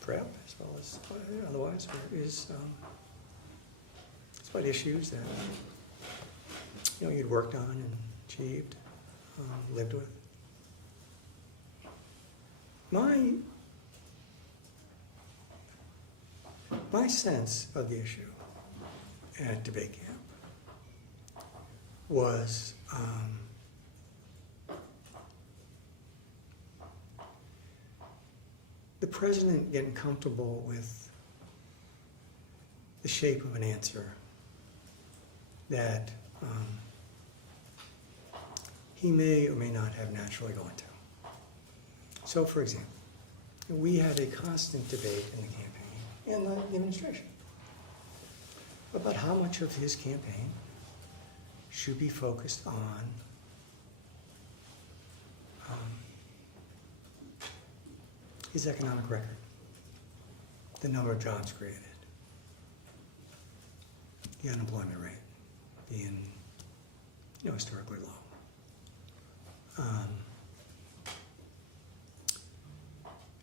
prep, as well as otherwise, is it's about issues that you'd worked on and achieved, lived with. My sense of the issue at debate camp was the president getting comfortable with the shape of an answer that he may or may not have naturally gone to. So, for example, we had a constant debate in the campaign and the administration about how much of his campaign should be focused on his economic record, the number of jobs created, the unemployment rate being historically low.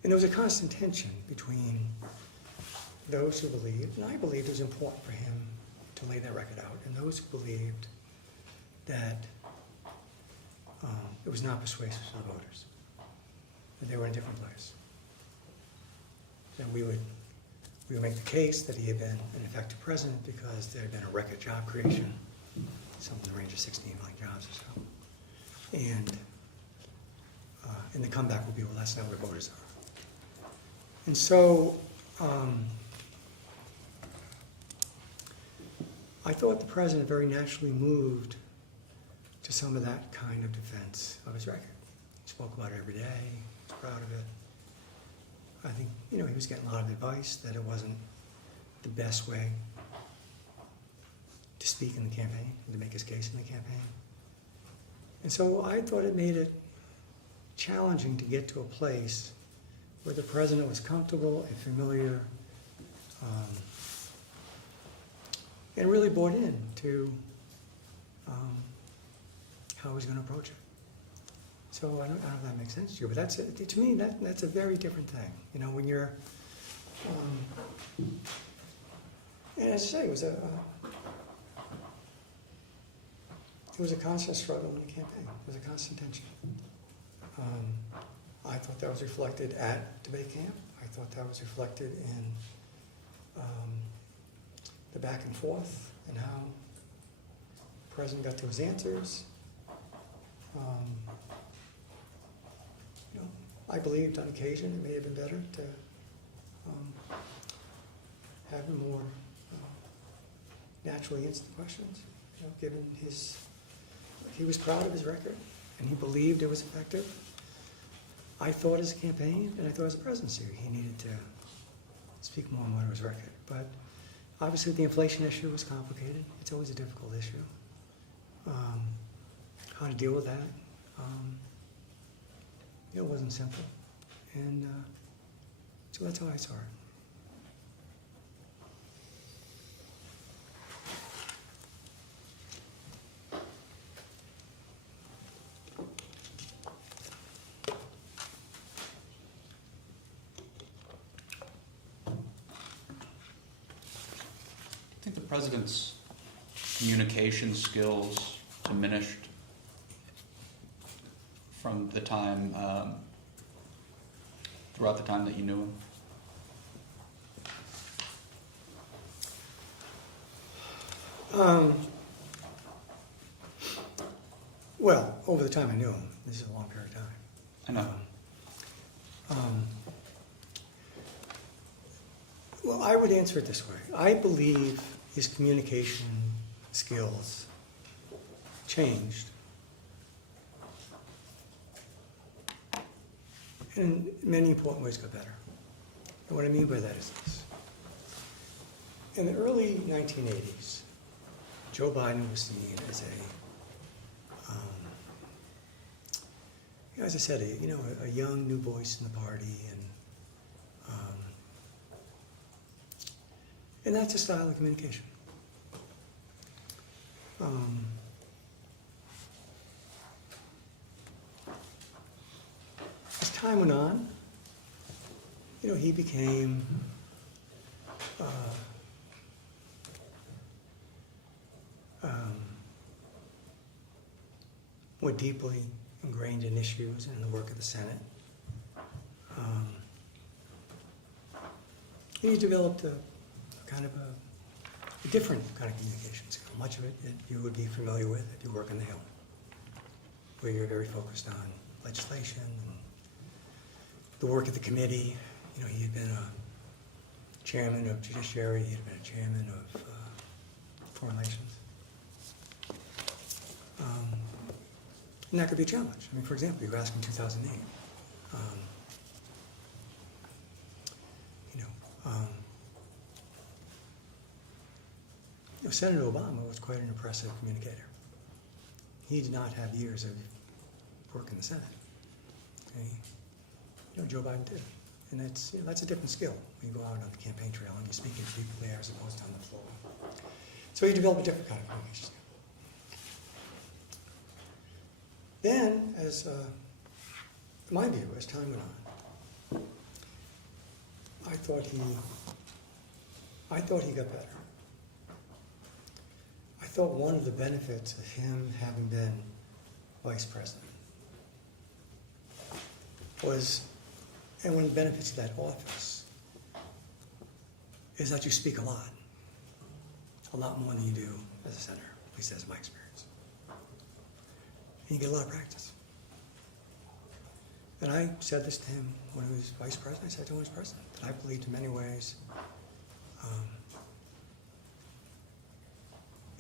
And there was a constant tension between those who believed, and I believed it was important for him to lay that record out, and those who believed that it was not persuasive to the voters, that they were in a different place. That we would make the case that he had been an effective president because there had been a record job creation, something in the range of 16 million jobs or so. And the comeback would be, well, that's not where voters are. And so I thought the president very naturally moved to some of that kind of defense of his record. He spoke about it every day, he was proud of it. I think, he was getting a lot of advice that it wasn't the best way to speak in the campaign, and to make his case in the campaign. And so I thought it made it challenging to get to a place where the president was comfortable and familiar and really bought in to how he was going to approach it. So I don't know if that makes sense to you, but to me, that's a very different thing. When you're, and as I say, it was a constant struggle in the campaign. It was a constant tension. I thought that was reflected at debate camp. I thought that was reflected in the back and forth and how the president got to his answers, You know, I believed on occasion it may have been better to have him more naturally answer the questions. You know, given he was proud of his record and he believed it was effective. I thought as a campaign and I thought as a presidency he needed to speak more and more to his record. But obviously the inflation issue was complicated. It's always a difficult issue. How to deal with that, it wasn't simple. And so that's how I saw it. I think the president's communication skills diminished from the time, throughout the time that you knew him? Well, over the time I knew him, this is a long period of time. I know. Well, I would answer it this way. I believe his communication skills changed. And in many important ways got better. And what I mean by that is this. In the early 1980s, Joe Biden was seen as as I said, a young new voice in the party, and that's a style of communication. As time went on, he became more deeply ingrained in issues and in the work of the Senate. And he developed a different kind of communication skill. Much of it that you would be familiar with if you work on the Hill, where you're very focused on legislation and the work of the committee. He had been a chairman of Judiciary, he had been a chairman of Foreign Relations. And that could be a challenge. For example, you were asked in 2008. Senator Obama was quite an impressive communicator. He did not have years of work in the Senate. Okay? Joe Biden did. And that's a different skill when you go out on the campaign trail and you're speaking to people there as opposed to on the floor. So you develop a different kind of communication skill. Then, my view, as time went on, I thought he got better. I thought one of the benefits of him having been vice president was, and one of the benefits of that office, is that you speak a lot more than you do as a senator, at least that's my experience. And you get a lot of practice. And I said this to him when he was vice president. I said to him as president that I believed in many ways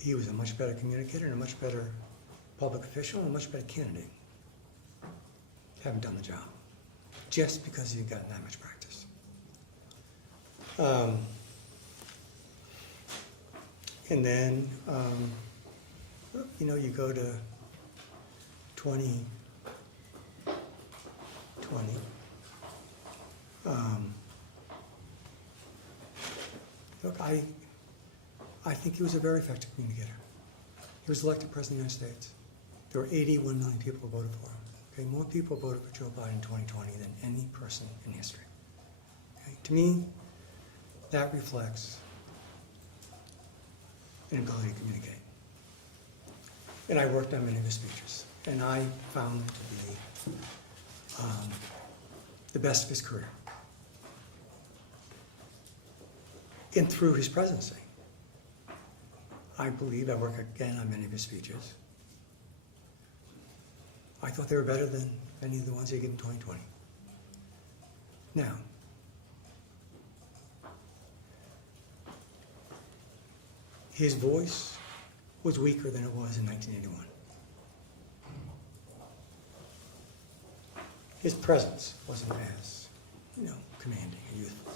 he was a much better communicator and a much better public official and a much better candidate, having done the job, just because he'd gotten that much practice. And then, you go to 2020. Look, I think he was a very effective communicator. He was elected president of the United States. There were 81 million people who voted for him. Okay, more people voted for Joe Biden in 2020 than any person in history. Okay? To me, that reflects an ability to communicate. And I worked on many of his speeches, and I found them to be the best of his career. And through his presidency, I believe I work again on many of his speeches. I thought they were better than any of the ones they get in 2020. Now, his voice was weaker than it was in 1981. His presence wasn't as, commanding and youthful.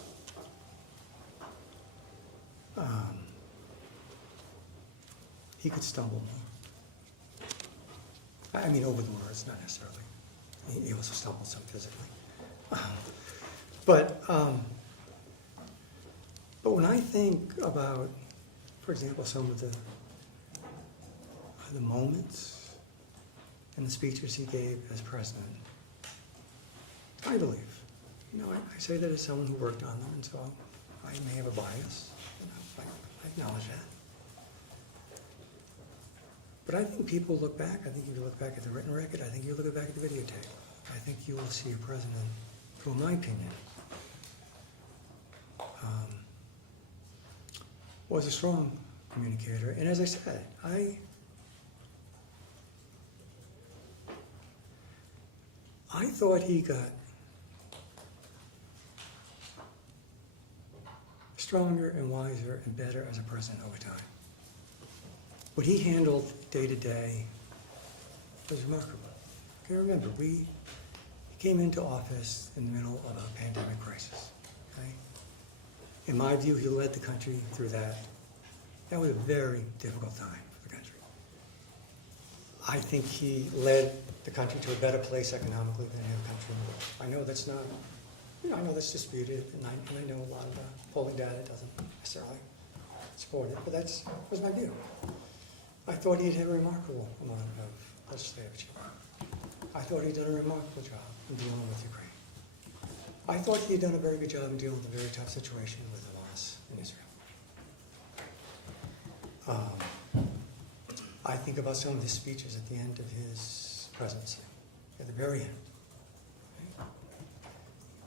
He could stumble more. I mean, over the words, not necessarily. He also stumbled some physically. But when I think about, for example, some of the moments and the speeches he gave as president, I believe, I say that as someone who worked on them, and so I may have a bias. I acknowledge that. But I think people look back. I think if you look back at the written record, I think you look back at the videotape. I think you will see a president who, in my opinion, was a strong communicator. And as I said, I thought he got stronger and wiser and better as a president over time. What he handled day to day was remarkable. Okay, remember, he came into office in the middle of a pandemic crisis. Okay? In my view, he led the country through that. That was a very difficult time for the country. I think he led the country to a better place economically than any other country in the world. I know that's not, I know that's disputed, and I know a lot of the polling data doesn't necessarily support it, but that was my view. I thought he had a remarkable amount of legislative achievement. I thought he'd done a remarkable job in dealing with Ukraine. I thought he had done a very good job in dealing with a very tough situation with Hamas in Israel. I think about some of his speeches at the end of his presidency, at the very end.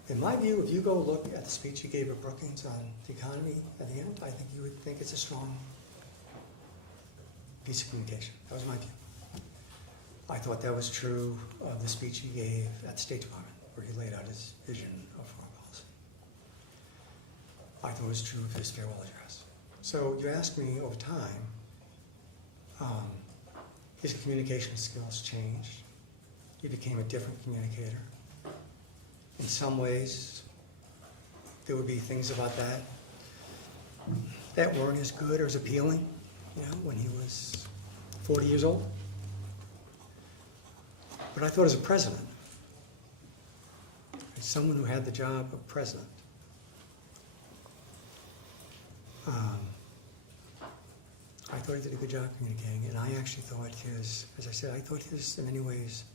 In my view, if you go look at the speech he gave at Brookings on the economy at the end, I think you would think it's a strong piece of communication. That was my view. I thought that was true of the speech he gave at the State Department, where he laid out his vision of foreign policy. I thought it was true of his farewell address. So you ask me over time, his communication skills changed. He became a different communicator. In some ways, there would be things about that weren't as good or as appealing, when he was 40 years old. But I thought as a president, as someone who had the job of president, I thought he did a good job communicating, and I actually thought as I said, I thought in many ways,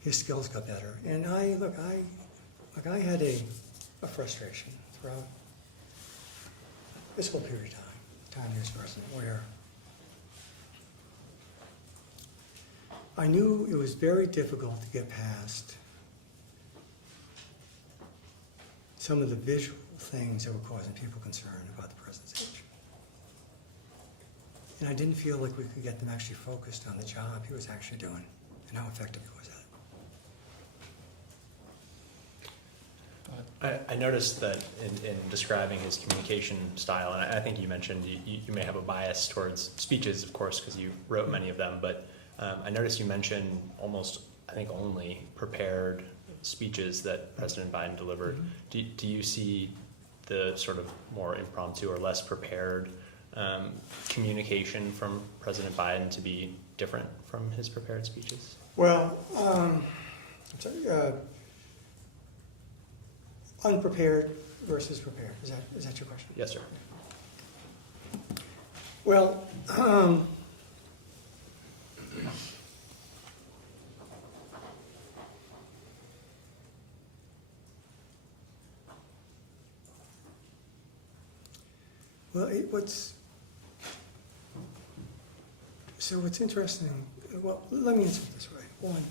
his skills got better. And I had a frustration throughout this whole period of time he was president, where I knew it was very difficult to get past some of the visual things that were causing people concern about the president's age. And I didn't feel like we could get them actually focused on the job he was actually doing and how effective he was at it. I noticed that in describing his communication style, and I think you mentioned you may have a bias towards speeches, of course, because you wrote many of them, but I noticed you mentioned almost, I think, only prepared speeches that President Biden delivered. Mm-hmm. Do you see the sort of more impromptu or less prepared communication from President Biden to be different from his prepared speeches? Well, I'm sorry, unprepared versus prepared. Is that your question? Yes, sir. Well, what's interesting, well, let me answer it this way. One,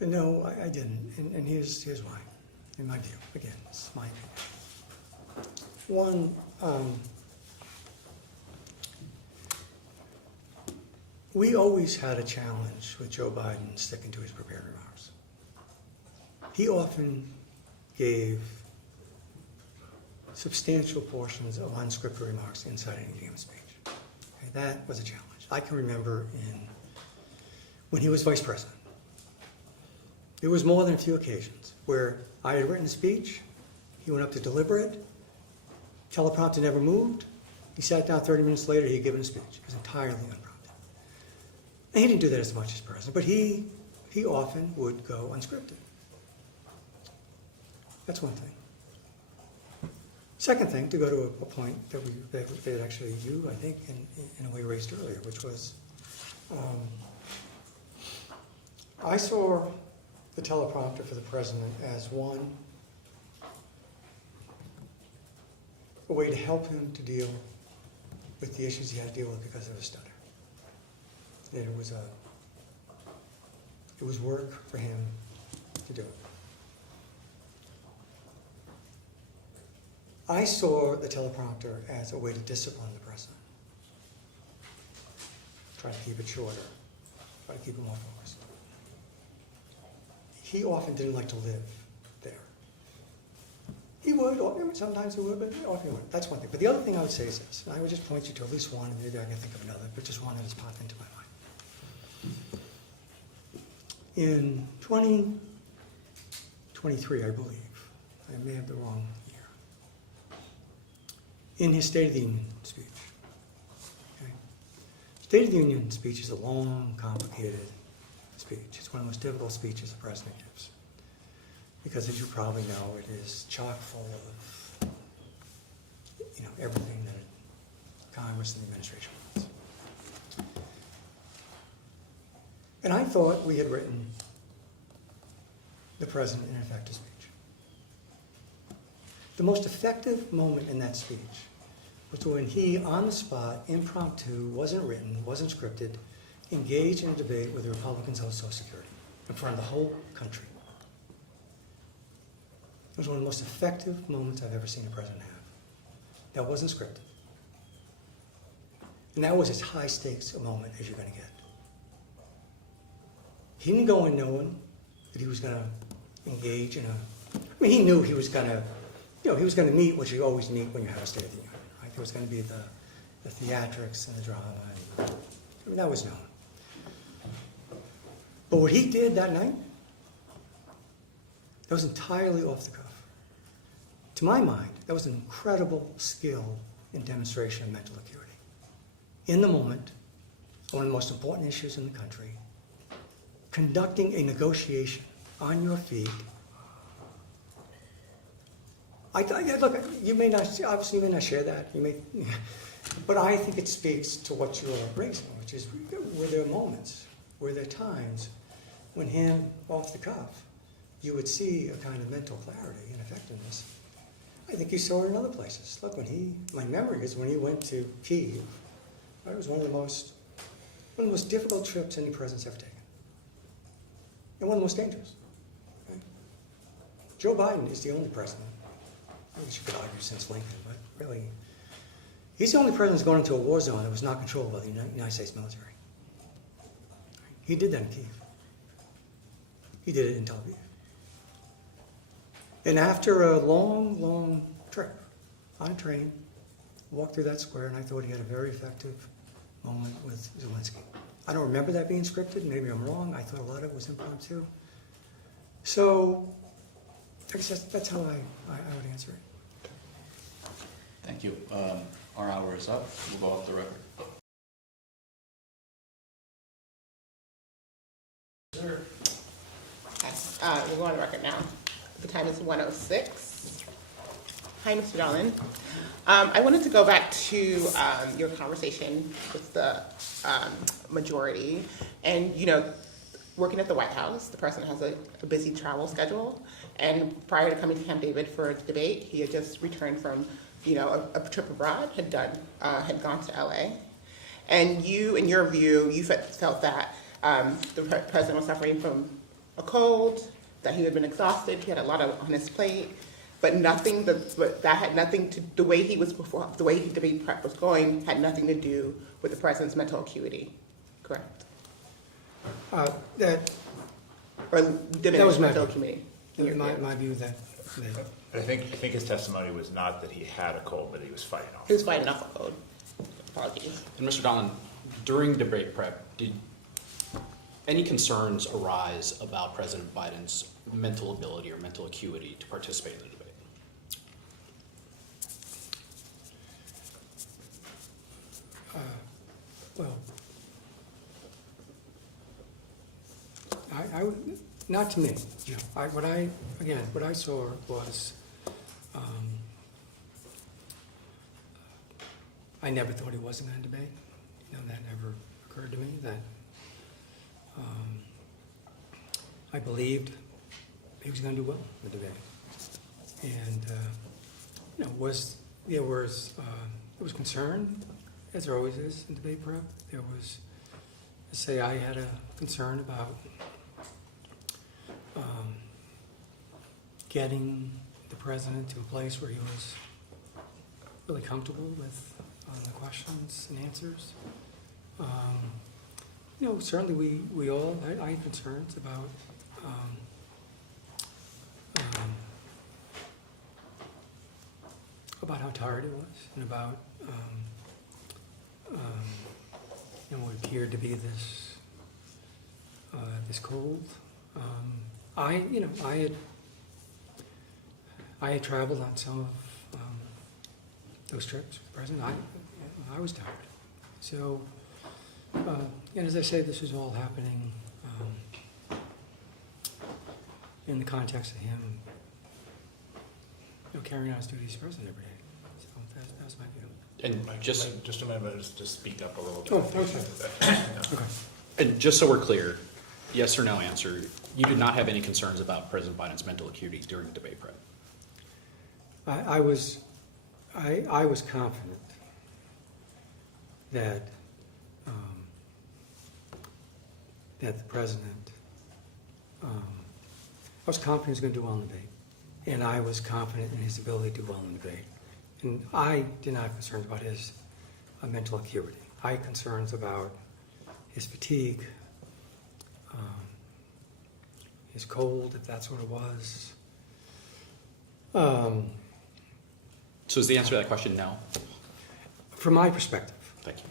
no, I didn't, and here's why. in my view. Again, this is my opinion. One, we always had a challenge with Joe Biden sticking to his prepared remarks. He often gave substantial portions of unscripted remarks inside any given speech. Okay, that was a challenge. I can remember when he was vice president, there was more than a few occasions where I had written a speech, he went up to deliver it, teleprompter never moved, he sat down 30 minutes later, he had given a speech. It was entirely unprompted. And he didn't do that as much as president, but he often would go unscripted. That's one thing. Second thing, to go to a point that actually you, I think, in a way raised earlier, which was, I saw the teleprompter for the president as one, a way to help him to deal with the issues he had to deal with because of his stutter. And it was work for him to do it. I saw the teleprompter as a way to discipline the president. Try to keep it shorter, try to keep it more focused. He often didn't like to live there. He would, or sometimes he would, but often he wouldn't. That's one thing. But the other thing I would say is this, and I would just point you to at least one, and maybe I can think of another, but just one that has popped into my mind. In 2023, I believe, I may have the wrong year, in his State of the Union speech. Okay? State of the Union speech is a long, complicated speech. It's one of the most difficult speeches the president gives. Because as you probably know, it is chock full of, everything that Congress and the administration wants. And I thought we had written the president in an effective speech. The most effective moment in that speech was when he, on the spot, impromptu, wasn't written, wasn't scripted, engaged in a debate with the Republicans on Social Security in front of the whole country. It was one of the most effective moments I've ever seen a president have. That wasn't scripted. And that was as high stakes a moment as you're going to get. He didn't go in knowing that he was going to engage in he knew he was going to, he was going to meet what you always meet when you have a State of the Union, right? There was going to be the theatrics and the drama. That was known. But what he did that night, that was entirely off the cuff. To my mind, that was an incredible skill in demonstration of mental acuity. In the moment, one of the most important issues in the country, conducting a negotiation on your feet. Look, you may not, obviously you may not share that, but I think it speaks to what you're raising, which is, were there moments, were there times when him, off the cuff, you would see a kind of mental clarity and effectiveness. I think you saw it in other places. Look, my memory is when he went to Kyiv, right, it was one of the most difficult trips any president's ever taken. And one of the most dangerous. Right? Joe Biden is the only president, I guess you could argue since Lincoln, but really, he's the only president that's gone into a war zone that was not controlled by the United States military. He did that in Kyiv. He did it in Tel Aviv. And after a long, long trip on a train, walked through that square, and I thought he had a very effective moment with Zelensky. I don't remember that being scripted. Maybe I'm wrong. I thought a lot of it was impromptu. So I guess that's how I would answer it. Thank you. Our hour is up. We'll go off the record. Sir. Yes, we'll go on the record now. The time is 1:06. Hi, Mr. Donilon. I wanted to go back to your conversation with the majority. And, working at the White House, the president has a busy travel schedule. And prior to coming to Camp David for a debate, he had just returned from, a trip abroad, had gone to LA. And you, in your view, you felt that the president was suffering from a cold, that he had been exhausted, he had a lot on his plate, but that had nothing to, the way debate prep was going had nothing to do with the president's mental acuity, correct? That Or That diminished was my mental view. acuity? my view that I think his testimony was not that he had a cold, but he was fighting off. He was fighting off a code. Apologies. And Mr. Donilon, during debate prep, did any concerns arise about President Biden's mental ability or mental acuity to participate in the debate? well, I would, not to me, you know, what I saw was, I never thought he wasn't going to debate. You know, that never occurred to me, that I believed he was going to do well in the debate. And, you know, there was concern, as there always is in debate prep. There was, say, I had a concern about getting the president to a place where he was really comfortable with the questions and answers. You know, certainly we all, I had concerns about how tired he was and about you know, what appeared to be this cold. I had traveled on some of those trips with the president. I was tired. So, and as I say, this was all happening in the context of him, you know, carrying out his duties as president every day. So that was my view. And Just a minute, just speak up a little bit. Oh, okay. Okay. And just so we're clear, yes or no answer, you did not have any concerns about President Biden's mental acuity during debate prep? I was confident that that the president, I was confident he was going to do well in the debate, and I was confident in his ability to do well in the debate. And I did not have concerns about his mental acuity. I had concerns about his fatigue, his cold, if that's what it was. So is the answer to that question no? From my perspective. Thank you.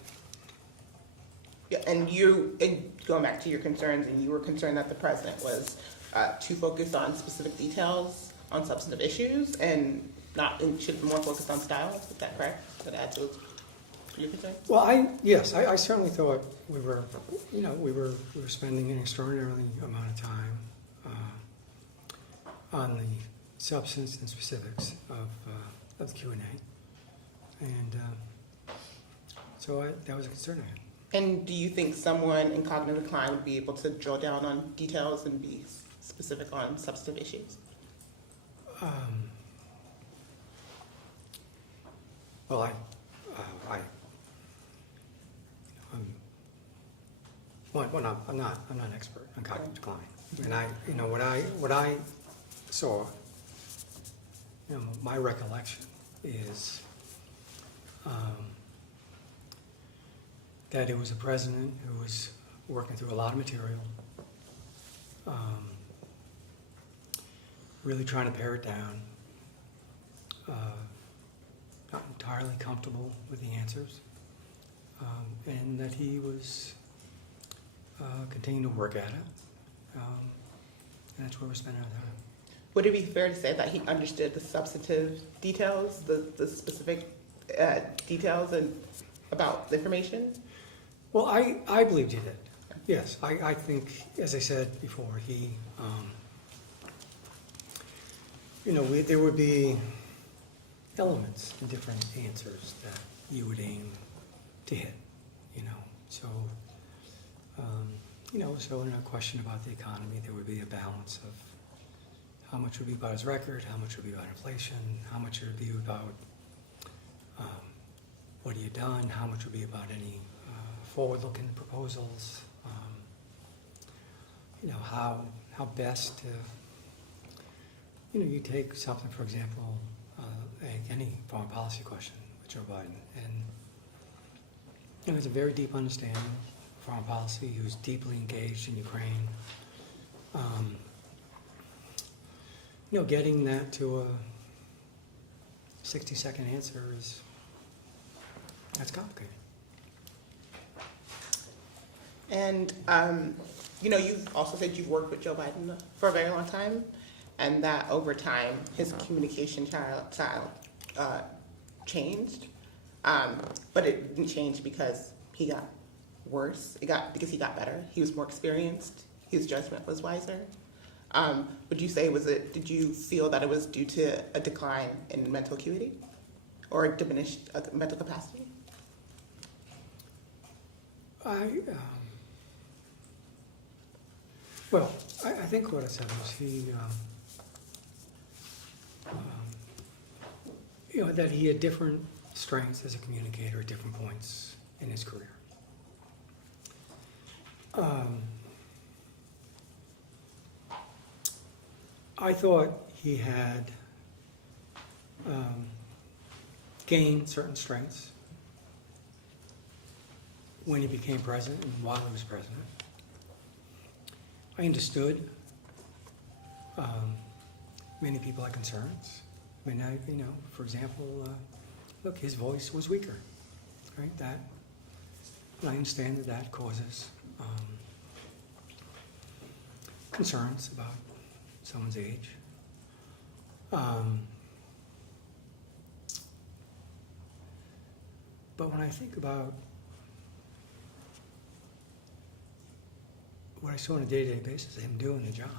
Yeah, and going back to your concerns, and you were concerned that the president was too focused on specific details on substantive issues and should be more focused on style. Is that correct? That adds to your concern? Well, I certainly thought we were spending an extraordinary amount of time on the substance and specifics of the Q&A, and so that was a concern I had. And do you think someone in cognitive decline would be able to drill down on details and be specific on substantive issues? Well, I'm not an expert on cognitive decline, and what I saw, my recollection is that it was a president who was working through a lot of material, really trying to pare it down, not entirely comfortable with the answers, and that he was continuing to work at it, and that's where we're spending our time. Would it be fair to say that he understood the substantive details, the specific details about the information? Well, I believed he did. Yes, I think, as I said before, he, there would be elements in different answers that you would aim to hit, So, so in a question about the economy, there would be a balance of how much would be about his record, how much would be about inflation, how much would be about what he had done, how much would be about any forward-looking proposals, how best to you know, you take something, for example, any foreign policy question with Joe Biden, and you know, he has a very deep understanding of foreign policy. He was deeply engaged in Ukraine. You know, getting that to a 60-second answer that's complicated. And, you know, you've also said you've worked with Joe Biden for a very long time, and that over time, his communication style changed. But it didn't change because he got worse. Because he got better. He was more experienced. His judgment was wiser. Would you say, did you feel that it was due to a decline in mental acuity or a diminished mental capacity? Well, I think what I said was you know, that he had different strengths as a communicator at different points in his career. I thought he had gained certain strengths when he became president and while he was president. I understood many people had concerns. I mean, you know, for example, look, his voice was weaker, right? And I understand that causes concerns about someone's age. But when I think about what I saw on a day-to-day basis of him doing the job,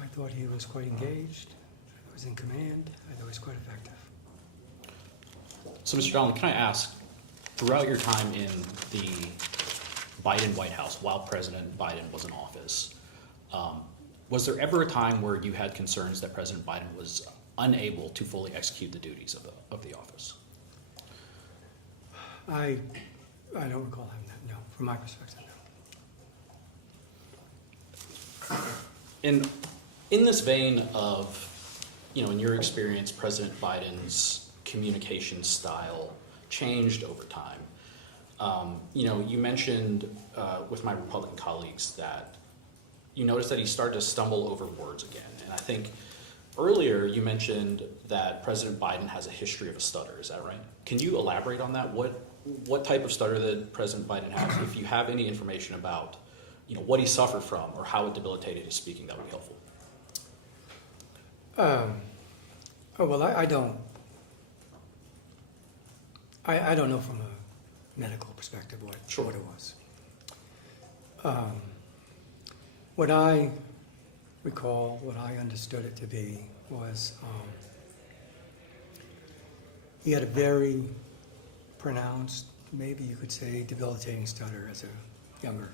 I thought he was quite engaged, he was in command, I thought he was quite effective. So, Mr. Donilon, can I ask, throughout your time in the Biden White House, while President Biden was in office, was there ever a time where you had concerns that President Biden was unable to fully execute the duties of the office? I don't recall having that, no, from my perspective, no. In this vein of, you know, in your experience, President Biden's communication style changed over time. You know, you mentioned with my Republican colleagues that you noticed that he started to stumble over words again. And I think earlier you mentioned that President Biden has a history of a stutter. Is that right? Can you elaborate on that? What type of stutter that President Biden has? If you have any information about, you know, what he suffered from or how it debilitated his speaking, that would be helpful. Oh, well, I don't know from a medical perspective what it was. What I recall, what I understood it to be was he had a very pronounced, maybe you could say debilitating stutter as a younger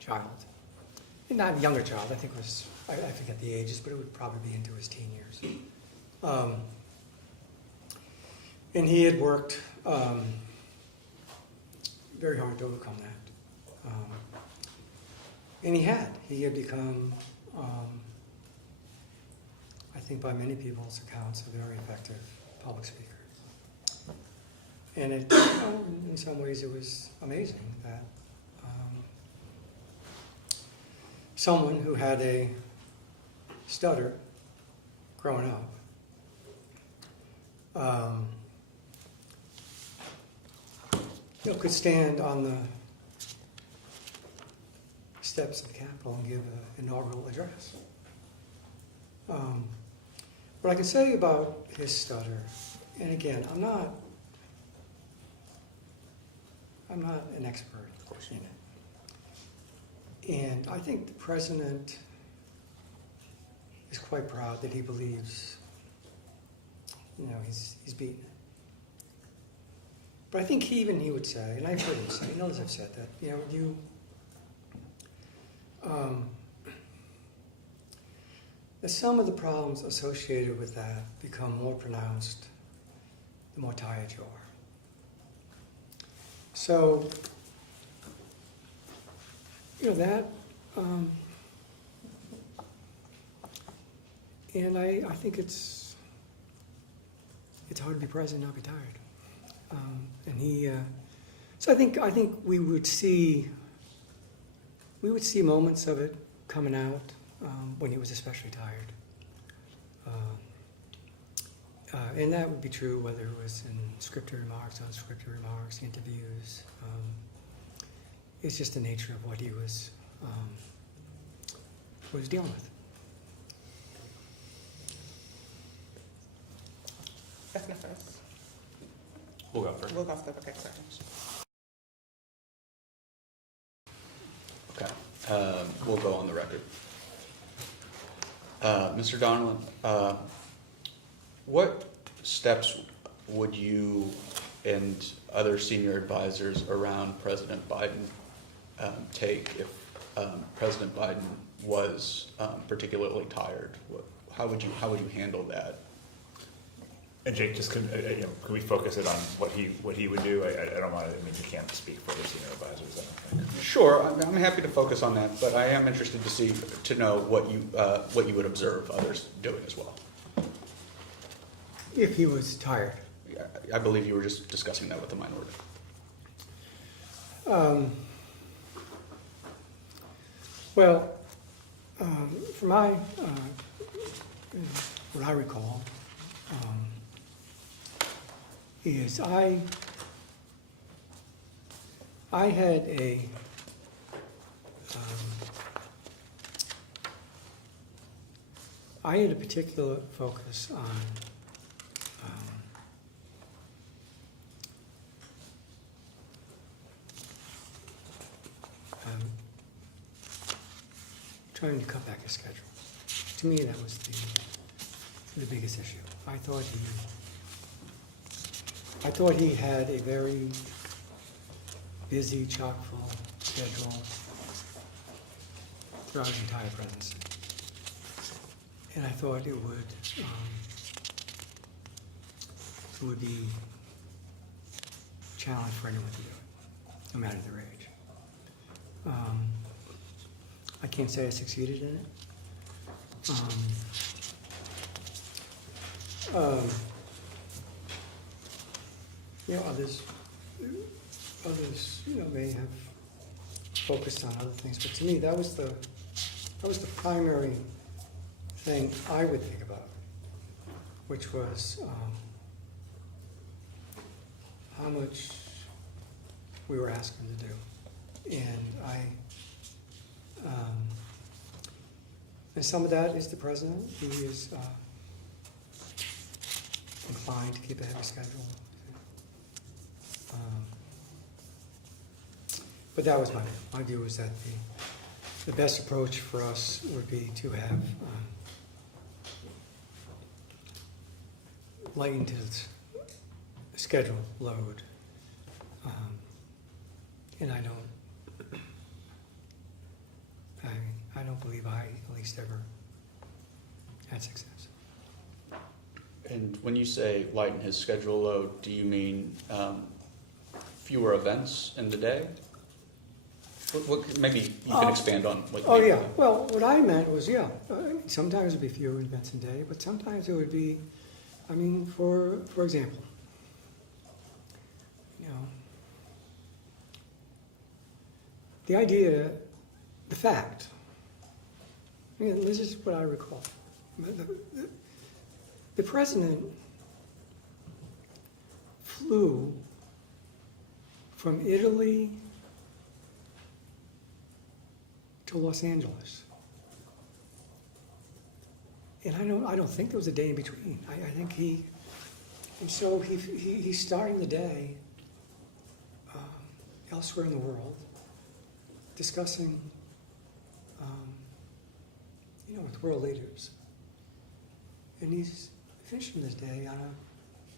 child. Not a younger child, I think it was, I forget the ages, but it would probably be into his teen years. And he had worked very hard to overcome that. And he had become, I think by many people's accounts, a very effective public speaker. And it, in some ways, it was amazing that someone who had a stutter growing up, you know, could stand on the steps of the Capitol and give an inaugural address. What I can say about his stutter, and again, I'm not an expert, of course, in it. And I think the president is quite proud that he believes, you know, he's beaten it. But I think he would say, and I've heard him say, and others have said that, you know, that some of the problems associated with that become more pronounced the more tired you are. So, you know, that And I think it's hard to be president and not be tired. And he, so I think we would see moments of it coming out when he was especially tired. And that would be true whether it was in scripted remarks, unscripted remarks, interviews. It's just the nature of what he was dealing with. That's my first. We'll go first. We'll go first. Okay, sorry. Okay, we'll go on the record. Mr. Donilon, what steps would you and other senior advisors around President Biden take if President Biden was particularly tired? How would you handle that? And Jake, just could we focus it on what he would do? I don't want to. I mean, you can't speak for the senior advisors. I don't think. Sure, I'm happy to focus on that, but I am interested to know what you would observe others doing as well. If he was tired. I believe you were just discussing that with the minority. Well, from what I recall, is I had a particular focus on trying to cut back his schedule. To me, that was the biggest issue. I thought he had a very busy, chock-full schedule throughout his entire presidency. And I thought it would be a challenge for anyone to do it, no matter their age. I can't say I succeeded in it. Others, may have focused on other things, but to me, that was the primary thing I would think about, which was how much we were asking to do, and some of that is the president. He is inclined to keep a heavy schedule. But that was my view. My view was that the best approach for us would be to have lightened his schedule load. And I don't believe I at least ever had success. And when you say lighten his schedule load, do you mean fewer events in the day? Maybe you can expand on what you mean. Yeah. Well, what I meant was, sometimes it would be fewer events a day, but sometimes it would be, for example, the idea, the fact, this is what I recall. The president flew from Italy to Los Angeles. And I don't think there was a day in between. I think he's starting the day elsewhere in the world, discussing, with world leaders. And he's finishing this day on a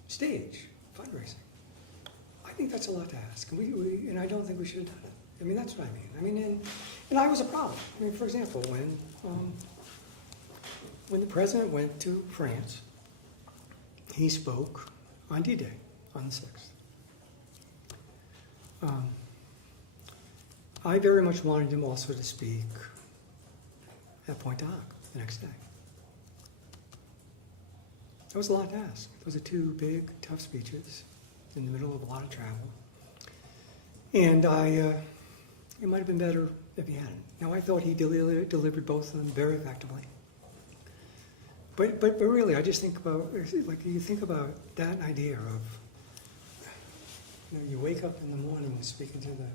stage, fundraising. I think that's a lot to ask, and I don't think we should have done it. That's what I mean. And I was a problem. For example, when the president went to France, he spoke on D-Day, on the 6th. I very much wanted him also to speak at Pointe du Hoc the next day. That was a lot to ask. Those are two big, tough speeches in the middle of a lot of travel. And it might have been better if he hadn't. Now, I thought he delivered both of them very effectively. But really, I just think about, like, you think about that idea of, you wake up in the morning speaking to the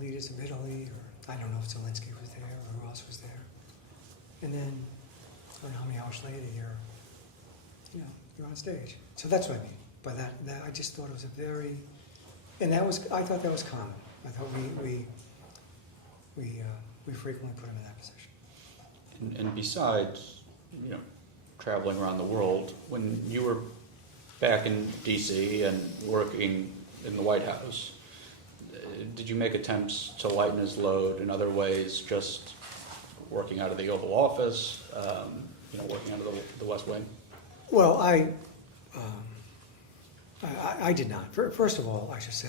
leaders of Italy, or I don't know if Zelensky was there or who else was there. And then, I don't know how many hours later, you're on stage. So that's what I mean by that I just thought it was a very, and I thought that was common. I thought we frequently put him in that position. And besides, traveling around the world, when you were back in DC and working in the White House, did you make attempts to lighten his load in other ways, just working out of the Oval Office, working out of the West Wing? Well, I did not. First of all, I should say,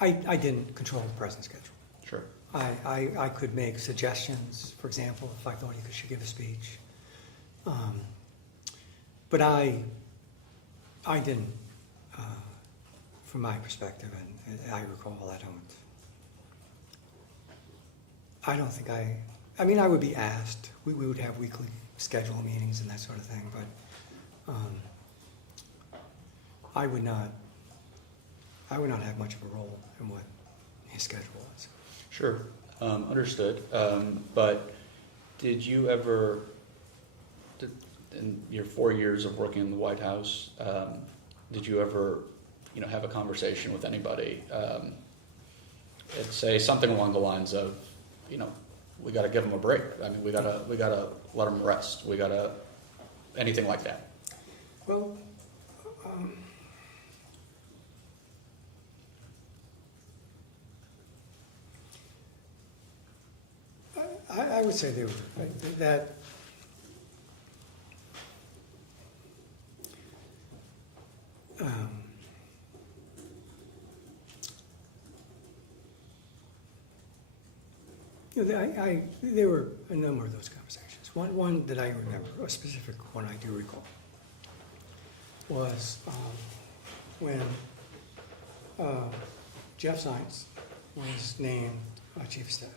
I didn't control the president's schedule. Sure. I could make suggestions, for example, if I thought he should give a speech. But I didn't, from my perspective, and I recall, I don't think I mean, I would be asked. We would have weekly schedule meetings and that sort of thing, but I would not have much of a role in what his schedule was. Sure, understood. But did you ever, in your 4 years of working in the White House, did you ever, have a conversation with anybody, and say something along the lines of, we got to give them a break. I mean, we gotta let them rest. We gotta, anything like that. Well, I would say they were that. There were a number of those conversations. One that I remember, a specific one I do recall, was when Jeff Zients was named chief of staff.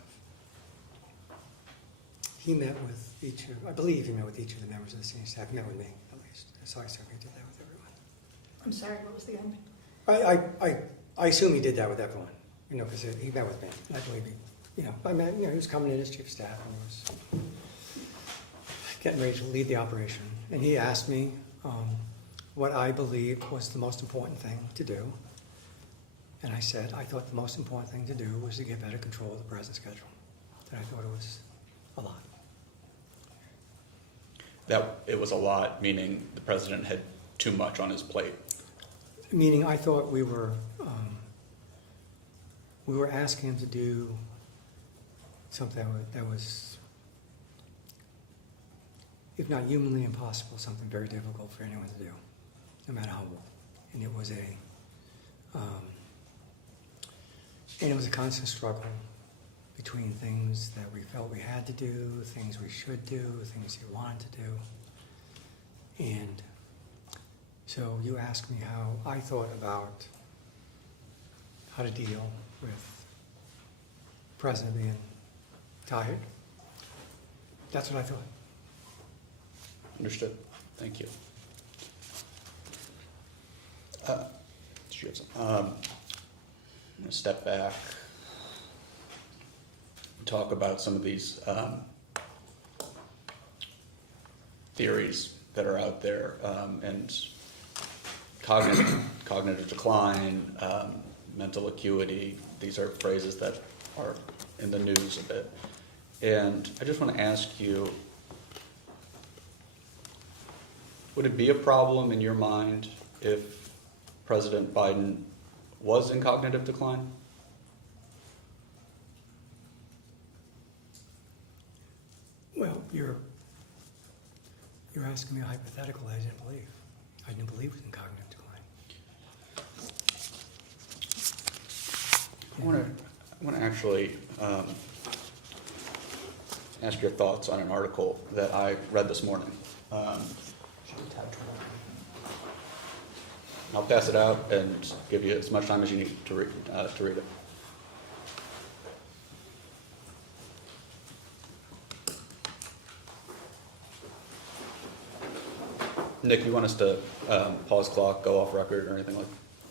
He met with I believe he met with each of the members of the senior staff. He met with me, at least. So I certainly did that with everyone. I'm sorry, what was the ending? I assume he did that with everyone, because he met with me. I believe he was coming in as chief of staff and was getting ready to lead the operation. And he asked me what I believed was the most important thing to do. And I said, I thought the most important thing to do was to get better control of the president's schedule. And I thought it was a lot. That it was a lot, meaning the president had too much on his plate. Meaning I thought we were asking him to do something that was, if not humanly impossible, something very difficult for anyone to do, no matter how old. And it was a constant struggle between things that we felt we had to do, things we should do, things he wanted to do. And so you asked me how I thought about how to deal with the president being tired. That's what I thought. Understood. Thank you. I'm going to step back and talk about some of these theories that are out there, and cognitive decline, mental acuity. These are phrases that are in the news a bit. And I just want to ask you, would it be a problem in your mind if President Biden was in cognitive decline? Well, you're asking me a hypothetical I didn't believe. I didn't believe it was in cognitive decline. I want to actually ask your thoughts on an article that I read this morning. I'll pass it out and give you as much time as you need to read it. Nick, you want us to pause clock, go off record, or anything like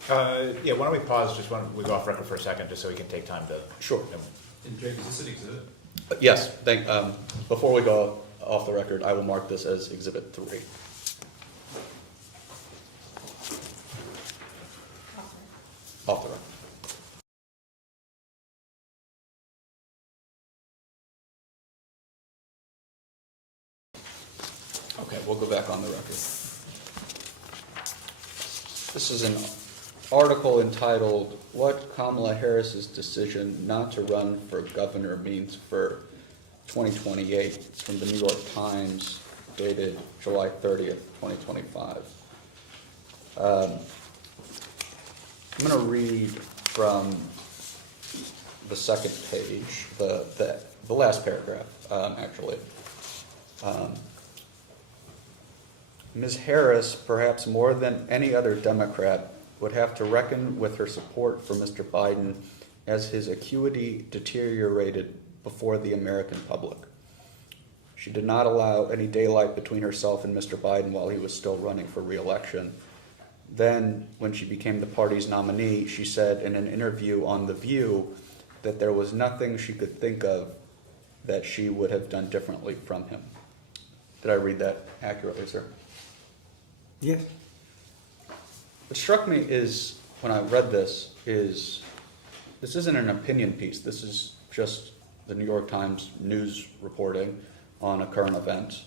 that? Yeah, why don't we pause, just why don't we go off record for a second, just so we can take time to. Sure. And Jake, is this an exhibit? Yes, before we go off the record, I will mark this as Exhibit 3. Off the record. Okay, we'll go back on the record. This is an article entitled, "What Kamala Harris's Decision Not to Run for Governor Means for 2028. It's from the New York Times, dated July 30th, 2025. I'm going to read from the second page, the last paragraph, actually. Ms. Harris, perhaps more than any other Democrat, would have to reckon with her support for Mr. Biden as his acuity deteriorated before the American public. She did not allow any daylight between herself and Mr. Biden while he was still running for re-election. Then, when she became the party's nominee, she said in an interview on The View that there was nothing she could think of that she would have done differently from him. Did I read that accurately, sir? Yes. What struck me is, when I read this isn't an opinion piece. This is just the New York Times news reporting on a current event.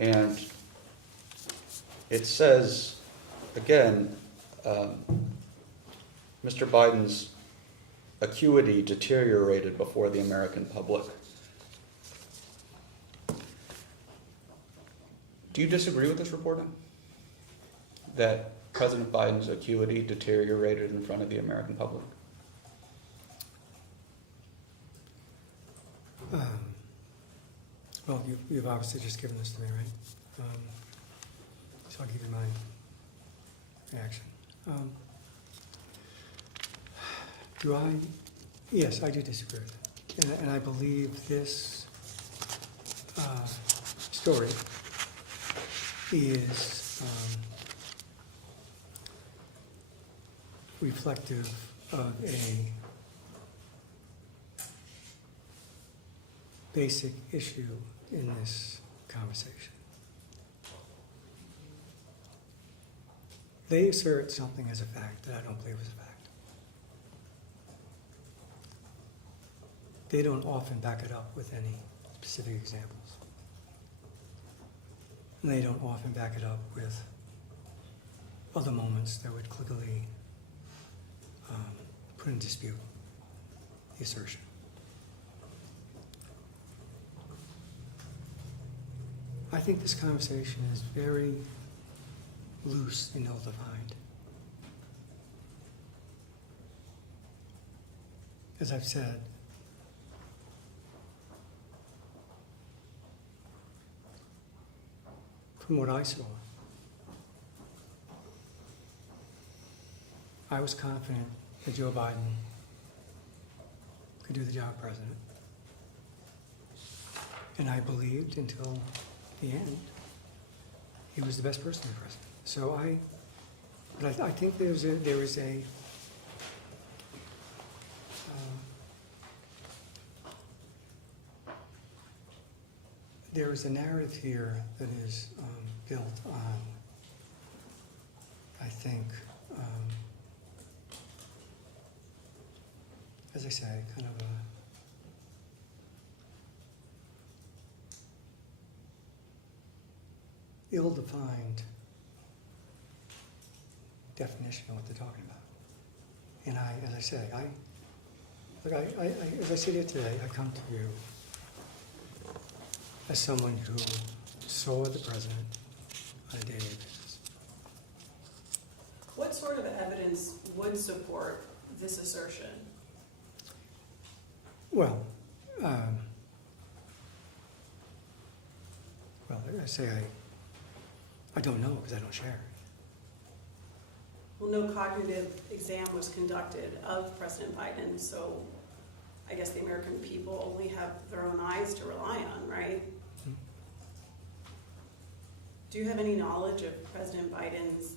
And it says, again, Mr. Biden's acuity deteriorated before the American public. Do you disagree with this reporting? That President Biden's acuity deteriorated in front of the American public? Well, you've obviously just given this to me, right? So I'll give you my reaction. Yes, I do disagree with it. And I believe this story is reflective of a basic issue in this conversation. They assert something as a fact that I don't believe is a fact. They don't often back it up with any specific examples. And they don't often back it up with other moments that would clearly put in dispute the assertion. I think this conversation is very loose and ill-defined. As I've said, from what I saw, I was confident that Joe Biden could do the job of president. And I believed until the end he was the best person to be president. So I think there is a narrative here that is built on, I think, as I say, kind of a ill-defined definition of what they're talking about. And as I say, as I sit here today, I come to you as someone who saw the president on a daily basis. What sort of evidence would support this assertion? Well, say I don't know because I don't share it. Well, no cognitive exam was conducted of President Biden, so I guess the American people only have their own eyes to rely on, right? Hmm. Do you have any knowledge of President Biden's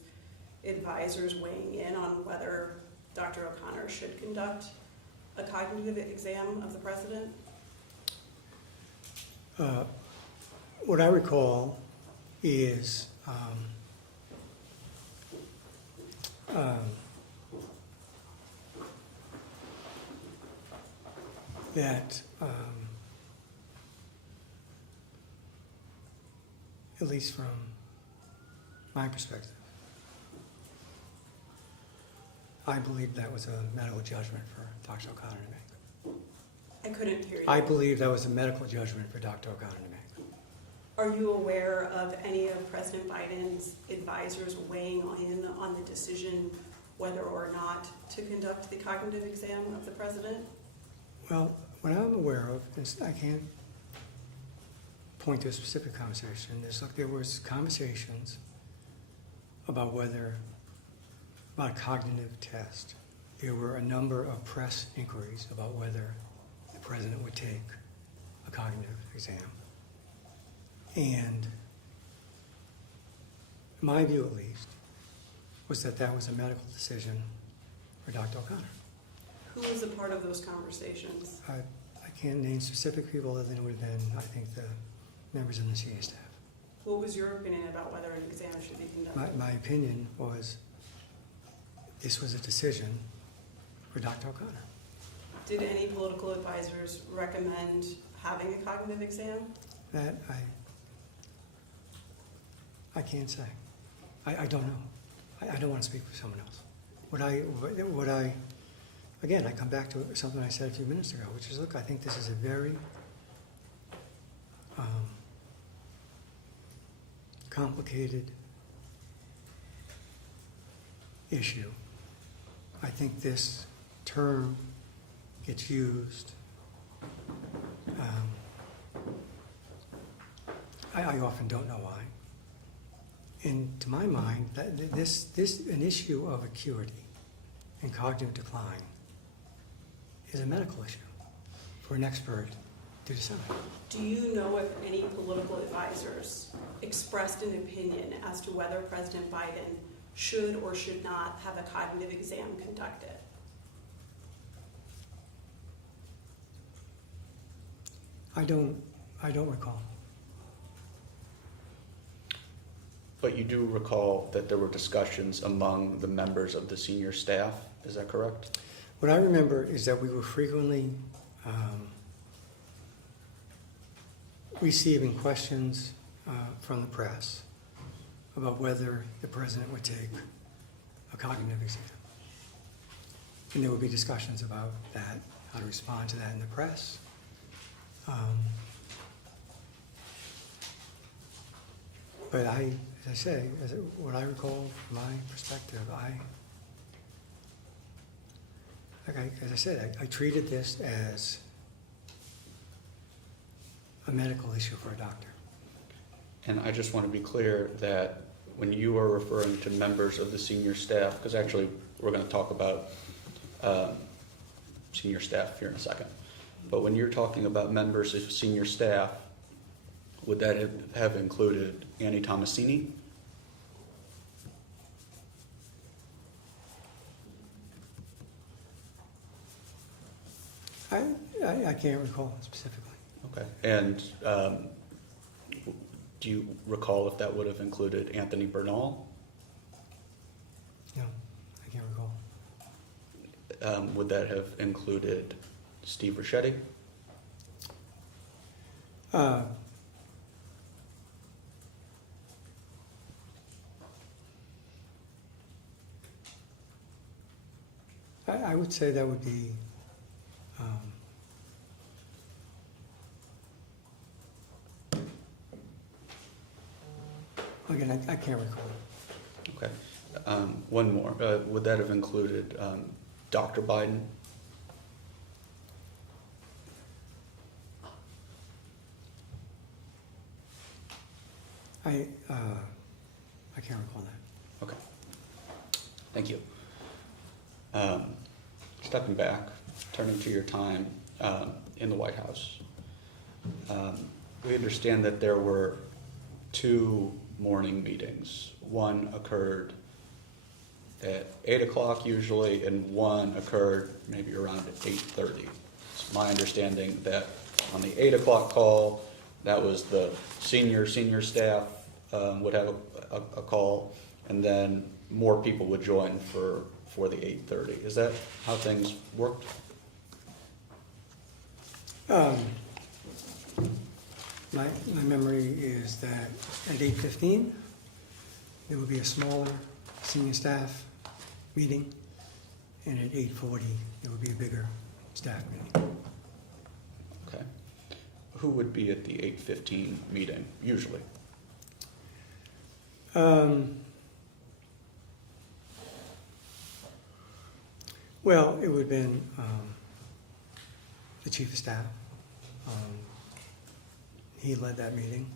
advisors weighing in on whether Dr. O'Connor should conduct a cognitive exam of the president? What I recall is that at least from my perspective, I believe that was a medical judgment for Dr. O'Connor to make. I couldn't hear you. I believe that was a medical judgment for Dr. O'Connor to make. Are you aware of any of President Biden's advisors weighing in on the decision whether or not to conduct the cognitive exam of the president? Well, what I'm aware of, and I can't point to a specific conversation, is look, there was conversations about a cognitive test. There were a number of press inquiries about whether the president would take a cognitive exam. And my view, at least, was that that was a medical decision for Dr. O'Connor. Who was a part of those conversations? I can't name specific people other than it would have been, I think, the members of the senior staff. What was your opinion about whether an exam should be conducted? My opinion was this was a decision for Dr. O'Connor. Did any political advisors recommend having a cognitive exam? That I can't say. I don't know. I don't want to speak for someone else. Again, I come back to something I said a few minutes ago, which is, look, I think this is a very complicated issue. I think this term gets used. I often don't know why. And to my mind, an issue of acuity and cognitive decline is a medical issue for an expert to decide. Do you know if any political advisors expressed an opinion as to whether President Biden should or should not have a cognitive exam conducted? I don't recall. But you do recall that there were discussions among the members of the senior staff, is that correct? What I remember is that we were frequently receiving questions from the press about whether the president would take a cognitive exam. And there would be discussions about that, how to respond to that in the press. But as I say, what I recall from my perspective, as I said, I treated this as a medical issue for a doctor. And I just want to be clear that when you are referring to members of the senior staff, because actually we're going to talk about senior staff here in a second, but when you're talking about members of senior staff, would that have included Annie Tomasini? I can't recall specifically. Okay. And do you recall if that would have included Anthony Bernal? No, I can't recall. Would that have included Steve Ricchetti? I would say that would be again, I can't recall. Okay. One more. Would that have included Dr. Biden? I can't recall that. Okay. Thank you. Stepping back, turning to your time in the White House. We understand that there were 2 morning meetings. One occurred at 8 o'clock usually, and one occurred maybe around 8:30. It's my understanding that on the 8 o'clock call, that was the senior staff would have a call, and then more people would join for the 8:30. Is that how things worked? My memory is that at 8:15, there would be a smaller senior staff meeting, and at 8:40, there would be a bigger staff meeting. Okay. Who would be at the 8:15 meeting usually? Well, it would have been the chief of staff. He led that meeting.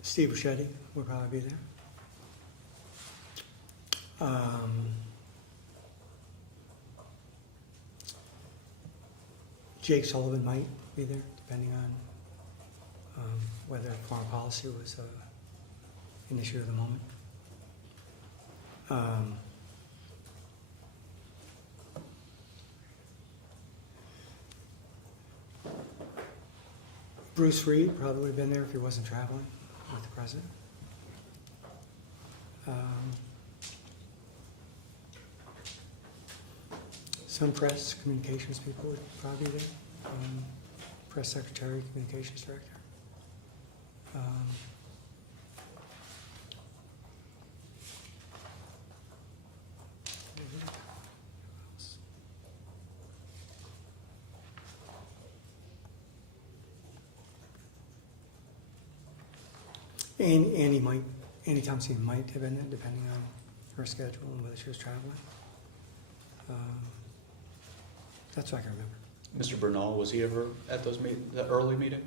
Steve Ricchetti would probably be there. Jake Sullivan might be there, depending on whether foreign policy was an issue at the moment. Bruce Reed probably would have been there if he wasn't traveling with the president. Some press communications people would probably be there. Press secretary, communications director. Annie Thompson might have been there, depending on her schedule and whether she was traveling. That's what I can remember. Mr. Bernal, was he ever at those the early meeting?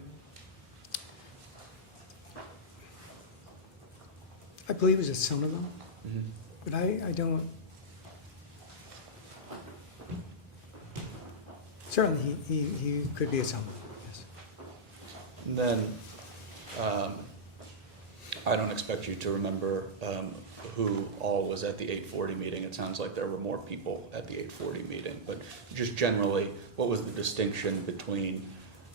I believe it was at some of them, Mm-hmm. but I don't. Certainly, he could be at some of them, yes. And then, I don't expect you to remember who all was at the 8:40 meeting. It sounds like there were more people at the 8:40 meeting, but just generally, what was the distinction between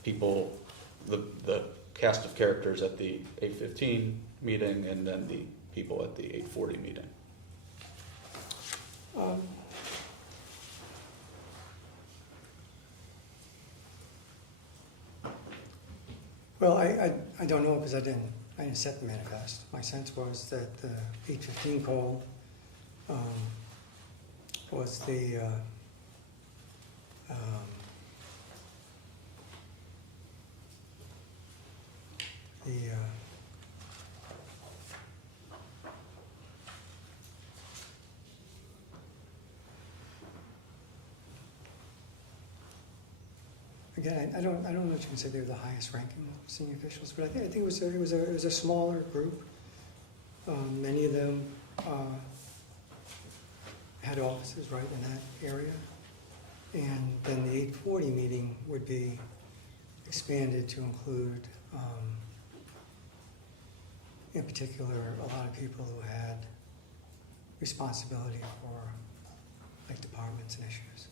people, the cast of characters at the 8:15 meeting and then the people at the 8:40 meeting? Well, I don't know because I didn't set the manifest. My sense was that the 8:15 call was the again, I don't know if you can say they were the highest ranking senior officials, but I think it was a smaller group. Many of them had offices right in that area, and then the 8:40 meeting would be expanded to include, in particular, a lot of people who had responsibility for like departments and issues.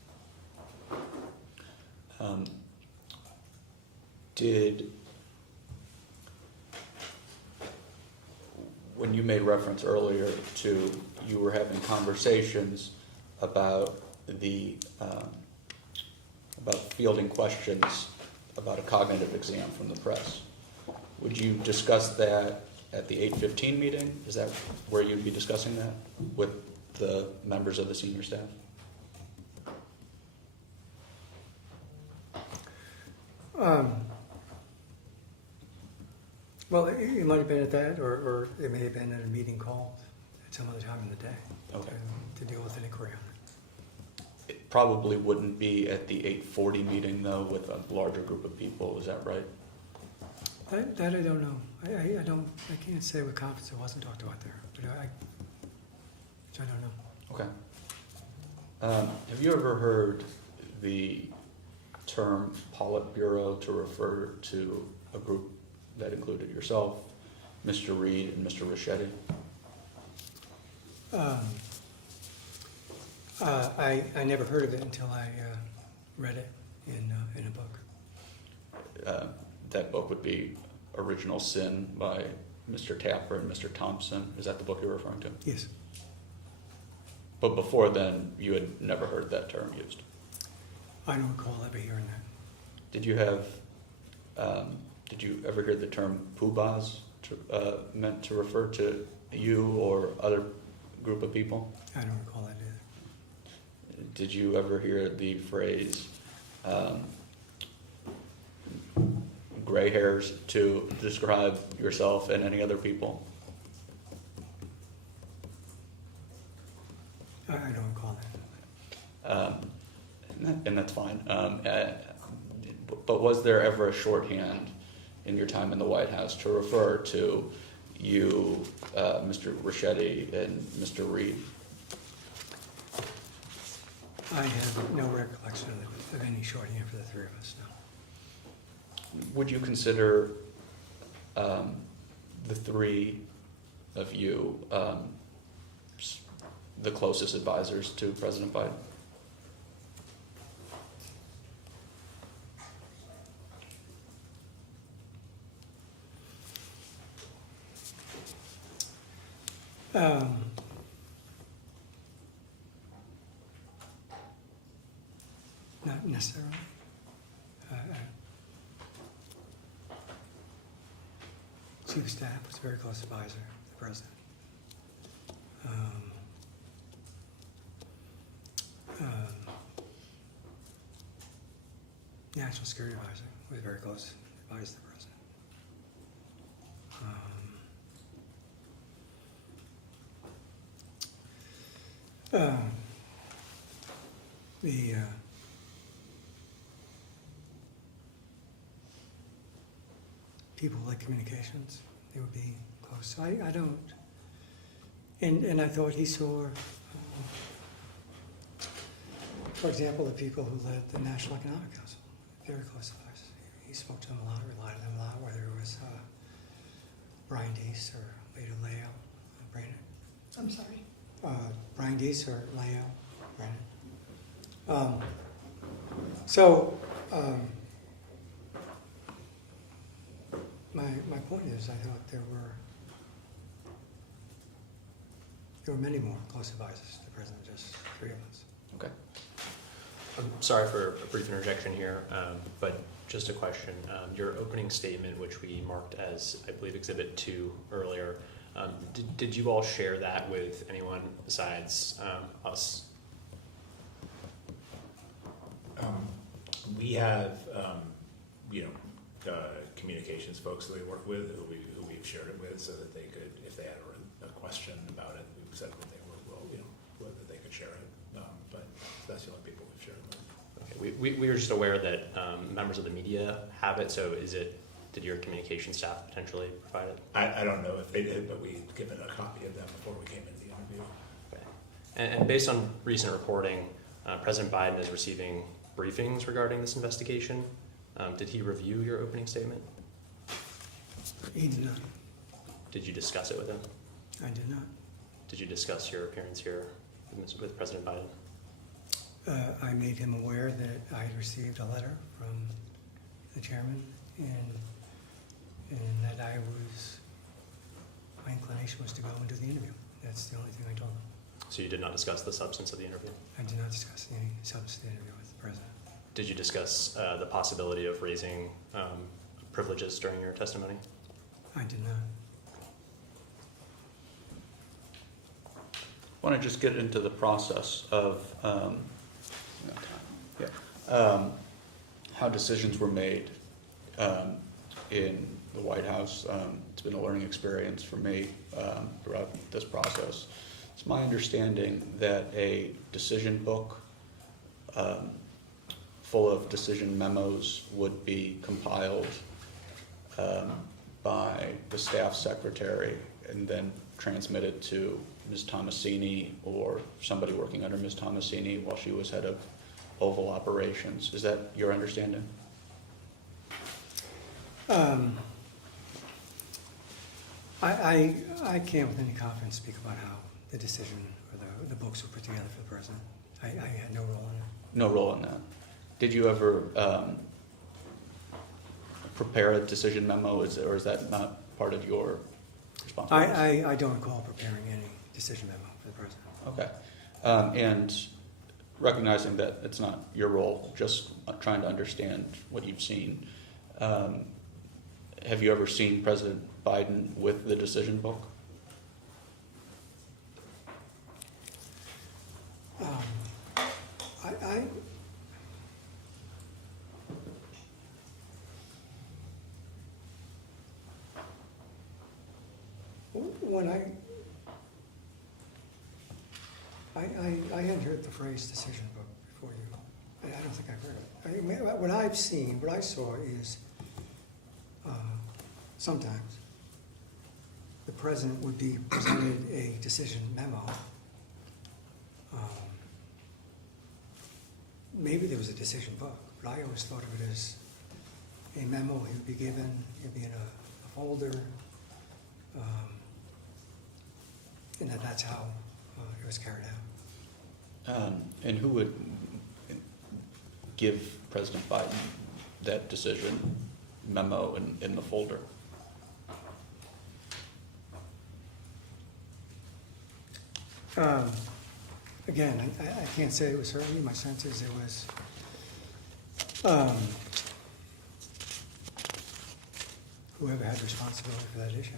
When you made reference earlier to you were having conversations about about fielding questions about a cognitive exam from the press, would you discuss that at the 8:15 meeting? Is that where you'd be discussing that with the members of the senior staff? Well, it might have been at that, or it may have been at a meeting called at some other time in the day. Okay. To deal with an inquiry on it. It probably wouldn't be at the 8:40 meeting though with a larger group of people, is that right? That I don't know. I can't say with confidence it wasn't talked about there, but which I don't know. Okay. Have you ever heard the term Politburo to refer to a group that included yourself, Mr. Reed, and Mr. Richetti? I never heard of it until I read it in a book. That book would be Original Sin by Mr. Tapper and Mr. Thompson. Is that the book you're referring to? Yes. But before then, you had never heard that term used. I don't recall ever hearing that. Did you ever hear the term poobahs meant to refer to you or other group of people? I don't recall that either. Did you ever hear the phrase gray hairs to describe yourself and any other people? I don't recall that. And that's fine. But was there ever a shorthand in your time in the White House to refer to you, Mr. Richetti, and Mr. Reed? I have no recollection of any shorthand for the three of us, no. Would you consider the three of you the closest advisors to President Biden? Not necessarily. Chief of Staff was a very close advisor to the President. National Security Advisor was a very close advisor to the President. The people like communications, they would be close. So I don't, and I thought he saw, for example, the people who led the National Economic Council, very close to us. He spoke to them a lot, relied on them a lot, whether it was Brian Deese or later Leo Brandon. I'm sorry. Brian Deese or Leo Brandon. My point is, I thought there were many more close advisors to the President, just three of us. Okay. I'm sorry for a brief interjection here, but just a question. Your opening statement, which we marked as, I believe, Exhibit 2 earlier, did you all share that with anyone besides us? We have, communications folks that we work with who we've shared it with, so that they could, if they had a question about it, we've said that they were, that they could share it. But that's the only people we've shared it with. Okay. We were just aware that members of the media have it, so did your communication staff potentially provide it? I don't know if they did, but we'd given a copy of that before we came into the interview. Okay. And based on recent reporting, President Biden is receiving briefings regarding this investigation. Did he review your opening statement? He did not. Did you discuss it with him? I did not. Did you discuss your appearance here with President Biden? I made him aware that I had received a letter from the chairman and that my inclination was to go and do the interview. That's the only thing I told him. So you did not discuss the substance of the interview? I did not discuss any substance of the interview with the President. Did you discuss the possibility of raising privileges during your testimony? I did not. I want to just get into the process of how decisions were made in the White House. It's been a learning experience for me throughout this process. It's my understanding that a decision book full of decision memos would be compiled by the staff secretary and then transmitted to Ms. Tomasini or somebody working under Ms. Tomasini while she was head of Oval Operations. Is that your understanding? I can't with any confidence speak about how the decision or the books were put together for the president. I had no role in it. No role in that. Did you ever prepare a decision memo, or is that not part of your responsibility? I don't recall preparing any decision memo for the president. Okay. And recognizing that it's not your role, just trying to understand what you've seen, have you ever seen President Biden with the decision book? When I hadn't heard the phrase decision book before you. I don't think I've heard it. I mean, what I've seen, what I saw is sometimes the president would be presented a decision memo. Maybe there was a decision book, but I always thought of it as a memo he would be given, it'd be in a folder, and that's how it was carried out. And who would give President Biden that decision memo in the folder? Again, I can't say it was certainly. My sense is it was whoever had responsibility for that issue.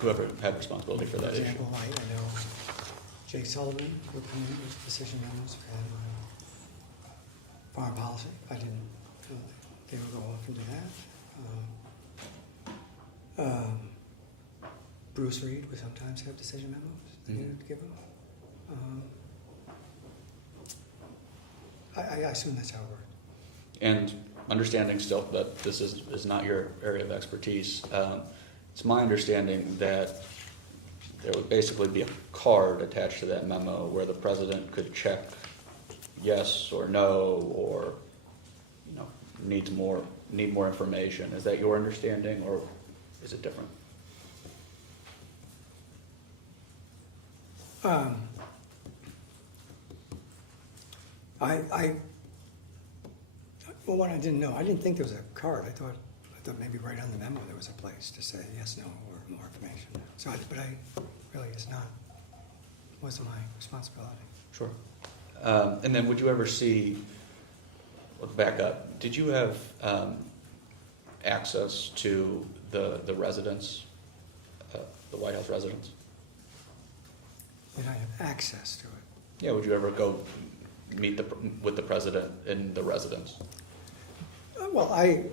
Whoever had responsibility for that For example, issue. I know Jake Sullivan would come in with decision memos for foreign policy. I didn't feel that they would go off and do that. Bruce Reed would sometimes have decision memos that he would give them. I assume that's how it worked. And understanding still that this is not your area of expertise, it's my understanding that there would basically be a card attached to that memo where the president could check yes or no, or need more information. Is that your understanding, or is it different? Well, what I didn't know, I didn't think there was a card. I thought maybe right on the memo there was a place to say yes, no, or more information. So, but really, wasn't my responsibility. Sure. And then would you ever see, let's back up, did you have access to the residence, the White House residence? Did I have access to it? Yeah, would you ever go meet with the president in the residence? Well, I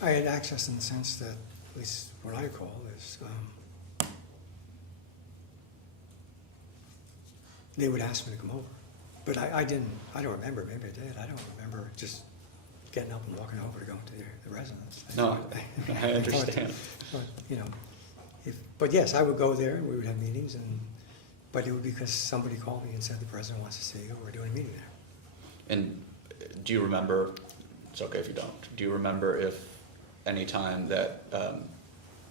had access in the sense that, at least what I recall, is they would ask me to come over. But I don't remember, maybe I did. I don't remember just getting up and walking over to go into the residence. No, I understand. But yes, I would go there and we would have meetings, but it would be because somebody called me and said the president wants to see you, we're doing a meeting there. And do you remember, it's okay if you don't, do you remember if any time that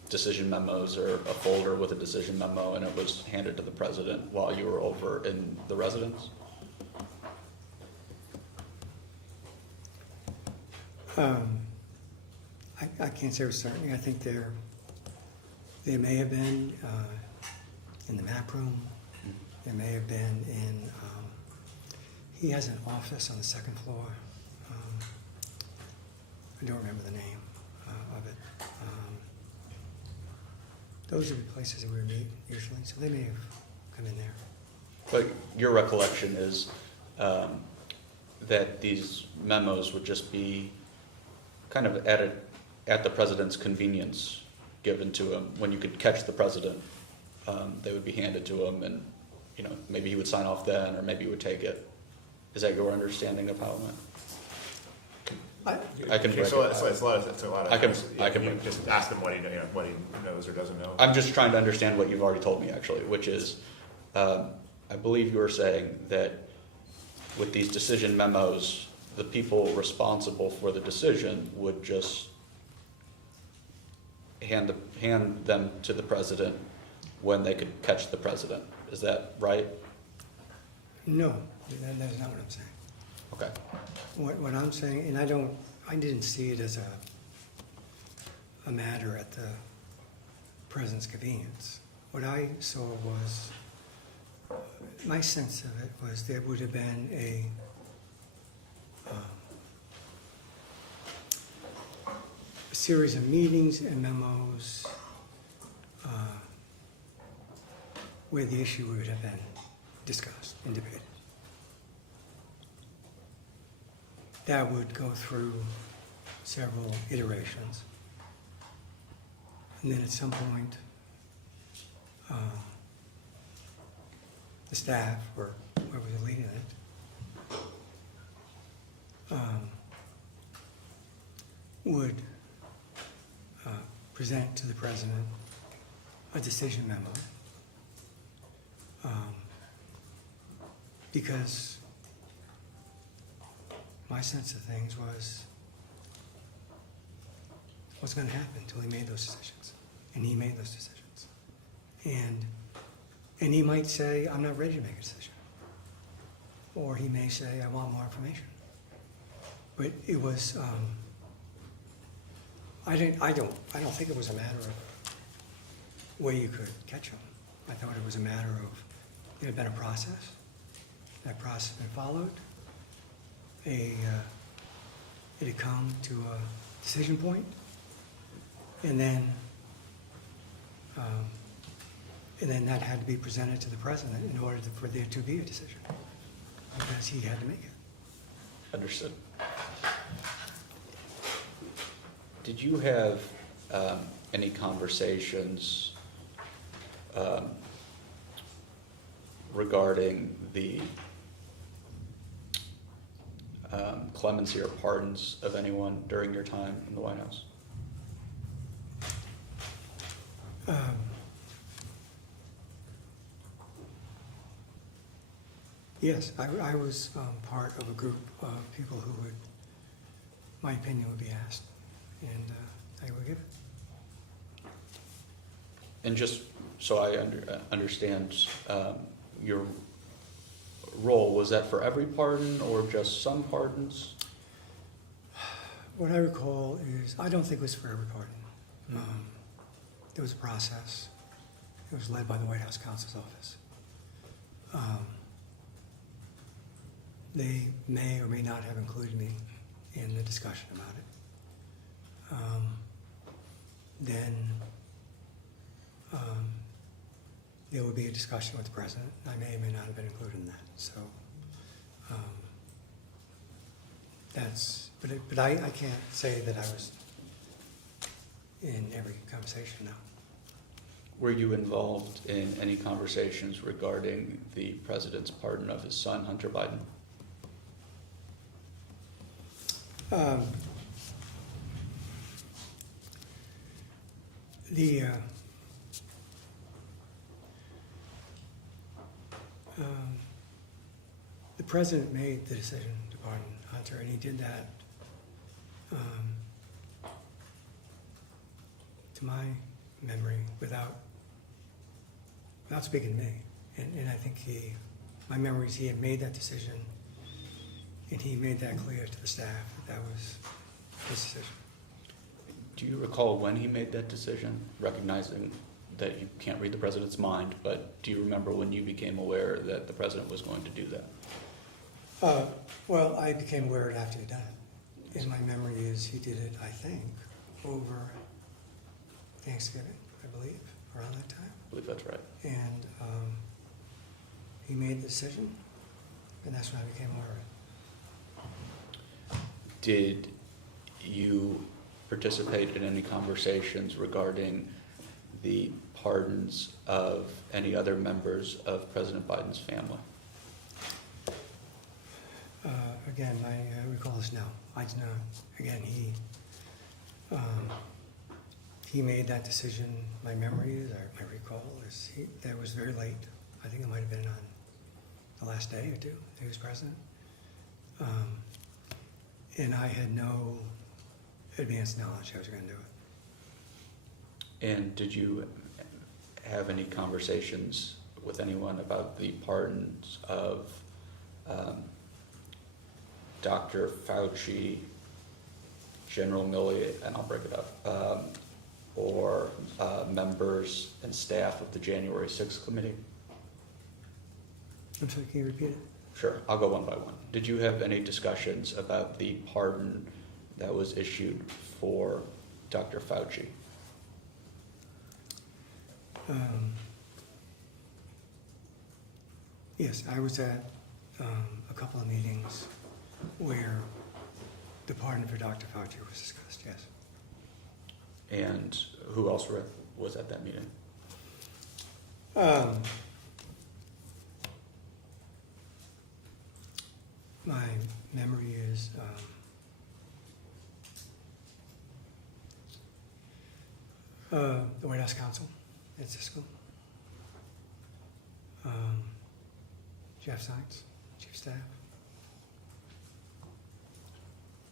decision memos or a folder with a decision memo and it was handed to the president while you were over in the residence? I can't say with certainty. I think they may have been in the map room. They may have been in, he has an office on the second floor. I don't remember the name of it. Those are the places that we would meet usually, so they may have come in there. But your recollection is that these memos would just be kind of at the president's convenience, given to him. When you could catch the president, they would be handed to him, and maybe he would sign off then, or maybe he would take it. Is that your understanding of how it went? I, I can break So it it's down. a lot of, it's a lot of. I can- things. I can You break it just ask him what he, what he knows or doesn't know. I'm just trying to understand what you've already told me, actually, which is, I believe you were saying that with these decision memos, the people responsible for the decision would just hand them to the president when they could catch the president. Is that right? no, that's not what I'm saying. Okay. What I'm saying, and I didn't see it as a matter at the president's convenience. What I saw was, my sense of it was there would have been a series of meetings and memos where the issue would have been discussed and debated. That would go through several iterations. And then at some point, the staff, or whoever was leading it, would present to the president a decision memo. Because my sense of things was, what's going to happen until he made those decisions? And he made those decisions. And he might say, I'm not ready to make a decision. Or he may say, I want more information. But it was, I don't think it was a matter of where you could catch him. I thought it was a matter of, there had been a process. That process had been followed. It had come to a decision point, and then that had to be presented to the president in order for there to be a decision, because he had to make it. Understood. Did you have any conversations regarding the clemency or pardons of anyone during your time in the White House? Yes, I was part of a group of people who would, my opinion would be asked, and I would give it. And just so I understand your role, was that for every pardon or just some pardons? What I recall is, I don't think it was for every pardon. There was a process. It was led by the White House Counsel's Office. They may or may not have included me in the discussion about it. Then there would be a discussion with the president. I may or may not have been included in that. So but I can't say that I was in every conversation now. Were you involved in any conversations regarding the president's pardon of his son, Hunter Biden? The president made the decision to pardon Hunter, and he did that, to my memory, without speaking to me. And I think my memory is he had made that decision, and he made that clear to the staff that was his decision. Do you recall when he made that decision, recognizing that you can't read the president's mind, but do you remember when you became aware that the president was going to do that? Well, I became aware of it after he'd done it. And my memory is he did it, I think, over Thanksgiving, I believe, around that time. I believe that's right. And he made the decision, and that's when I became aware of it. Did you participate in any conversations regarding the pardons of any other members of President Biden's family? Are again, I recall this now. I did not, again, he made that decision. My memory is, or my recall is, that was very late. I think it might have been on the last day or two that he was president. And I had no advanced knowledge I was going to do it. And did you have any conversations with anyone about the pardons of Dr. Fauci, General Milley, and I'll break it up, or members and staff of the January 6th committee? I'm sorry, can you repeat it? Sure, I'll go one by one. Did you have any discussions about the pardon that was issued for Dr. Fauci? Yes, I was at a couple of meetings where the pardon for Dr. Fauci was discussed, yes. And who else was at that meeting? My memory is the White House counsel at Cisco, Jeff Science, chief staff.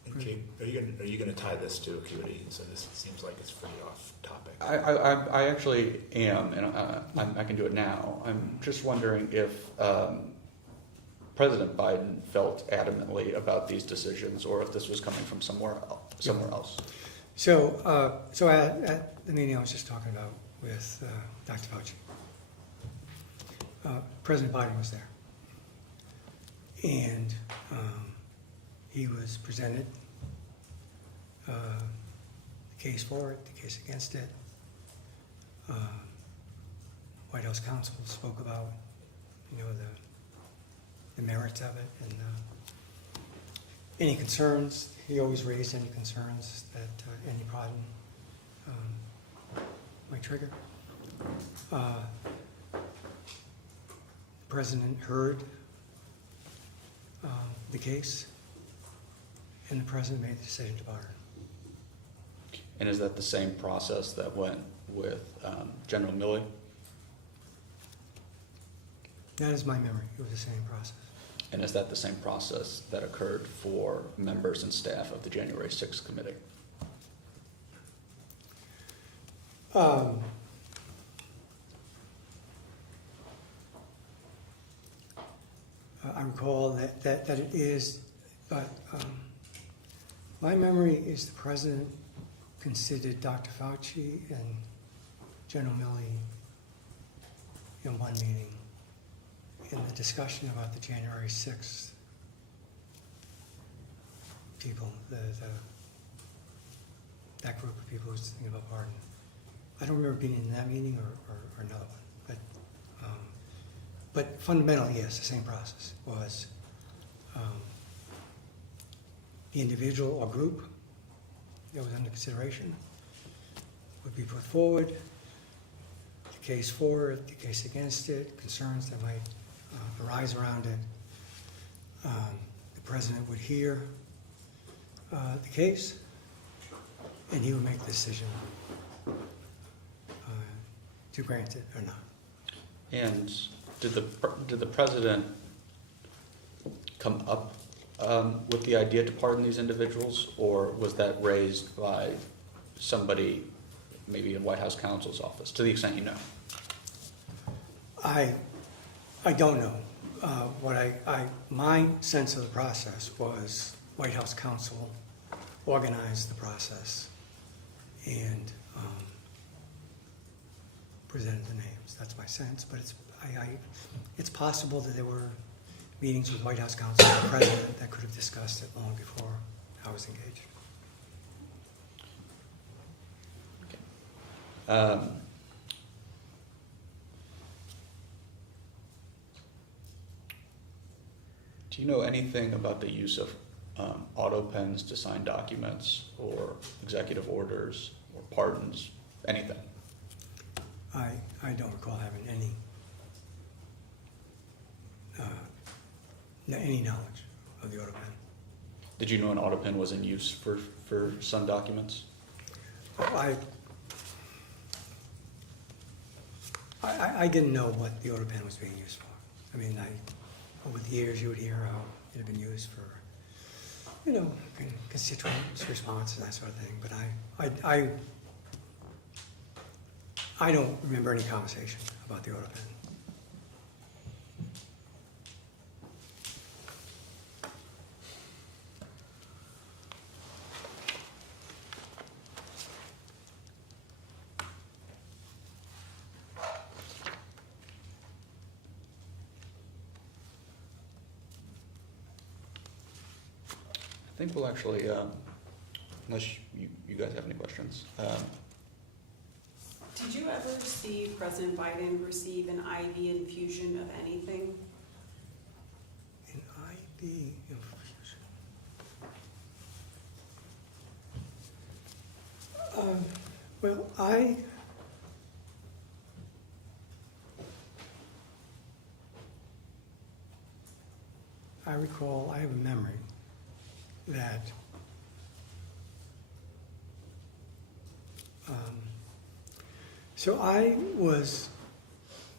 And Kate, are you gonna tie this to acuity? So this seems like it's pretty off topic. I actually am, and I can do it now. I'm just wondering if President Biden felt adamantly about these decisions, or if this was coming from somewhere else. So at the meeting I was just talking about with Dr. Fauci, President Biden was there, and he was presented the case for it, the case against it. White House counsel spoke about, the merits of it, and any concerns. He always raised any concerns that any pardon might trigger. The president heard the case, and the president made the decision to pardon. And is that the same process that went with General Milley? That is my memory. It was the same process. And is that the same process that occurred for members and staff of the January 6th committee? I recall that it is, but my memory is the president considered Dr. Fauci and General Milley in one meeting in the discussion about the January 6th people, that group of people who's thinking about pardon. I don't remember being in that meeting or another one, but fundamentally, yes, the same process was the individual or group that was under consideration would be put forward, the case for it, the case against it, concerns that might arise around it. The president would hear the case, and he would make the decision to grant it or not. And did the president come up with the idea to pardon these individuals, or was that raised by somebody, maybe in White House counsel's office, to the extent you know? I don't know. My sense of the process was White House counsel organized the process and presented the names. That's my sense, but it's possible that there were meetings with White House counsel and the president that could have discussed it long before I was engaged. Do you know anything about the use of auto pens to sign documents or executive orders or pardons, anything? I don't recall having any knowledge of the auto pen. Did you know an auto pen was in use for some documents? I didn't know what the auto pen was being used for. I mean, over the years, you would hear how it had been used for, you know, constituents response and that sort of thing, but I don't remember any conversation about the auto pen. I think we'll actually, unless you guys have any questions. Did you ever see President Biden receive an IV infusion of anything? An IV infusion. Well, I recall, I have a memory that so I was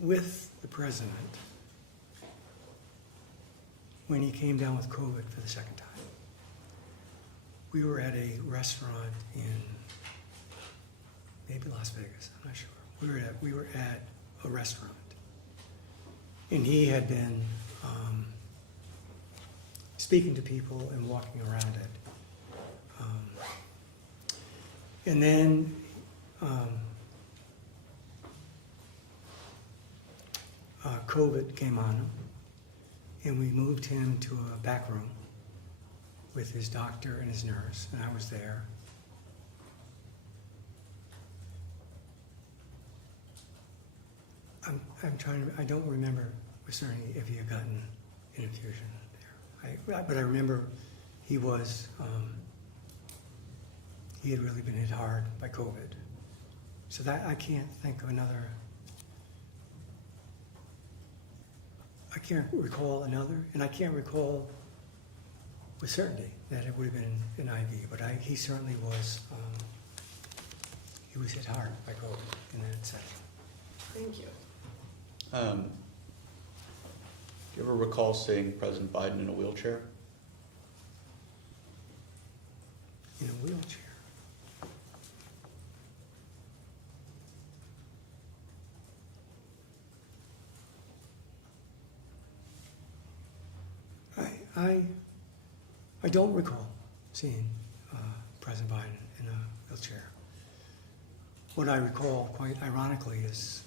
with the president when he came down with COVID for the second time. We were at a restaurant in maybe Las Vegas, I'm not sure. We were at a restaurant, and he had been speaking to people and walking around it. And then COVID came on him, and we moved him to a back room with his doctor and his nurse, and I was there. I don't remember with certainty if he had gotten an infusion there. But I remember he was, he had really been hit hard by COVID. So that, I can't think of another, I can't recall another, and I can't recall with certainty that it would have been an IV, but he certainly was, he was hit hard by COVID in that setting. Thank you. Do you ever recall seeing President Biden in a wheelchair? In a wheelchair. I don't recall seeing President Biden in a wheelchair. What I recall, quite ironically, is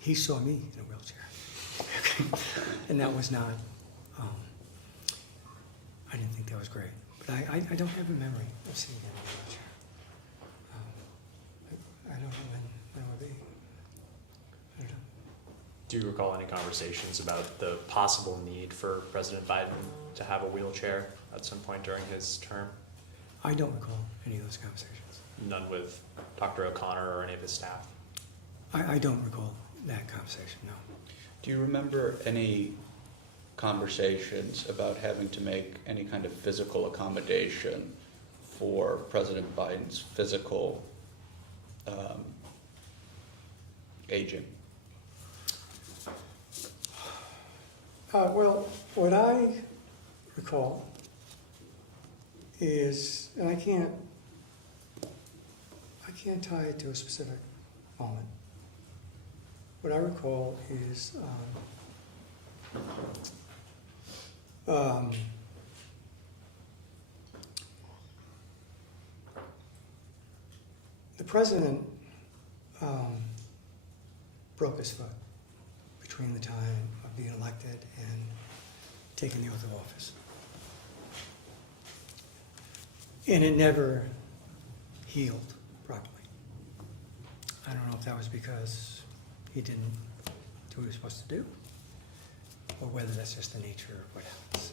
he saw me in a wheelchair. And that was not, I didn't think that was great. But I don't have a memory of seeing him in a wheelchair. I don't know when that would be. I don't know. Do you recall any conversations about the possible need for President Biden to have a wheelchair at some point during his term? I don't recall any of those conversations. None with Dr. O'Connor or any of his staff? I don't recall that conversation, no. Do you remember any conversations about having to make any kind of physical accommodation for President Biden's physical aging? Well, what I recall is, and I can't tie it to a specific moment. What I recall is the president broke his foot between the time of being elected and taking the oath of office. And it never healed properly. I don't know if that was because he didn't do what he was supposed to do, or whether that's just the nature of what happens.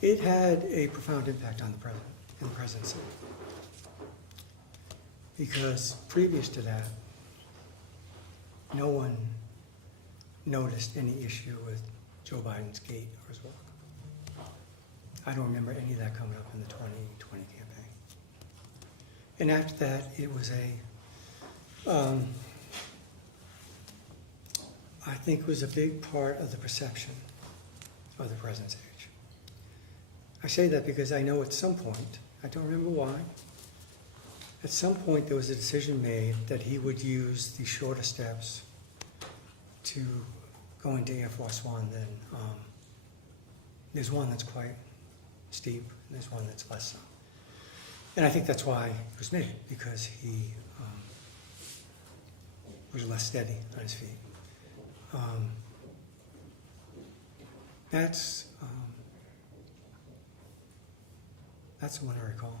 It had a profound impact on the president and the presidency, because previous to that, no one noticed any issue with Joe Biden's gait or his walk. I don't remember any of that coming up in the 2020 campaign. And after that, it was I think it was a big part of the perception of the president's age. I say that because I know at some point, I don't remember why, at some point there was a decision made that he would use the shorter steps to go into Air Force One. Then there's one that's quite steep, and there's one that's less so. And I think that's why it was made, because he was less steady on his feet. That's the one I recall.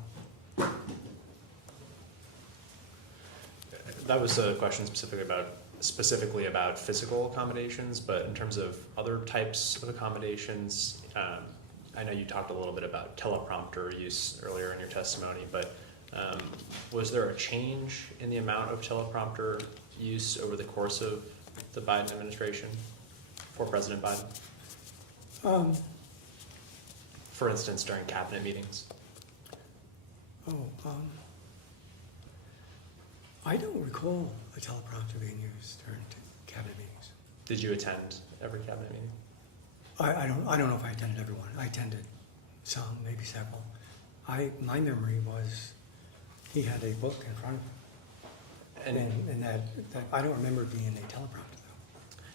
That was a question specifically about physical accommodations, but in terms of other types of accommodations, I know you talked a little bit about teleprompter use earlier in your testimony, but was there a change in the amount of teleprompter use over the course of the Biden administration for President Biden? For instance, during cabinet meetings? I don't recall a teleprompter being used during cabinet meetings. Did you attend every cabinet meeting? I don't know if I attended everyone. I attended some, maybe several. My memory was he had a book in front of him, and that I don't remember it being a teleprompter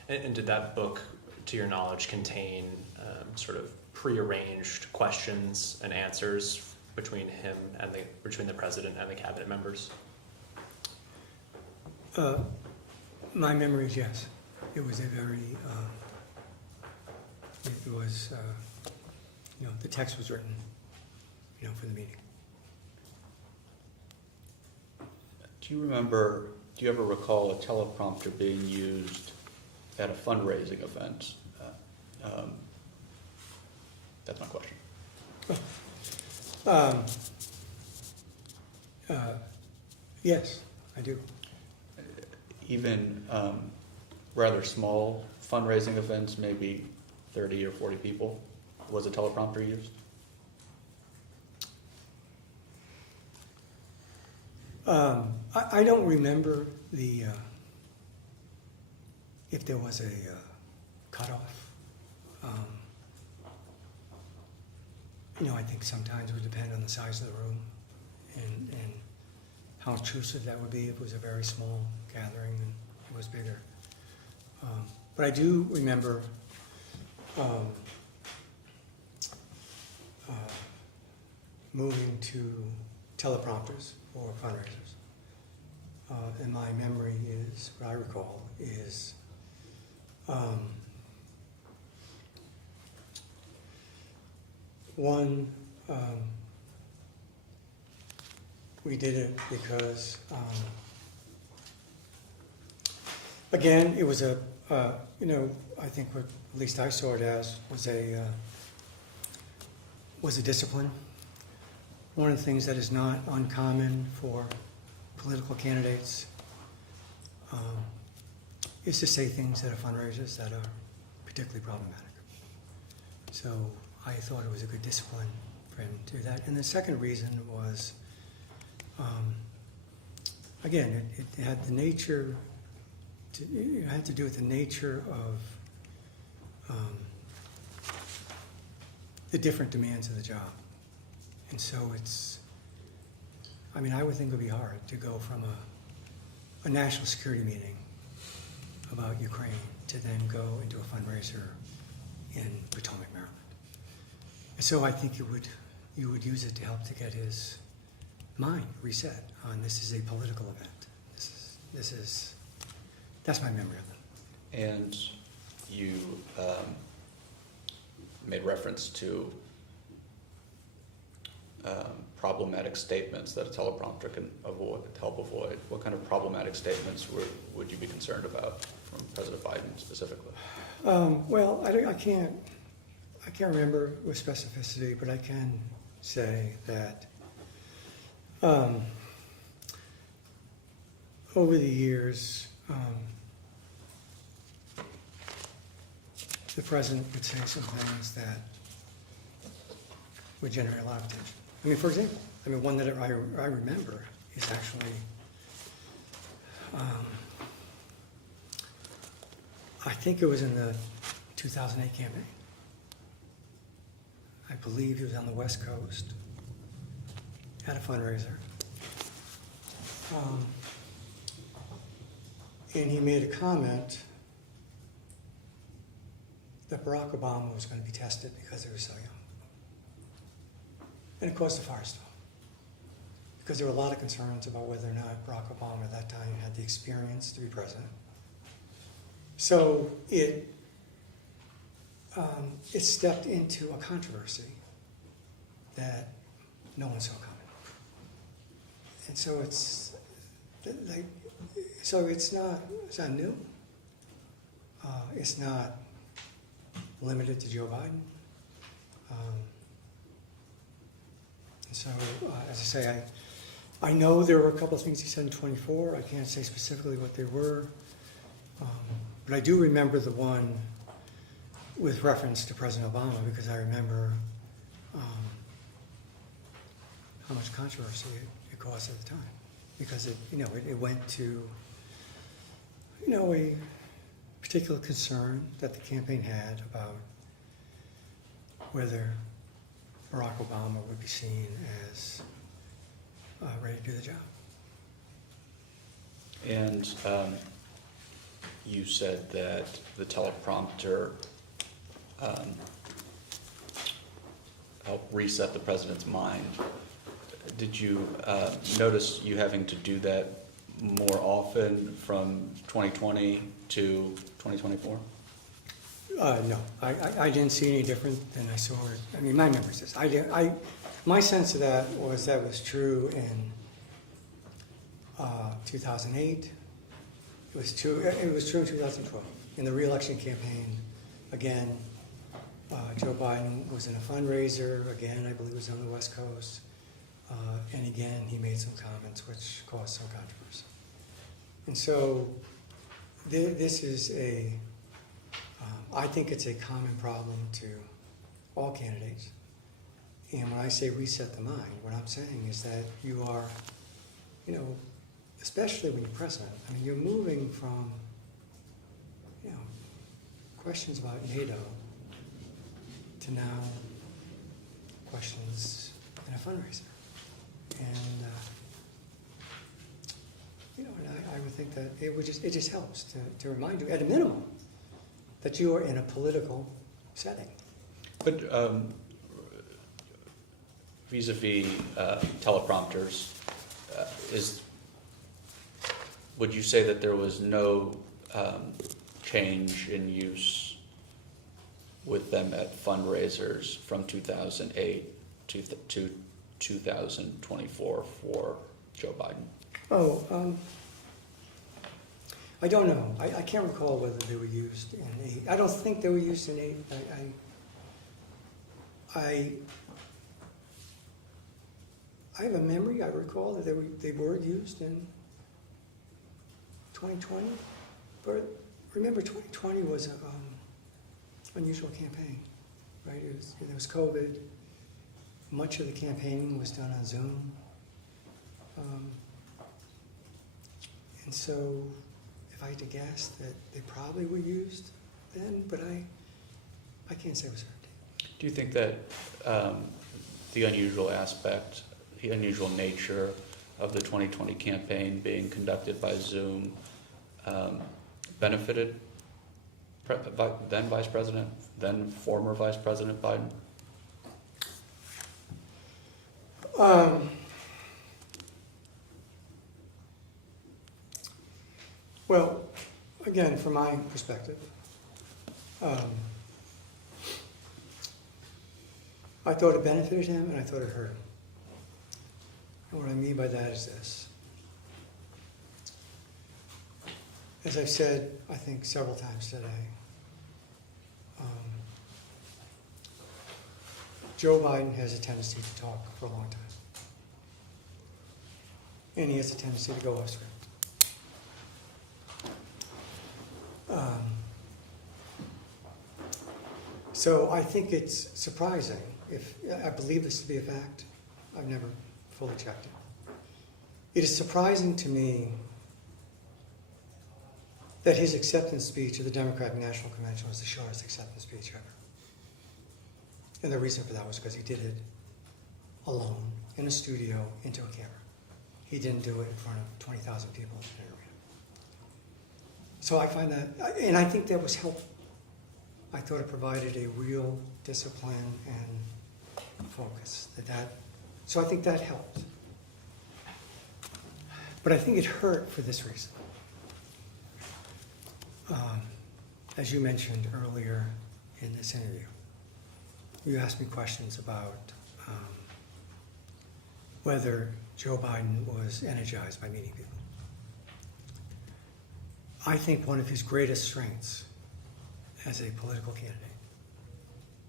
though. And did that book, to your knowledge, contain sort of prearranged questions and answers between him and between the president and the cabinet members? My memory is yes. It was a very, it was, the text was written, for the meeting. Do you ever recall a teleprompter being used at a fundraising event? That's my question. Yes, I do. Even rather small fundraising events, maybe 30 or 40 people, was a teleprompter used? I don't remember if there was a cutoff. I think sometimes it would depend on the size of the room and how intrusive that would be if it was a very small gathering and it was bigger. But I do remember moving to teleprompters for fundraisers. And my memory is, what I recall, is one, we did it because, again, it was I think what at least I saw it as was a discipline. One of the things that is not uncommon for political candidates is to say things at fundraisers that are particularly problematic. So I thought it was a good discipline for him to do that. And the second reason was, again, it had the nature, it had to do with the nature of the different demands of the job. And so I would think it would be hard to go from a national security meeting about Ukraine to then go into a fundraiser in Potomac, Maryland. And so I think you would use it to help to get his mind reset on this is a political event. That's my memory of it. And you made reference to problematic statements that a teleprompter can help avoid. What kind of problematic statements would you be concerned about from President Biden specifically? Well, I can't remember with specificity, but I can say that over the years, the president would say some things that would generate a lot of attention. I mean, for example, one that I remember is actually, I think it was in the 2008 campaign. I believe he was on the West Coast, had a fundraiser. And he made a comment that Barack Obama was going to be tested because he was so young. And it caused a firestorm. Because there were a lot of concerns about whether or not Barack Obama at that time had the experience to be president. So it stepped into a controversy that no one saw coming. And so it's not new. It's not limited to Joe Biden. And so, as I say, I know there were a couple of things he said in 24. I can't say specifically what they were. But I do remember the one with reference to President Obama, because I remember how much controversy it caused at the time. Because it went to, a particular concern that the campaign had about whether Barack Obama would be seen as ready to do the job. And you said that the teleprompter helped reset the president's mind. Did you notice you having to do that more often from 2020 to 2024? No, I didn't see any different than I saw it. I mean, my memory says my sense of that was true in 2008. It was true in 2012 in the re-election campaign. Again, Joe Biden was in a fundraiser. Again, I believe it was on the West Coast. And again, he made some comments which caused some controversy. And so this is I think it's a common problem to all candidates. And when I say reset the mind, what I'm saying is that you are, especially when you're president, you're moving from, questions about NATO to now questions in a fundraiser. And, I would think that it just helps to remind you, at a minimum, that you are in a political setting. But vis-a-vis teleprompters, would you say that there was no change in use with them at fundraisers from 2008 to 2024 for Joe Biden? I don't know. I can't recall whether they were used in 8. I don't think they were used in 8. I have a memory. I recall that they were used in 2020. But remember, 2020 was an unusual campaign, right? There was COVID. Much of the campaigning was done on Zoom. And so, if I had to guess, that they probably were used then, but I can't say with certainty. Do you think that the unusual nature of the 2020 campaign being conducted by Zoom benefited then Vice President, then former Vice President Biden? Well, again, from my perspective, I thought it benefited him and I thought it hurt him. And what I mean by that is this. As I've said, I think several times today, Joe Biden has a tendency to talk for a long time. And he has a tendency to go off script. So I think it's surprising, if, I believe this to be a fact, I've never fully checked it. It is surprising to me that his acceptance speech at the Democratic National Convention was the shortest acceptance speech ever. And the reason for that was because he did it alone, in a studio, into a camera. He didn't do it in front of 20,000 people in an arena. So I find that, and I think that was helpful. I thought it provided a real discipline and focus. So I think that helped. But I think it hurt for this reason. As you mentioned earlier in this interview, you asked me questions about whether Joe Biden was energized by meeting people. I think one of his greatest strengths as a political candidate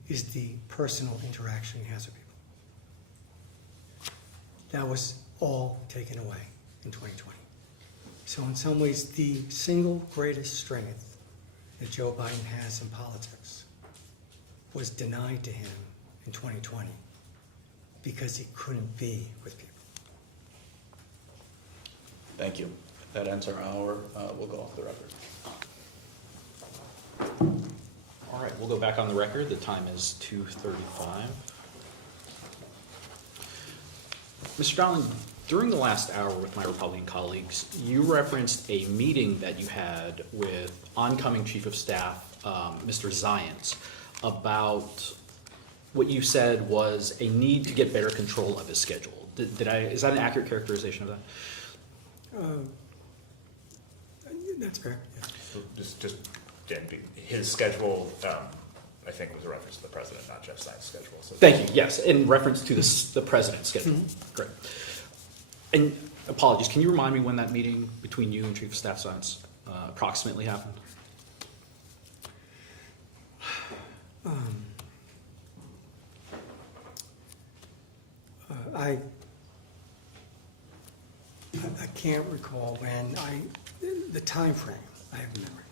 is the personal interaction he has with people. That was all taken away in 2020. So in some ways, the single greatest strength that Joe Biden has in politics was denied to him in 2020 because he couldn't be with people. Thank you. That ends our hour. We'll go off the record. All right, we'll go back on the record. The time is 2:35. Mr. Donilon, during the last hour with my Republican colleagues, you referenced a meeting that you had with oncoming Chief of Staff, Mr. Zients, about what you said was a need to get better control of his schedule. Is that an accurate characterization of that? That's fair. Yeah. So just Dan, his schedule, I think was a reference to the president, not Jeff Stein's schedule. So Thank you. Yes, in reference to the president's schedule. Mm-hmm. Great. And apologies, can you remind me when that meeting between you and Chief of Staff Zients approximately happened? I can't recall when. The time frame I have in memory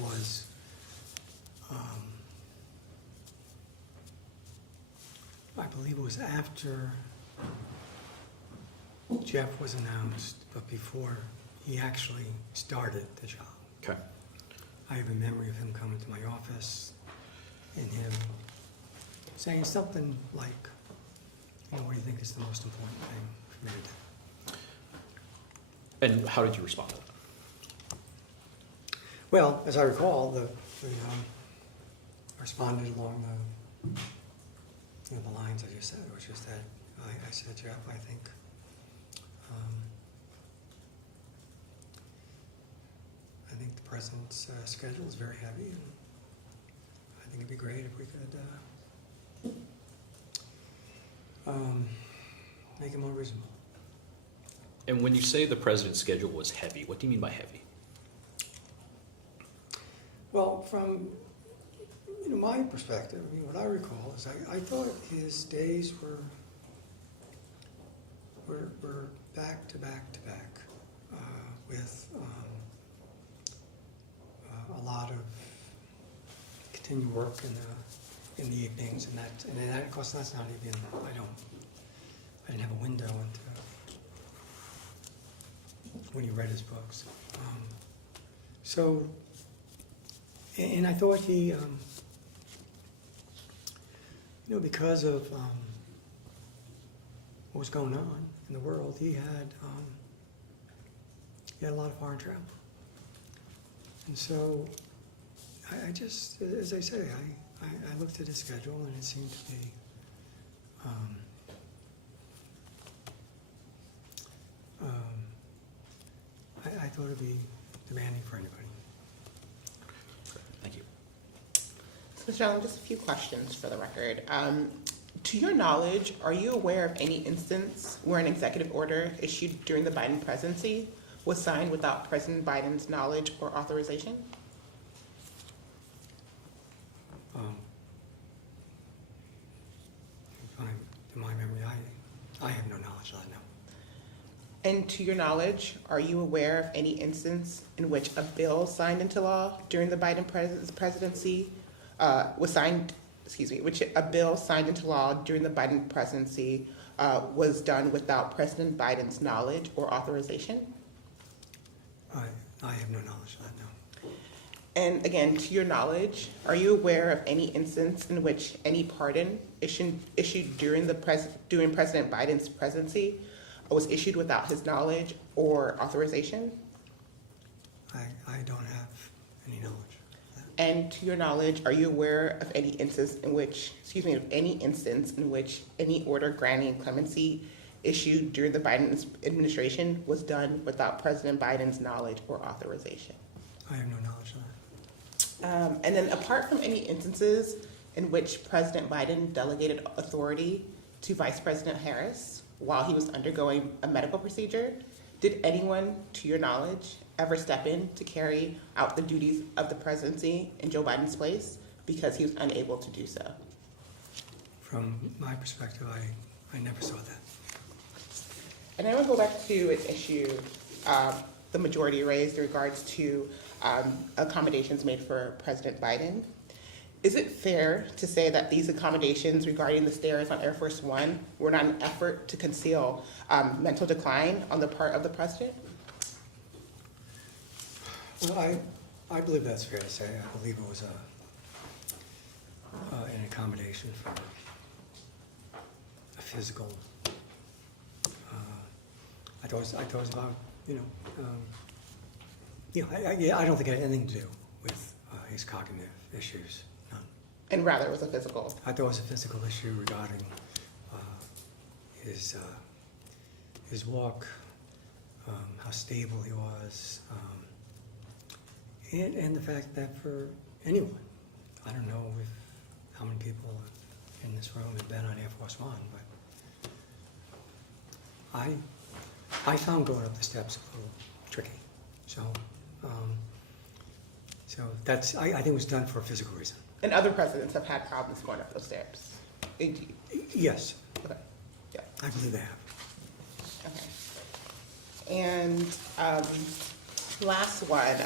was I believe it was after Jeff was announced, but before he actually started the job. Okay. I have a memory of him coming to my office and him saying something like, what do you think is the most important thing for me to do? And how did you respond to that? Well, as I recall, I responded along the lines I just said, which is that I said, Jeff, I think the president's schedule is very heavy, and I think it'd be great if we could make it more reasonable. And when you say the president's schedule was heavy, what do you mean by heavy? Well, from my perspective, what I recall is I thought his days were back to back to back with a lot of continued work in the evenings, and that, of course, that's not even. I didn't have a window into when he read his books. And I thought he, because of what was going on in the world, he had a lot of foreign travel. And so I just, as I say, I looked at his schedule, and it seemed to be I thought it'd be demanding for anybody. Thank you. So, Mr. Allen, just a few questions for the record. To your knowledge, are you aware of any instance where an executive order issued during the Biden presidency was signed without President Biden's knowledge or authorization? In my memory, I have no knowledge of that, no. And to your knowledge, are you aware of any instance in which a bill signed into law during the Biden presidency was signed, which a bill signed into law during the Biden presidency was done without President Biden's knowledge or authorization? I have no knowledge of that, no. And again, to your knowledge, are you aware of any instance in which any pardon issued during President Biden's presidency was issued without his knowledge or authorization? I don't have any knowledge of that. And to your knowledge, are you aware of any instance in which, any order granting clemency issued during the Biden administration was done without President Biden's knowledge or authorization? I have no knowledge of that. And then apart from any instances in which President Biden delegated authority to Vice President Harris while he was undergoing a medical procedure, did anyone, to your knowledge, ever step in to carry out the duties of the presidency in Joe Biden's place because he was unable to do so? From my perspective, I never saw that. And I want to go back to an issue the majority raised in regards to accommodations made for President Biden. Is it fair to say that these accommodations regarding the stairs on Air Force One were not an effort to conceal mental decline on the part of the president? Well, I believe that's fair to say. I believe it was an accommodation for a physical. I thought it was about, I don't think it had anything to do with his cognitive issues. None. And rather it was a physical. I thought it was a physical issue regarding his walk, how stable he was, and the fact that for anyone, I don't know how many people in this room have been on Air Force One, but I found going up the steps a little tricky. So that's I think it was done for a physical reason. And other presidents have had problems going up those stairs. Yes, Okay. Yeah. I believe they have. Okay. And last one.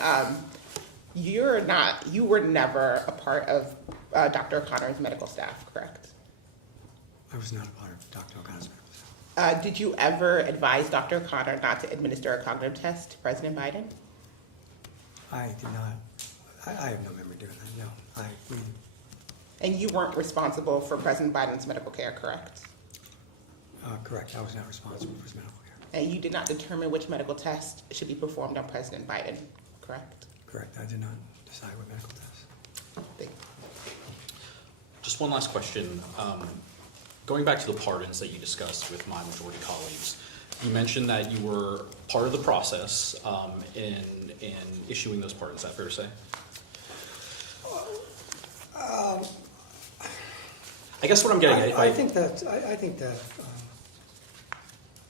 You were never a part of Dr. O'Connor's medical staff, correct? I was not a part of Dr. O'Connor's medical staff. Did you ever advise Dr. O'Connor not to administer a cognitive test to President Biden? I did not. I have no memory doing that. No, And you weren't responsible for President Biden's medical care, correct? correct. I was not responsible for his medical care. And you did not determine which medical test should be performed on President Biden, correct? Correct. I did not decide what medical tests. Thank you. Just one last question. Going back to the pardons that you discussed with my majority colleagues, you mentioned that you were part of the process in issuing those pardons. Is that fair to say? I guess what I'm getting at. I think that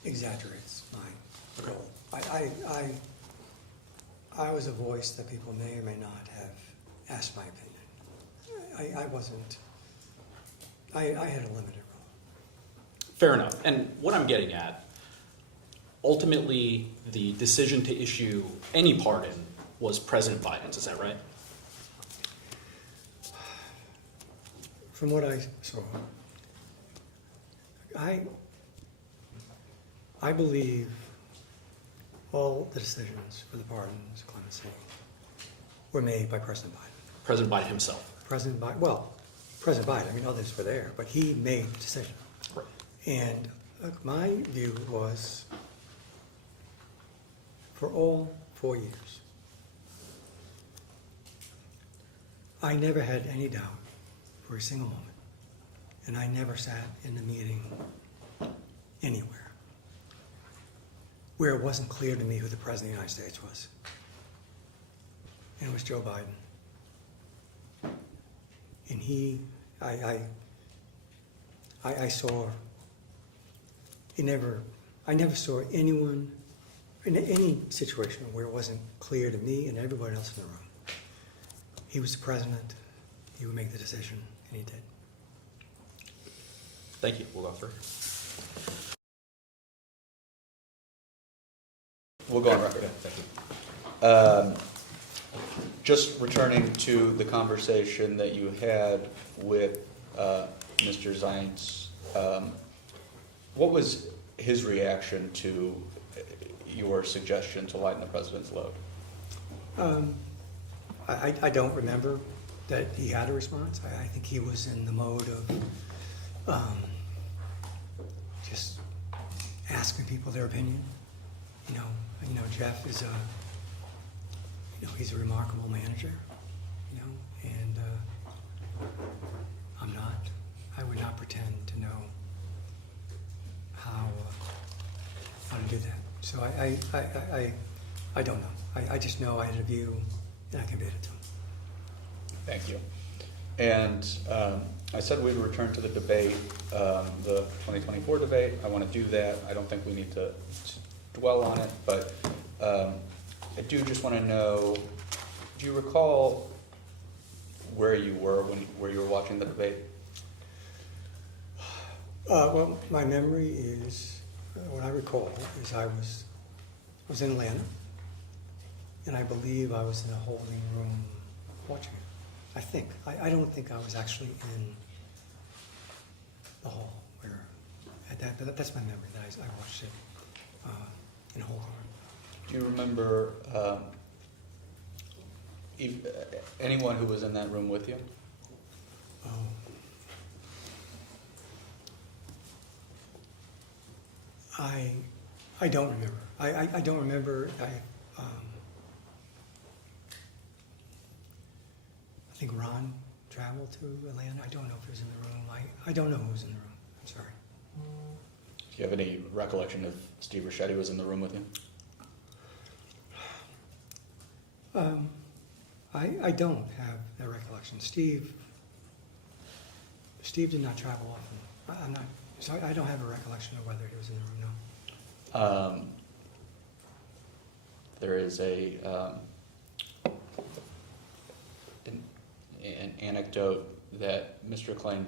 exaggerates my role. I was a voice that people may or may not have asked my opinion. I wasn't. I had a limited role. Fair enough. And what I'm getting at, ultimately, the decision to issue any pardon was President Biden's. Is that right? From what I saw, I believe all the decisions for the pardons, clemency, were made by President Biden. President Biden himself. President Biden, I mean, others were there, but he made the decision. Right. And my view was, for all 4 years, I never had any doubt for a single moment, and I never sat in the meeting anywhere where it wasn't clear to me who the President of the United States was. And it was Joe Biden. And I never saw anyone in any situation where it wasn't clear to me and everybody else in the room. He was the president, he would make the decision, and he did. Thank you. We'll go through. We'll go on record. Thank you. Just returning to the conversation that you had with Mr. Zients, what was his reaction to your suggestion to lighten the president's load? I don't remember that he had a response. I think he was in the mode of just asking people their opinion. You know, Jeff is he's a remarkable manager. You know, and I'm not. I would not pretend to know how to do that. So I don't know. I just know I had a view and I conveyed it to him. Thank you. And I said we'd return to the debate, the 2024 debate. I want to do that. I don't think we need to dwell on it, but I do just want to know, do you recall where you were where you were watching the debate? Well, my memory is, what I recall is I was in Atlanta, and I believe I was in a holding room watching it. I think. I don't think I was actually in the hall where at that, but that's my memory that I watched it in a holding room. Do you remember anyone who was in that room with you? Oh. I don't remember. I don't remember. I think Ron traveled to Atlanta. I don't know if he was in the room. I don't know who was in the room. I'm sorry. Do you have any recollection if Steve Ricchetti was in the room with you? I don't have that recollection. Steve did not travel often. I'm not. So I don't have a recollection of whether he was in the room. No. There is an anecdote that Mr. Klain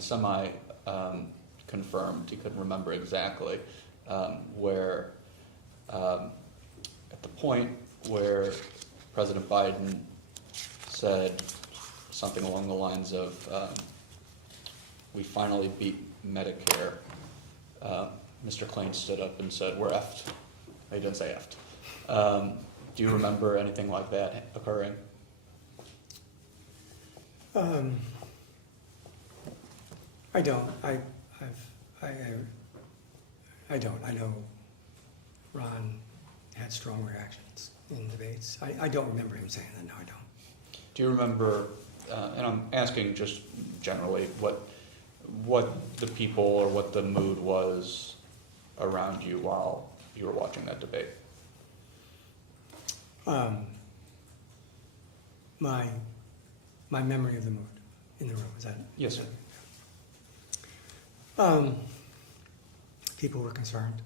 confirmed. He couldn't remember exactly where at the point where President Biden said something along the lines of we finally beat Medicare, Mr. Klain stood up and said, "We're effed." He didn't say effed. Do you remember anything like that occurring? I don't. I don't. I know Ron had strong reactions in debates. I don't remember him saying that. No, I don't. Do you remember, and I'm asking just generally, what the people or what the mood was around you while you were watching that debate? My memory of the mood in the room, is that? Yes, sir. People were concerned.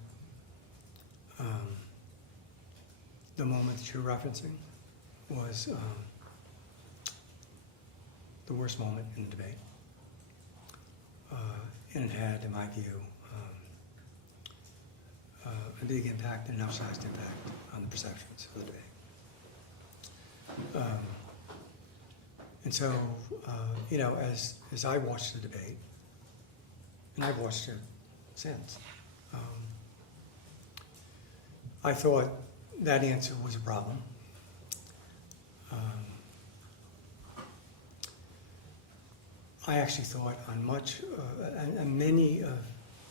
The moment that you're referencing was the worst moment in the debate. And it had, in my view, a big impact, an outsized impact on the perceptions of the debate. And so, as I watched the debate, and I've watched it since, I thought that answer was a problem. I actually thought on many of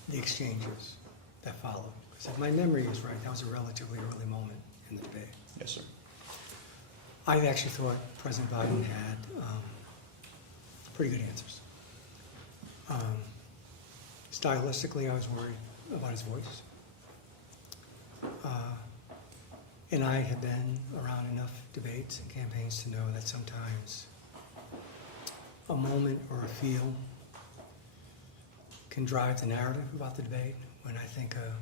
the exchanges that followed, because if my memory is right, that was a relatively early moment in the debate. Yes, sir. I actually thought President Biden had pretty good answers. Stylistically, I was worried about his voice. And I have been around enough debates and campaigns to know that sometimes a moment or a feel can drive the narrative about the debate, when I think a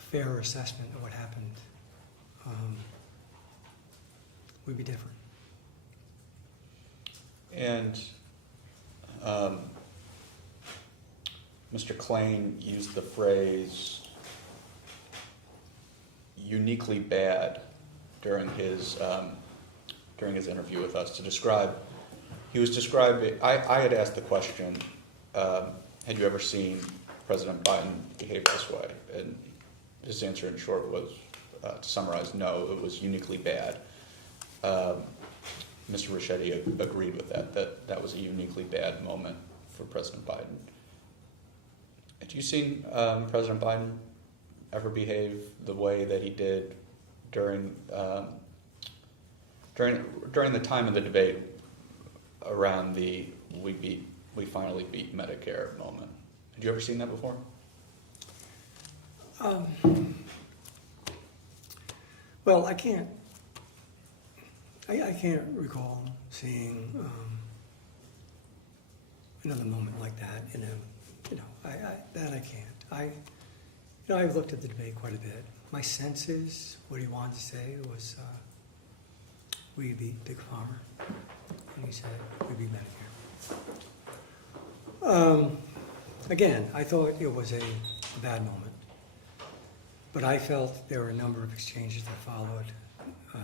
fairer assessment of what happened would be different. And Mr. Klain used the phrase uniquely bad during his during his interview with us to describe, he was describing, I had asked the question, had you ever seen President Biden behave this way? And his answer in short was, to summarize, no, it was uniquely bad. Mr. Ricchetti agreed with that was a uniquely bad moment for President Biden. Had you seen President Biden ever behave the way that he did during the time of the debate around the we finally beat Medicare moment? Had you ever seen that before? Well, I can't recall seeing another moment like that in a, I can't. I've looked at the debate quite a bit. My sense is what he wanted to say was, we beat Big Pharma, and he said, we beat Medicare. Again, I thought it was a bad moment, but I felt there were a number of exchanges that followed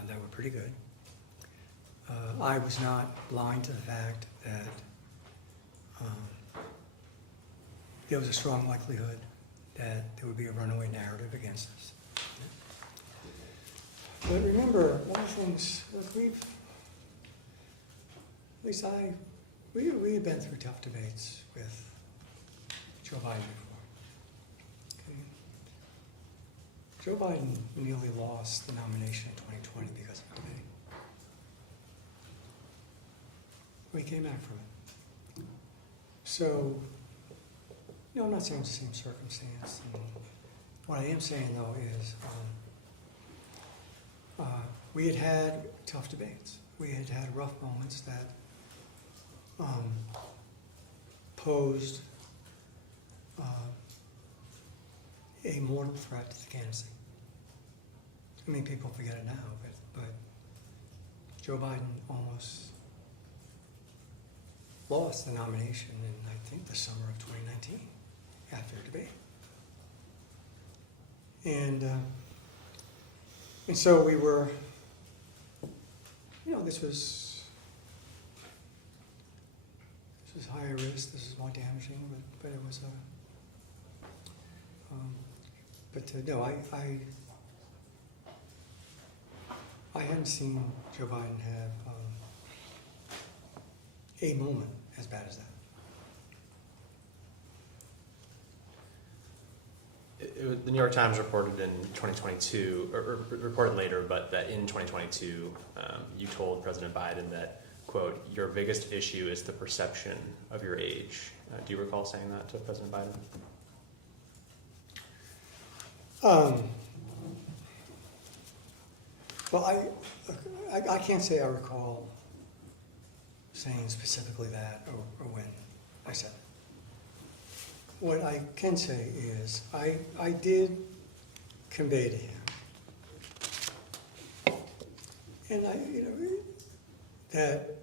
that were pretty good. I was not blind to the fact that there was a strong likelihood that there would be a runaway narrative against us. But remember, one of the things, look, we had been through tough debates with Joe Biden before. Okay? Joe Biden nearly lost the nomination in 2020 because of debate. We came back from it. So, I'm not saying it's the same circumstance. And what I am saying, though, is we had had tough debates. We had had rough moments that posed a mortal threat to the candidacy. I mean, people forget it now, but Joe Biden almost lost the nomination in, I think, the summer of 2019 after a debate. And so we were, this was higher risk, this is more damaging, but it was I hadn't seen Joe Biden have a moment as bad as that. The New York Times reported in 2022, or reported later, but that in 2022, you told President Biden that, quote, your biggest issue is the perception of your age. Do you recall saying that to President Biden? Well, I can't say I recall saying specifically that or when I said it. What I can say is I did convey to him, and that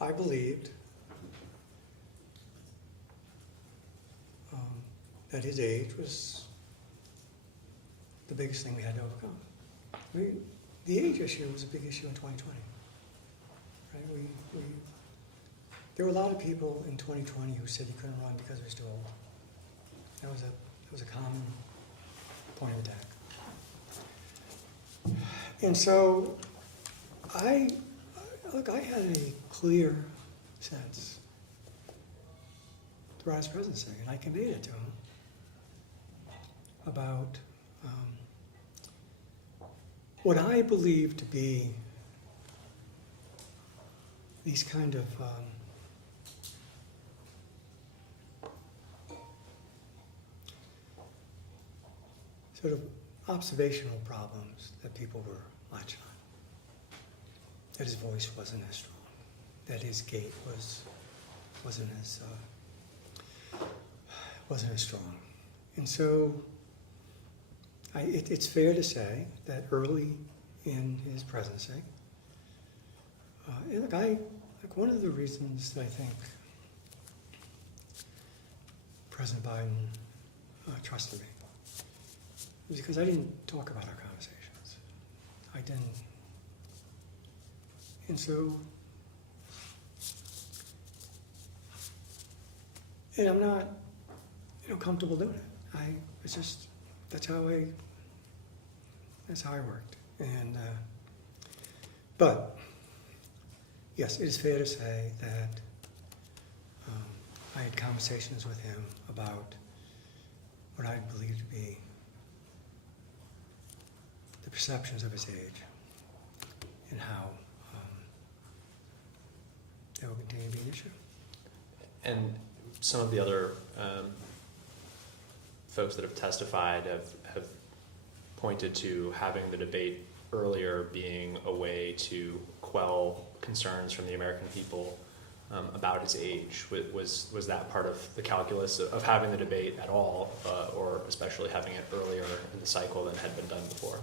I believed that his age was the biggest thing we had to overcome. I mean, the age issue was a big issue in 2020. Right? There were a lot of people in 2020 who said he couldn't run because he was too old. That was a common point of attack. And so I had a clear sense throughout his presidency, and I conveyed it to him about what I believe to be these kind of sort of observational problems that people were latching on. That his voice wasn't as strong, that his gait wasn't as strong, and so it's fair to say that early in his presidency, and look, one of the reasons that I think President Biden trusted me was because I didn't talk about our conversations. I didn't And so, and I'm not, comfortable doing it. It's just, that's how I worked. And, but, yes, it is fair to say that I had conversations with him about what I believe to be the perceptions of his age and how they will continue to be an issue. And some of the other folks that have testified have pointed to having the debate earlier being a way to quell concerns from the American people about his age. Was that part of the calculus of having the debate at all, or especially having it earlier in the cycle than had been done before?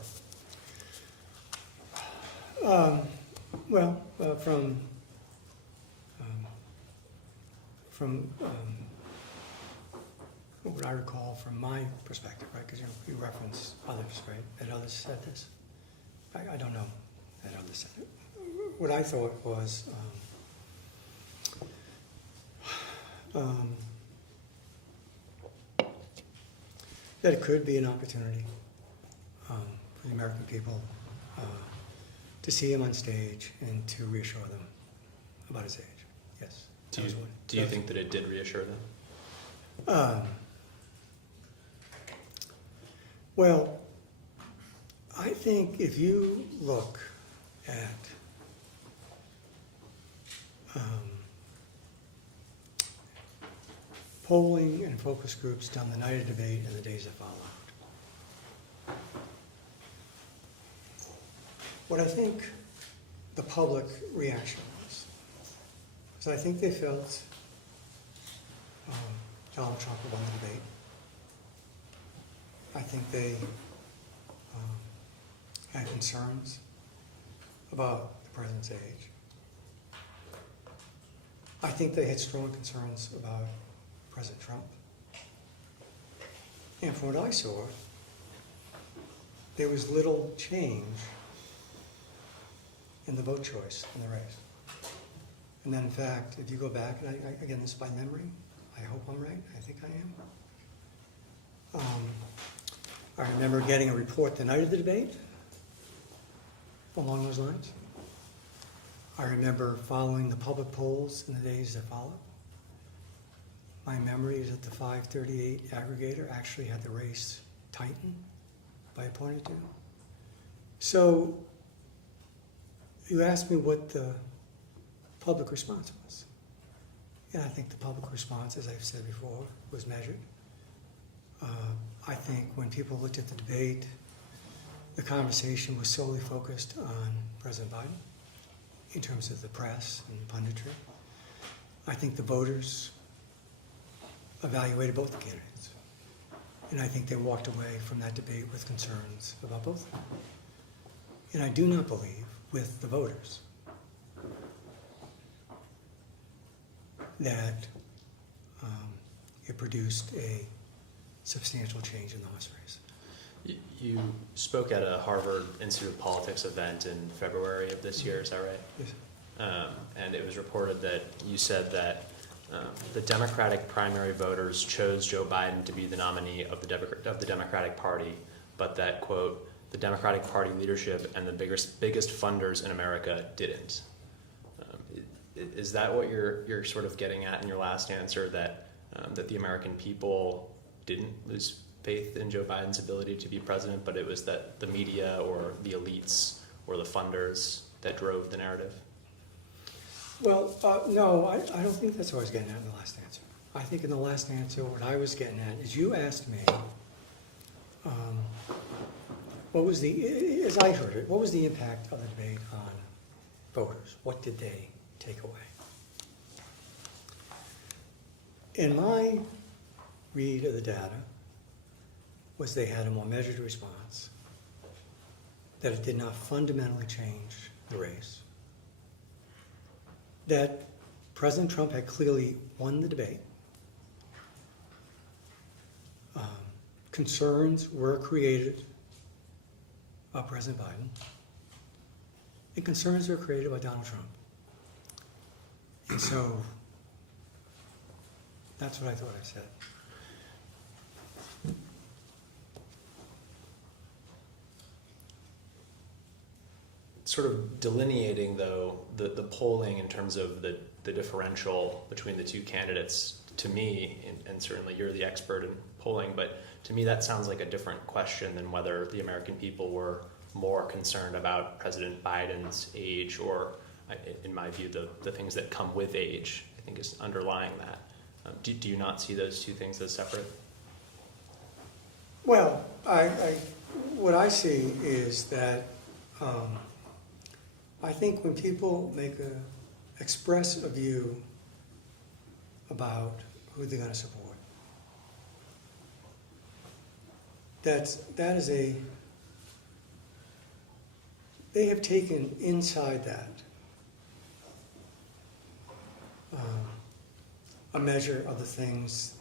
From what I recall from my perspective, right, because you reference others, right, that others said this. I don't know that others said it. What I thought was that it could be an opportunity for the American people to see him on stage and to reassure them about his age. Yes. Do you think that it did reassure them? Well, I think if you look at polling and focus groups done the night of debate and the days that followed, what I think the public reaction was I think they felt Donald Trump won the debate. I think they had concerns about the president's age. I think they had strong concerns about President Trump. And from what I saw, there was little change in the vote choice in the race. And then, in fact, if you go back, and again, this is by memory, I hope I'm right, I think I am. I remember getting a report the night of the debate along those lines. I remember following the public polls in the days that followed. My memory is that the 538 aggregator actually had the race tightened by a point or two. So you asked me what the public response was. And I think the public response, as I've said before, was measured. I think when people looked at the debate, the conversation was solely focused on President Biden in terms of the press and punditry. I think the voters evaluated both the candidates. And I think they walked away from that debate with concerns about both of them. And I do not believe, with the voters, that it produced a substantial change in the horse race. You spoke at a Harvard Institute of Politics event in February of this year, is that right? Yes. And it was reported that you said that the Democratic primary voters chose Joe Biden to be the nominee of the Democratic Party, but that, quote, the Democratic Party leadership and the biggest funders in America didn't. Is that what you're sort of getting at in your last answer, that the American people didn't lose faith in Joe Biden's ability to be president, but it was that the media or the elites or the funders that drove the narrative? Well, no, I don't think that's what I was getting at in the last answer. I think in the last answer, what I was getting at is you asked me, what was as I heard it, what was the impact of the debate on voters? What did they take away? In my read of the data was they had a more measured response, that it did not fundamentally change the race, that President Trump had clearly won the debate. Concerns were created by President Biden. And concerns were created by Donald Trump. And so, that's what I thought I said. Sort of delineating, though, the polling in terms of the differential between the two candidates, to me, and certainly you're the expert in polling, but to me that sounds like a different question than whether the American people were more concerned about President Biden's age or, in my view, the things that come with age, I think is underlying that. Do you not see those two things as separate? Well, what I see is that I think when people express a view about who they're going to support, they have taken inside that a measure of the things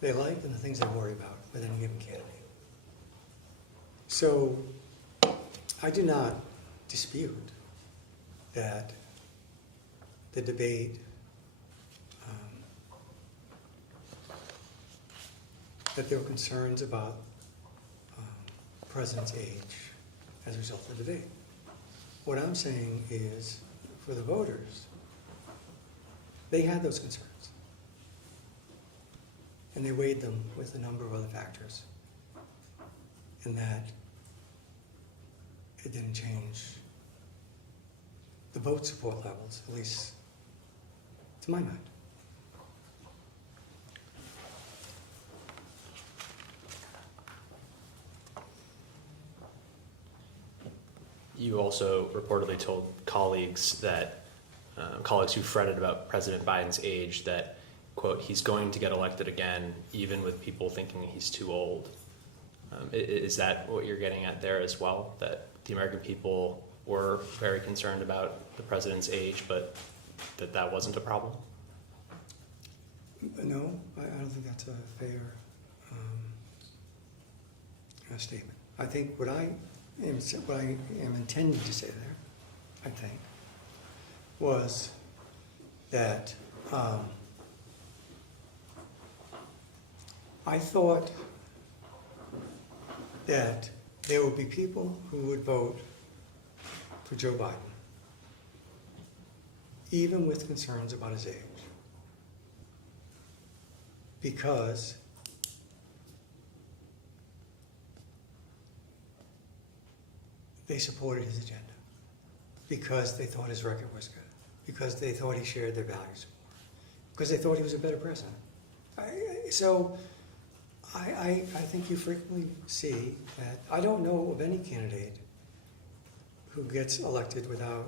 they like and the things they worry about with any given candidate. So I do not dispute that the debate that there were concerns about the president's age as a result of the debate. What I'm saying is, for the voters, they had those concerns. And they weighed them with a number of other factors. And that it didn't change the vote support levels, at least to my mind. You also reportedly told colleagues that, colleagues who fretted about President Biden's age, that, quote, he's going to get elected again, even with people thinking he's too old. Is that what you're getting at there as well? That the American people were very concerned about the president's age, but that wasn't a problem? No, I don't think that's a fair statement. I think what I am intending to say there, I think, was that I thought that there would be people who would vote for Joe Biden, even with concerns about his age, because they supported his agenda, because they thought his record was good, because they thought he shared their values more, because they thought he was a better president. I think you frequently see that. I don't know of any candidate who gets elected without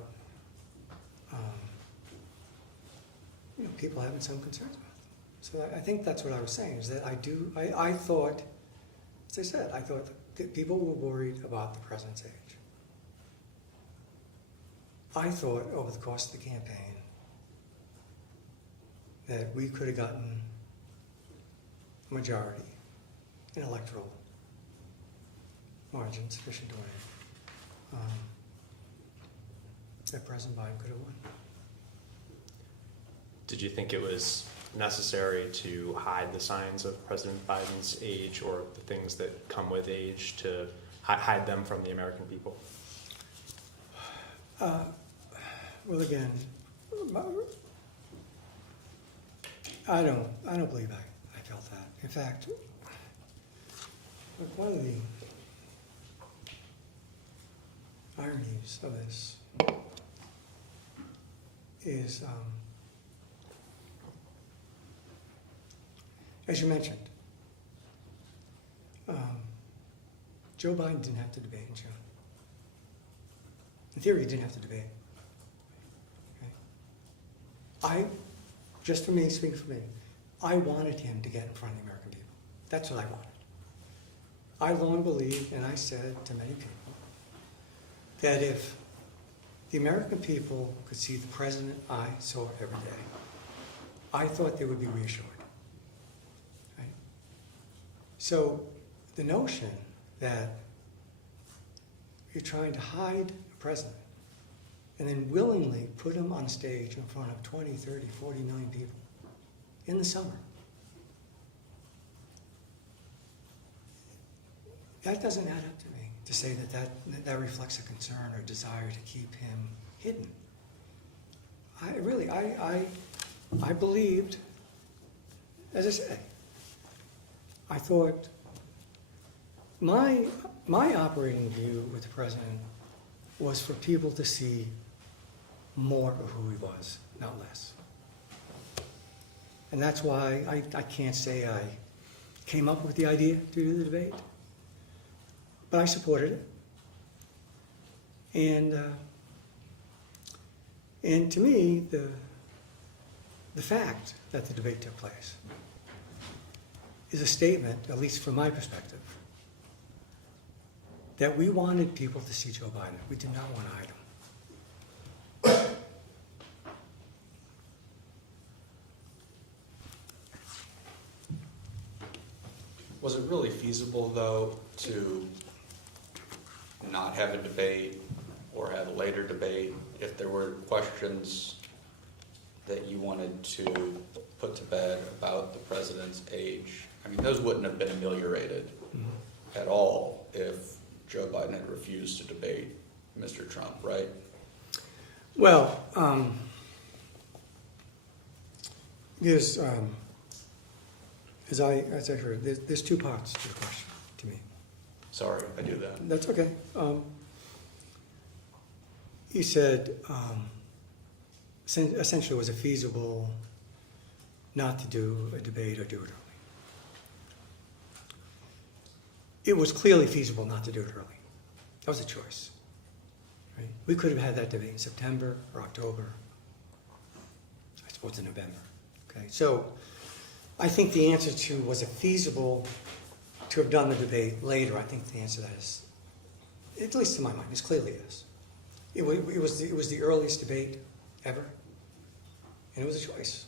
people having some concerns about them. So I think that's what I was saying, is that I thought, as I said, I thought that people were worried about the president's age. I thought over the course of the campaign that we could have gotten a majority in electoral margin sufficient to win, that President Biden could have won. Did you think it was necessary to hide the signs of President Biden's age or the things that come with age, to hide them from the American people? Well, again, I don't believe I felt that. In fact, one of the ironies of this is, as you mentioned, Joe Biden didn't have to debate in June. In theory, he didn't have to debate. Okay? Just for me, speaking for me, I wanted him to get in front of the American people. That's what I wanted. I long believed, and I said to many people, that if the American people could see the president I saw every day, I thought they would be reassured. Right? So the notion that you're trying to hide a president and then willingly put him on stage in front of 20, 30, 40 million people in the summer. That doesn't add up to me, to say that reflects a concern or desire to keep him hidden. I believed, as I say, I thought my operating view with the president was for people to see more of who he was, not less. And that's why I can't say I came up with the idea to do the debate, but I supported it. And to me, the fact that the debate took place is a statement, at least from my perspective, that we wanted people to see Joe Biden. We did not want to hide him. Was it really feasible, though, to not have a debate or have a later debate if there were questions that you wanted to put to bed about the president's age? I mean, those wouldn't have been ameliorated at all if Joe Biden had refused to debate Mr. Trump, right? Well, there's, as I heard, there's two parts to the question to me. Sorry, I do that. That's okay. He said, essentially, was it feasible not to do a debate or do it early? It was clearly feasible not to do it early. That was a choice. Right? We could have had that debate in September or October, I suppose in November. Okay, so I think the answer to was it feasible to have done the debate later, I think the answer to that is, at least to my mind, is clearly yes. It was the earliest debate ever, and it was a choice.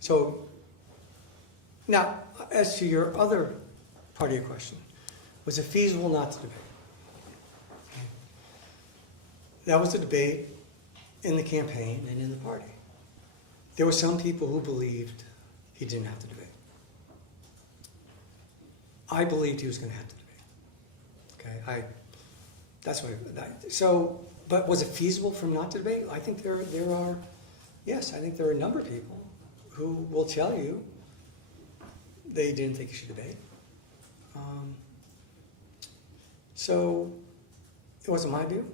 So now, as to your other part of your question, was it feasible not to debate? Okay. That was the debate in the campaign and in the party. There were some people who believed he didn't have to debate. I believed he was going to have to debate. Okay, that's what. So, but was it feasible for him not to debate? I think there are. Yes, I think there are a number of people who will tell you they didn't think he should debate. So it wasn't my view.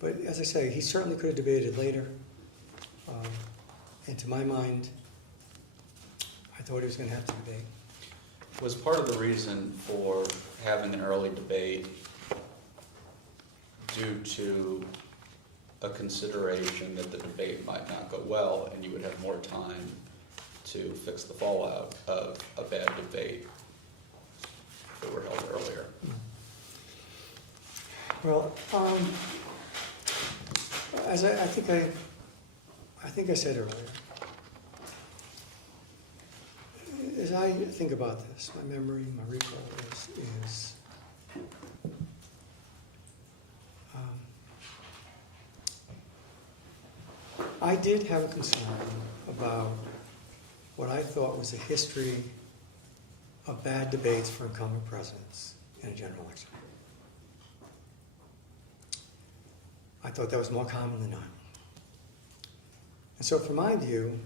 But as I say, he certainly could have debated later. And to my mind, I thought he was going to have to debate. Was part of the reason for having an early debate due to a consideration that the debate might not go well and you would have more time to fix the fallout of a bad debate if it were held earlier? Well, as I think I said earlier, as I think about this, my memory, my recall is I did have a concern about what I thought was a history of bad debates for incumbent presidents in a general election. I thought that was more common than not. And so from my view,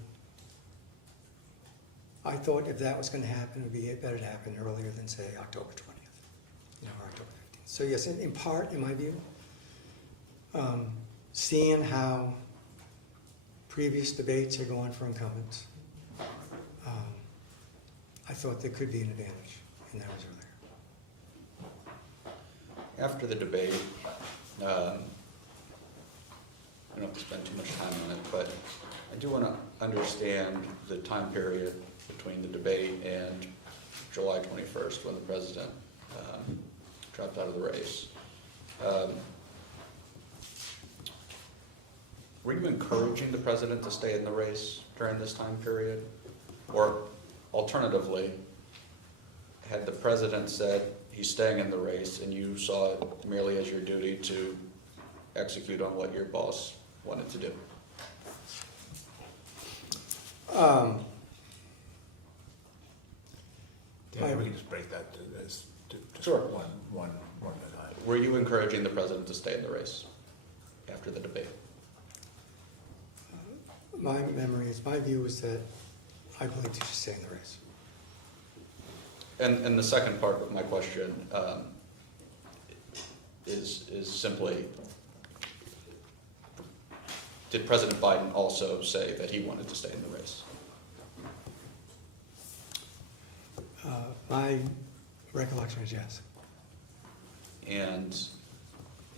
I thought if that was going to happen, it would be better to happen earlier than, say, October 20th, or October 15th. So yes, in part, in my view, seeing how previous debates are going for incumbents, I thought there could be an advantage in that was earlier. After the debate, I don't have to spend too much time on it, but I do want to understand the time period between the debate and July 21st when the president dropped out of the race. Were you encouraging the president to stay in the race during this time period? Or alternatively, had the president said he's staying in the race and you saw it merely as your duty to execute on what your boss wanted to do? Yeah, we can just break that to just Sure. one at a time. Were you encouraging the president to stay in the race after the debate? My view is that I believe he should stay in the race. And the second part of my question is simply, did President Biden also say that he wanted to stay in the race? My recollection is yes. And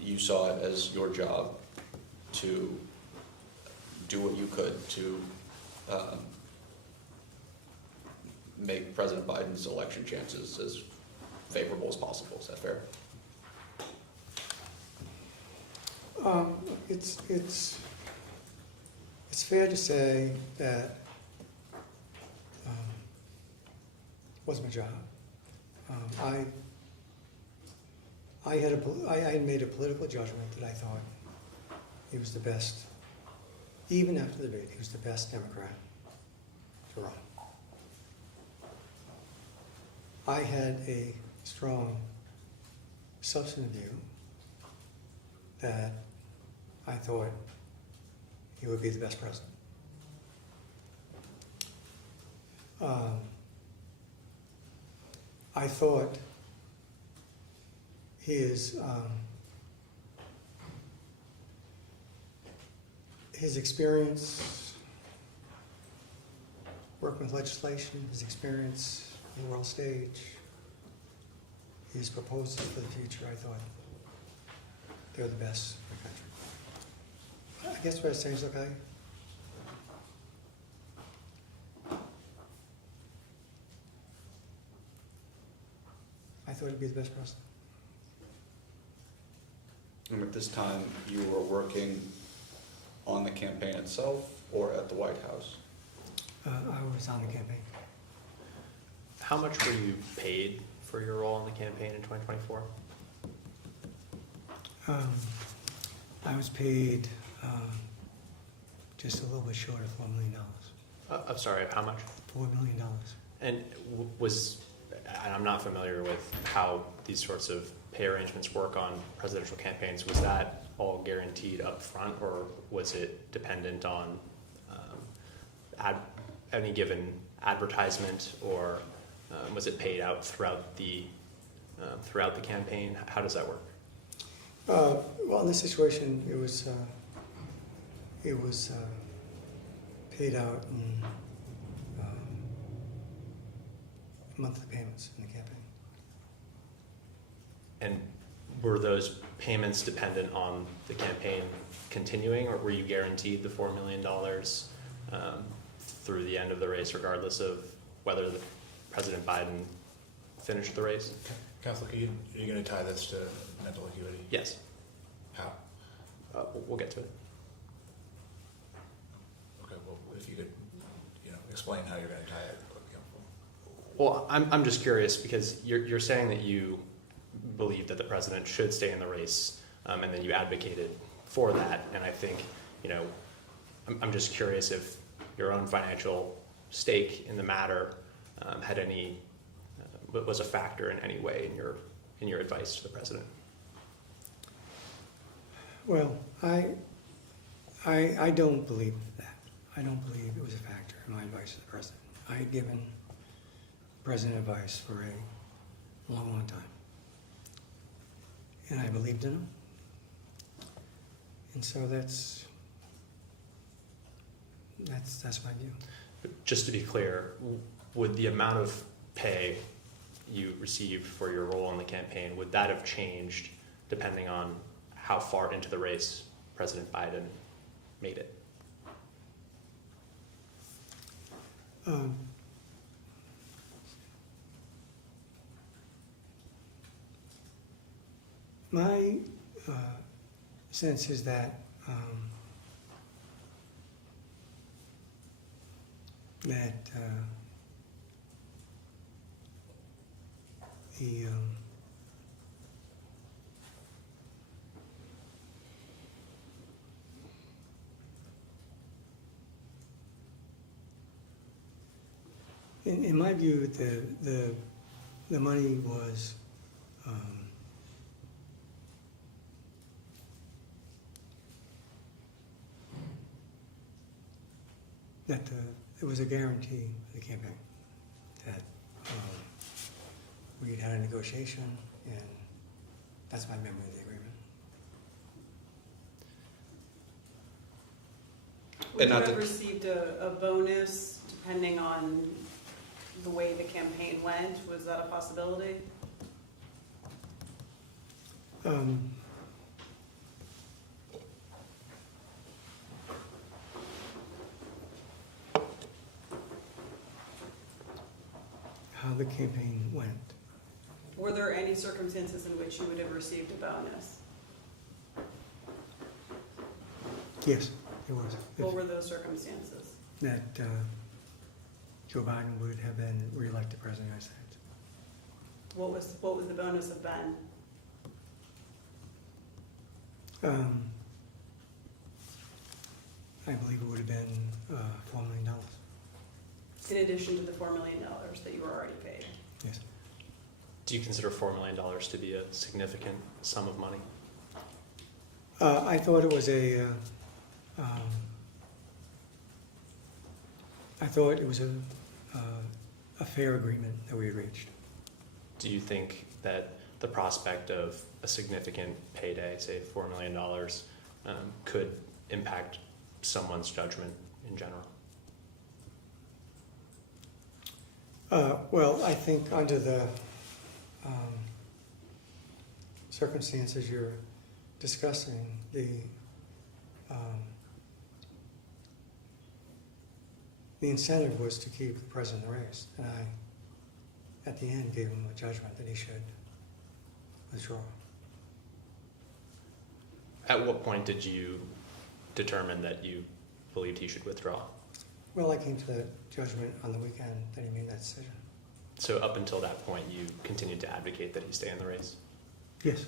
you saw it as your job to do what you could to make President Biden's election chances as favorable as possible. Is that fair? It's fair to say that was my job. I had made a political judgment that I thought he was the best, even after the debate, he was the best Democrat to run. I had a strong substantive view that I thought he would be the best president. I thought his experience working with legislation, his experience on the world stage, his proposals for the future, I thought they were the best for the country. I guess what I'm saying is okay. I thought he'd be the best president. And at this time, you were working on the campaign itself or at the White House? I was on the campaign. How much were you paid for your role in the campaign in 2024? I was paid just a little bit short of $4 million. I'm sorry, how much? $4 million. And I'm not familiar with how these sorts of pay arrangements work on presidential campaigns. Was that all guaranteed up front, or was it dependent on any given advertisement, or was it paid out throughout the campaign? How does that work? Well, in this situation, it was paid out in monthly payments in the campaign. And were those payments dependent on the campaign continuing, or were you guaranteed the $4 million through the end of the race, regardless of whether President Biden finished the race? Councilor, are you going to tie this to mental acuity? Yes. How? We'll get to it. Okay, well, if you could, explain how you're going to tie it. Well, I'm just curious, because you're saying that you believe that the president should stay in the race, and then you advocated for that. And I think, I'm just curious if your own financial stake in the matter had any was a factor in any way in your advice to the president. Well, I don't believe that. I don't believe it was a factor in my advice to the president. I had given president advice for a long, long time. And I believed in him. And so that's my view. Just to be clear, would the amount of pay you received for your role in the campaign, would that have changed depending on how far into the race President Biden made it? My sense is that In my view, the money was, that it was a guarantee for the campaign that we had had a negotiation, and that's my memory of the agreement. Would And you not have to- received a bonus depending on the way the campaign went? Was that a possibility? How the campaign went. Were there any circumstances in which you would have received a bonus? Yes, it was. What were those circumstances? That Joe Biden would have been reelected president of the United States. What would the bonus have been? I believe it would have been $4 million. In addition to the $4 million that you were already paid? Yes. Do you consider $4 million to be a significant sum of money? I thought it was a fair agreement that we had reached. Do you think that the prospect of a significant payday, say $4 million, could impact someone's judgment in general? Well, I think under the circumstances you're discussing, the incentive was to keep the president in the race, and I, at the end, gave him a judgment that he should withdraw. At what point did you determine that you believed he should withdraw? Well, I came to that judgment on the weekend that he made that decision. So up until that point, you continued to advocate that he stay in the race? Yes.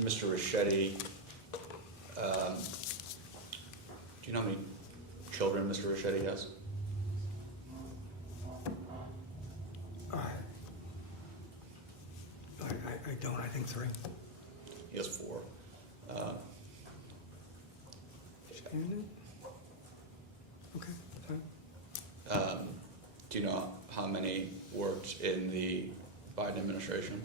Mr. Ricchetti, do you know how many children Mr. Ricchetti has? I don't. I think 3. He has 4. Okay, fine. Do you know how many worked in the Biden administration?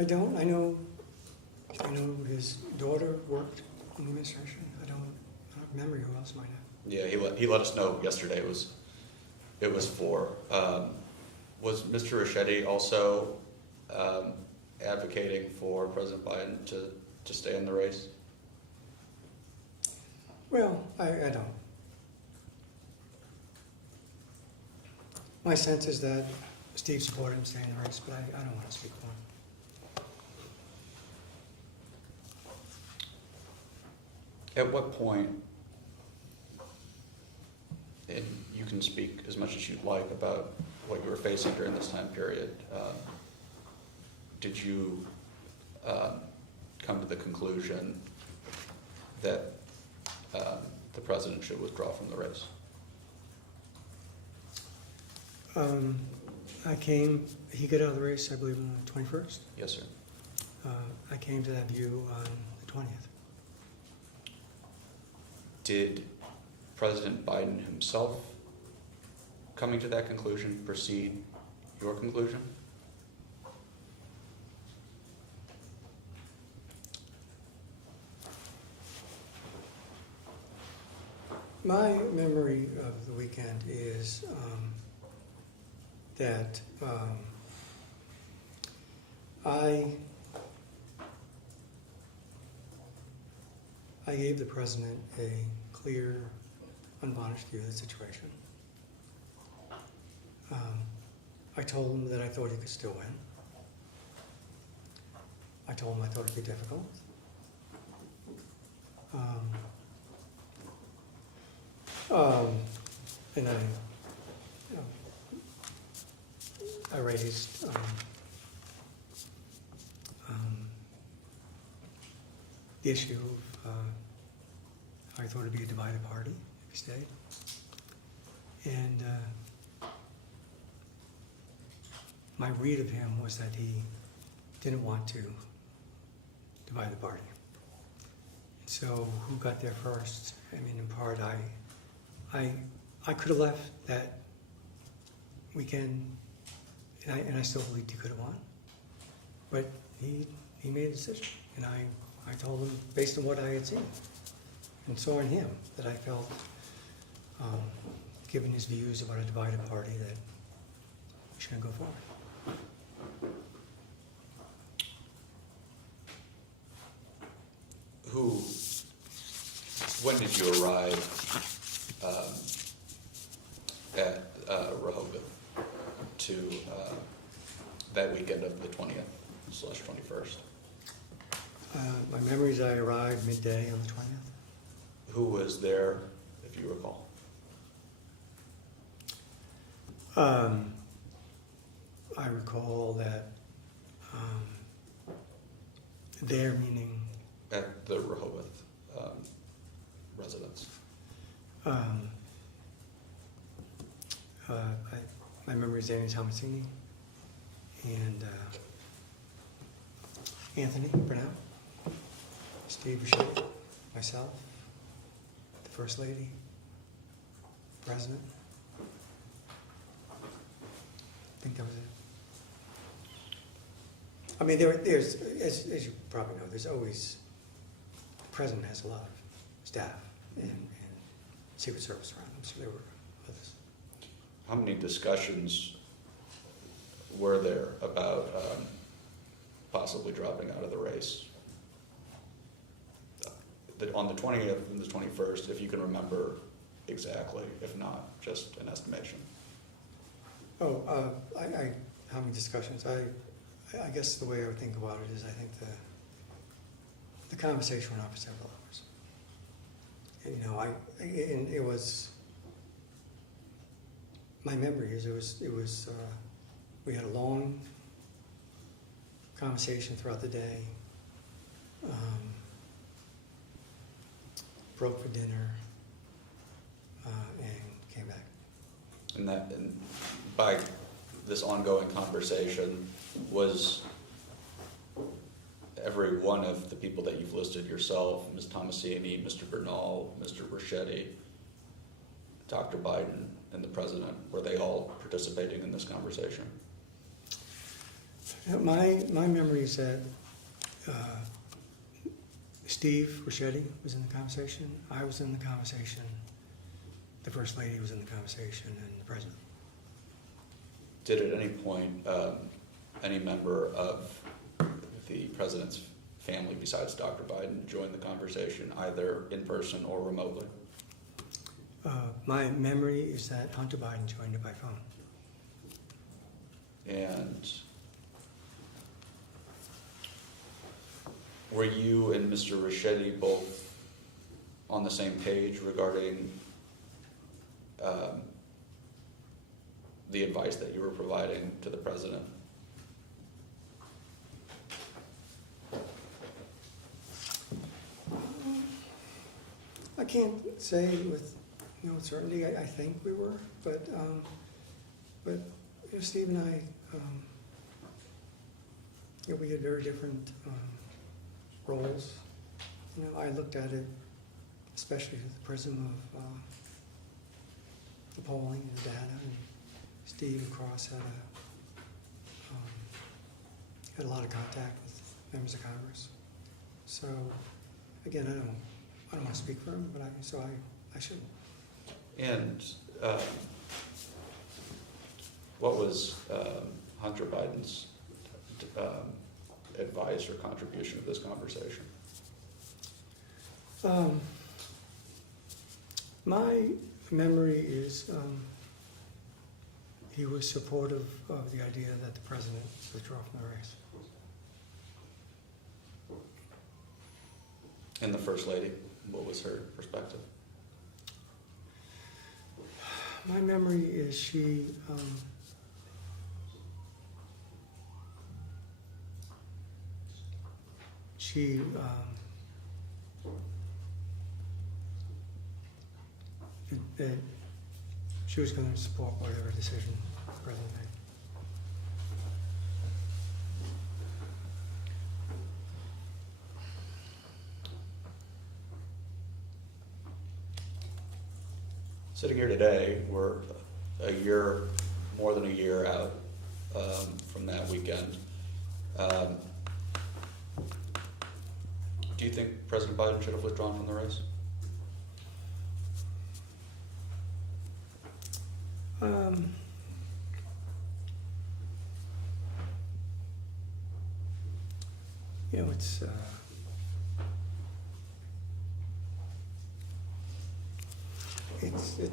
I don't. I know his daughter worked in the administration. I don't remember who else might have. Yeah, he let us know yesterday it was 4. Was Mr. Ricchetti also advocating for President Biden to stay in the race? Well, I don't. My sense is that Steve supported him staying in the race, but I don't want to speak for him. At what point, and you can speak as much as you'd like about what you were facing during this time period, did you come to the conclusion that the president should withdraw from the race? He got out of the race, I believe, on the 21st. Yes, sir. I came to that view on the 20th. Did President Biden himself, coming to that conclusion, precede your conclusion? My memory of the weekend is that I gave the president a clear, unvarnished view of the situation. I told him that I thought he could still win. I told him I thought it'd be difficult. And I raised the issue of I thought it'd be a divided party if he stayed. And my read of him was that he didn't want to divide the party. So who got there first? I mean, in part, I could have left that weekend, and I still believed he could have won. But he made a decision, and I told him, based on what I had seen and saw in him, that I felt, given his views about a divided party, that we shouldn't go forward. When did you arrive at Rehoboth to that weekend of the 20th/21st? My memories, I arrived midday on the 20th. Who was there, if you recall? I recall that there meaning At the Rehoboth residence. My memory is Danny Tomasini and Anthony Burnell, Steve Boucher, myself, the First Lady, President. I think that was it. I mean, there's, as you probably know, there's always, the President has a lot of staff and Secret Service around him, so there were others. How many discussions were there about possibly dropping out of the race? On the 20th and the 21st, if you can remember exactly, if not, just an estimation. Oh, how many discussions? I guess the way I would think about it is I think the conversation went on for several hours. And, you know, and it was, my memory is it was we had a long conversation throughout the day, broke for dinner, and came back. And by this ongoing conversation, was every one of the people that you've listed yourself, Ms. Tomasini, Mr. Bernal, Mr. Raschetti, Dr. Biden, and the President, were they all participating in this conversation? My memory is that Steve Raschetti was in the conversation, I was in the conversation, the First Lady was in the conversation, and the President. Did at any point any member of the President's family besides Dr. Biden join the conversation, either in person or remotely? My memory is that Hunter Biden joined it by phone. And were you and Mr. Raschetti both on the same page regarding the advice that you were providing to the President? I can't say with certainty. I think we were, but Steve and I, we had very different roles. I looked at it, especially through the prism of the polling and the data, and Steve and Cross had a lot of contact with members of Congress. So again, I don't want to speak for him, but I shouldn't. And what was Hunter Biden's advice or contribution to this conversation? My memory is he was supportive of the idea that the President withdraw from the race. And the First Lady, what was her perspective? My memory is she she, that she was going to support whatever decision the president made. Sitting here today, we're more than a year out from that weekend. Do you think President Biden should have withdrawn from the race? You know, it's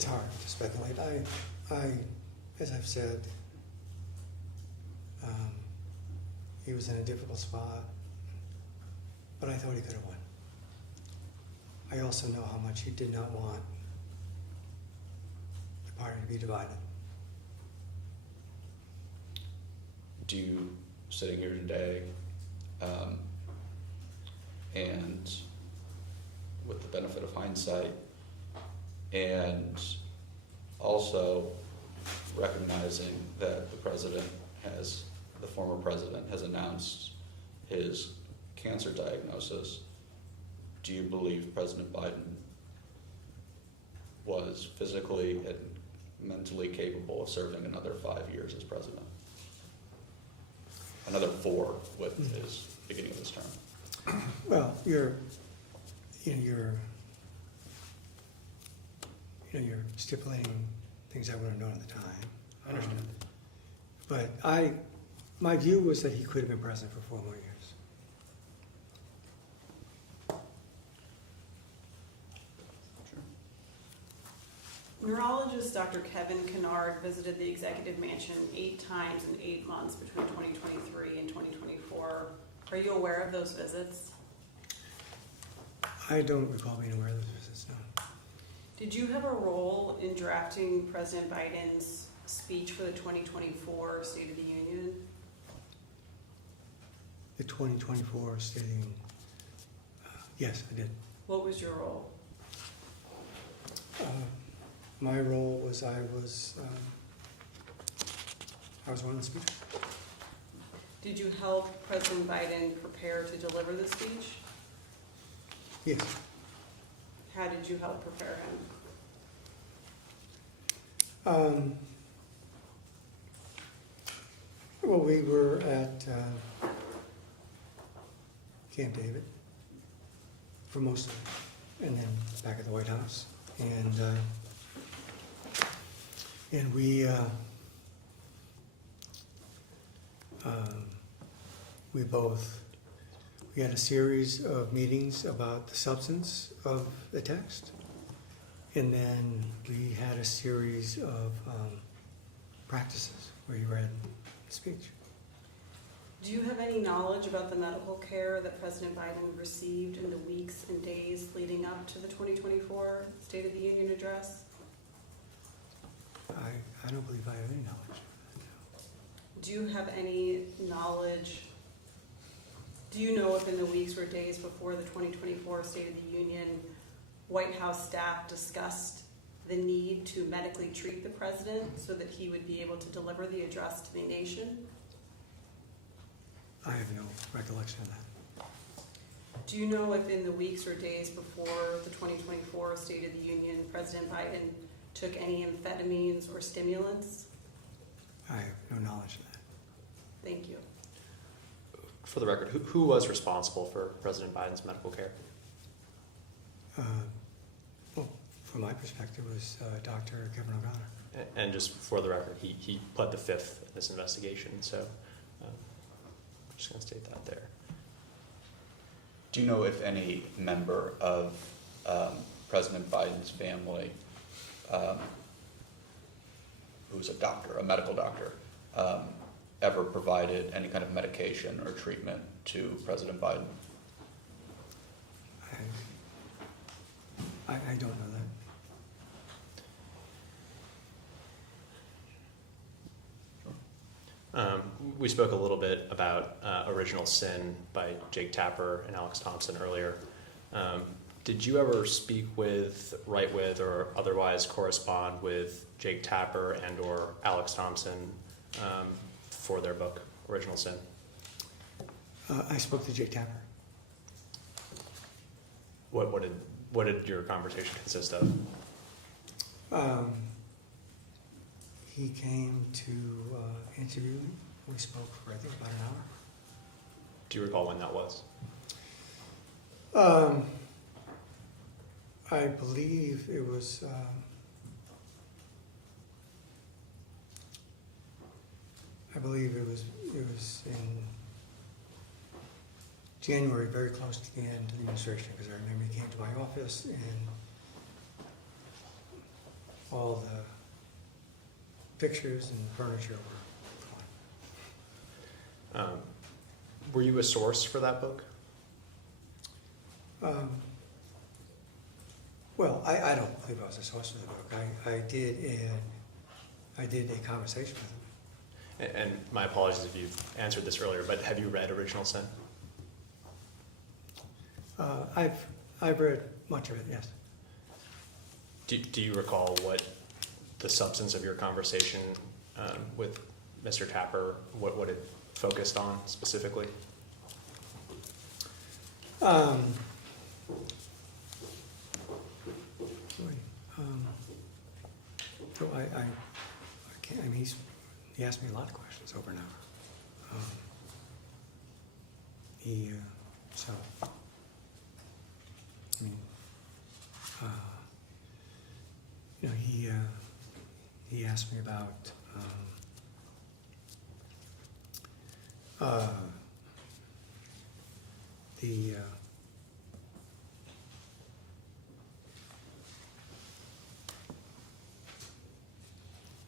hard to speculate. As I've said, he was in a difficult spot, but I thought he could have won. I also know how much he did not want the party to be divided. Do you, sitting here today, and with the benefit of hindsight, and also recognizing that the former president has announced his cancer diagnosis, do you believe President Biden was physically and mentally capable of serving another 5 years as president? Another 4 with his beginning of his term. Well, you're stipulating things I would have known at the time. I understand. But my view was that he could have been president for 4 more years. Neurologist Dr. Kevin Kennard visited the executive mansion 8 times in 8 months between 2023 and 2024. Are you aware of those visits? I don't recall being aware of those visits, no. Did you have a role in drafting President Biden's speech for the 2024 State of the Union? The 2024 State of the Union. Yes, I did. What was your role? My role was I was one of the speakers. Did you help President Biden prepare to deliver the speech? Yes. How did you help prepare him? Well, we were at Camp David for most of it, and then back at the White House. And we had a series of meetings about the substance of the text, and then we had a series of practices where you read the speech. Do you have any knowledge about the medical care that President Biden received in the weeks and days leading up to the 2024 State of the Union address? I don't believe I have any knowledge. Do you have any knowledge, do you know if in the weeks or days before the 2024 State of the Union, White House staff discussed the need to medically treat the president so that he would be able to deliver the address to the nation? I have no recollection of that. Do you know if in the weeks or days before the 2024 State of the Union, President Biden took any amphetamines or stimulants? I have no knowledge of that. Thank you. For the record, who was responsible for President Biden's medical care? Well, from my perspective, it was Dr. Kevin O'Connor. And just for the record, he pled the 5th in this investigation, so I'm just going to state that there. Do you know if any member of President Biden's family, who's a doctor, a medical doctor, ever provided any kind of medication or treatment to President Biden? I don't know that. We spoke a little bit about Original Sin by Jake Tapper and Alex Thompson earlier. Did you ever speak with, write with, or otherwise correspond with Jake Tapper and or Alex Thompson for their book, Original Sin? I spoke to Jake Tapper. What did your conversation consist of? He came to interview me. We spoke for, I think, about an hour. Do you recall when that was? I believe it was in January, very close to the end of the administration, because I remember he came to my office and all the pictures and furniture were gone. Were you a source for that book? Well, I don't believe I was a source for the book. I did a conversation with him. And my apologies if you answered this earlier, but have you read Original Sin? I've read much of it, yes. Do you recall what the substance of your conversation with Mr. Tapper, what it focused on specifically? I can't, I mean, he asked me a lot of questions over an hour. He asked me about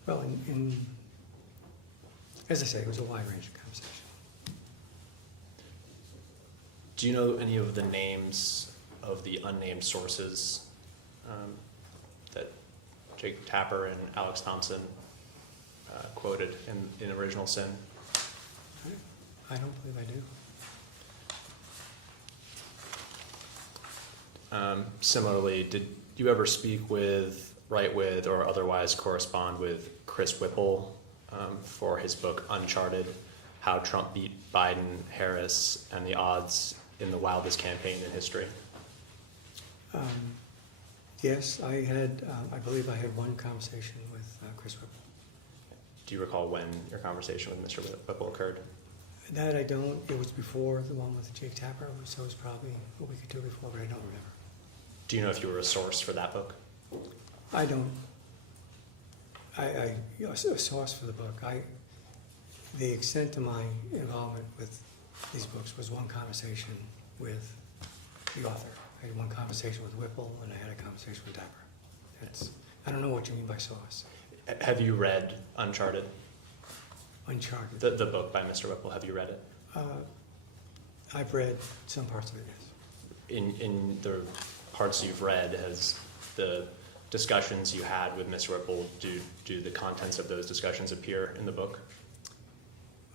well, as I say, it was a wide-ranging conversation. Do you know any of the names of the unnamed sources that Jake Tapper and Alex Thompson quoted in Original Sin? I don't believe I do. Similarly, did you ever speak with, write with, or otherwise correspond with Chris Whipple for his book Uncharted, How Trump Beat Biden, Harris, and the Odds in the Wildest Campaign in History? Yes, I believe I had one conversation with Chris Whipple. Do you recall when your conversation with Mr. Whipple occurred? That I don't. It was before the one with Jake Tapper, so it was probably a week or two before, but I don't remember. Do you know if you were a source for that book? I don't. A source for the book. The extent of my involvement with these books was one conversation with the author. I had one conversation with Whipple, and I had a conversation with Tapper. I don't know what you mean by source. Have you read Uncharted? Uncharted. The book by Mr. Whipple, have you read it? I've read some parts of it, yes. In the parts you've read, has the discussions you had with Mr. Whipple, do the contents of those discussions appear in the book?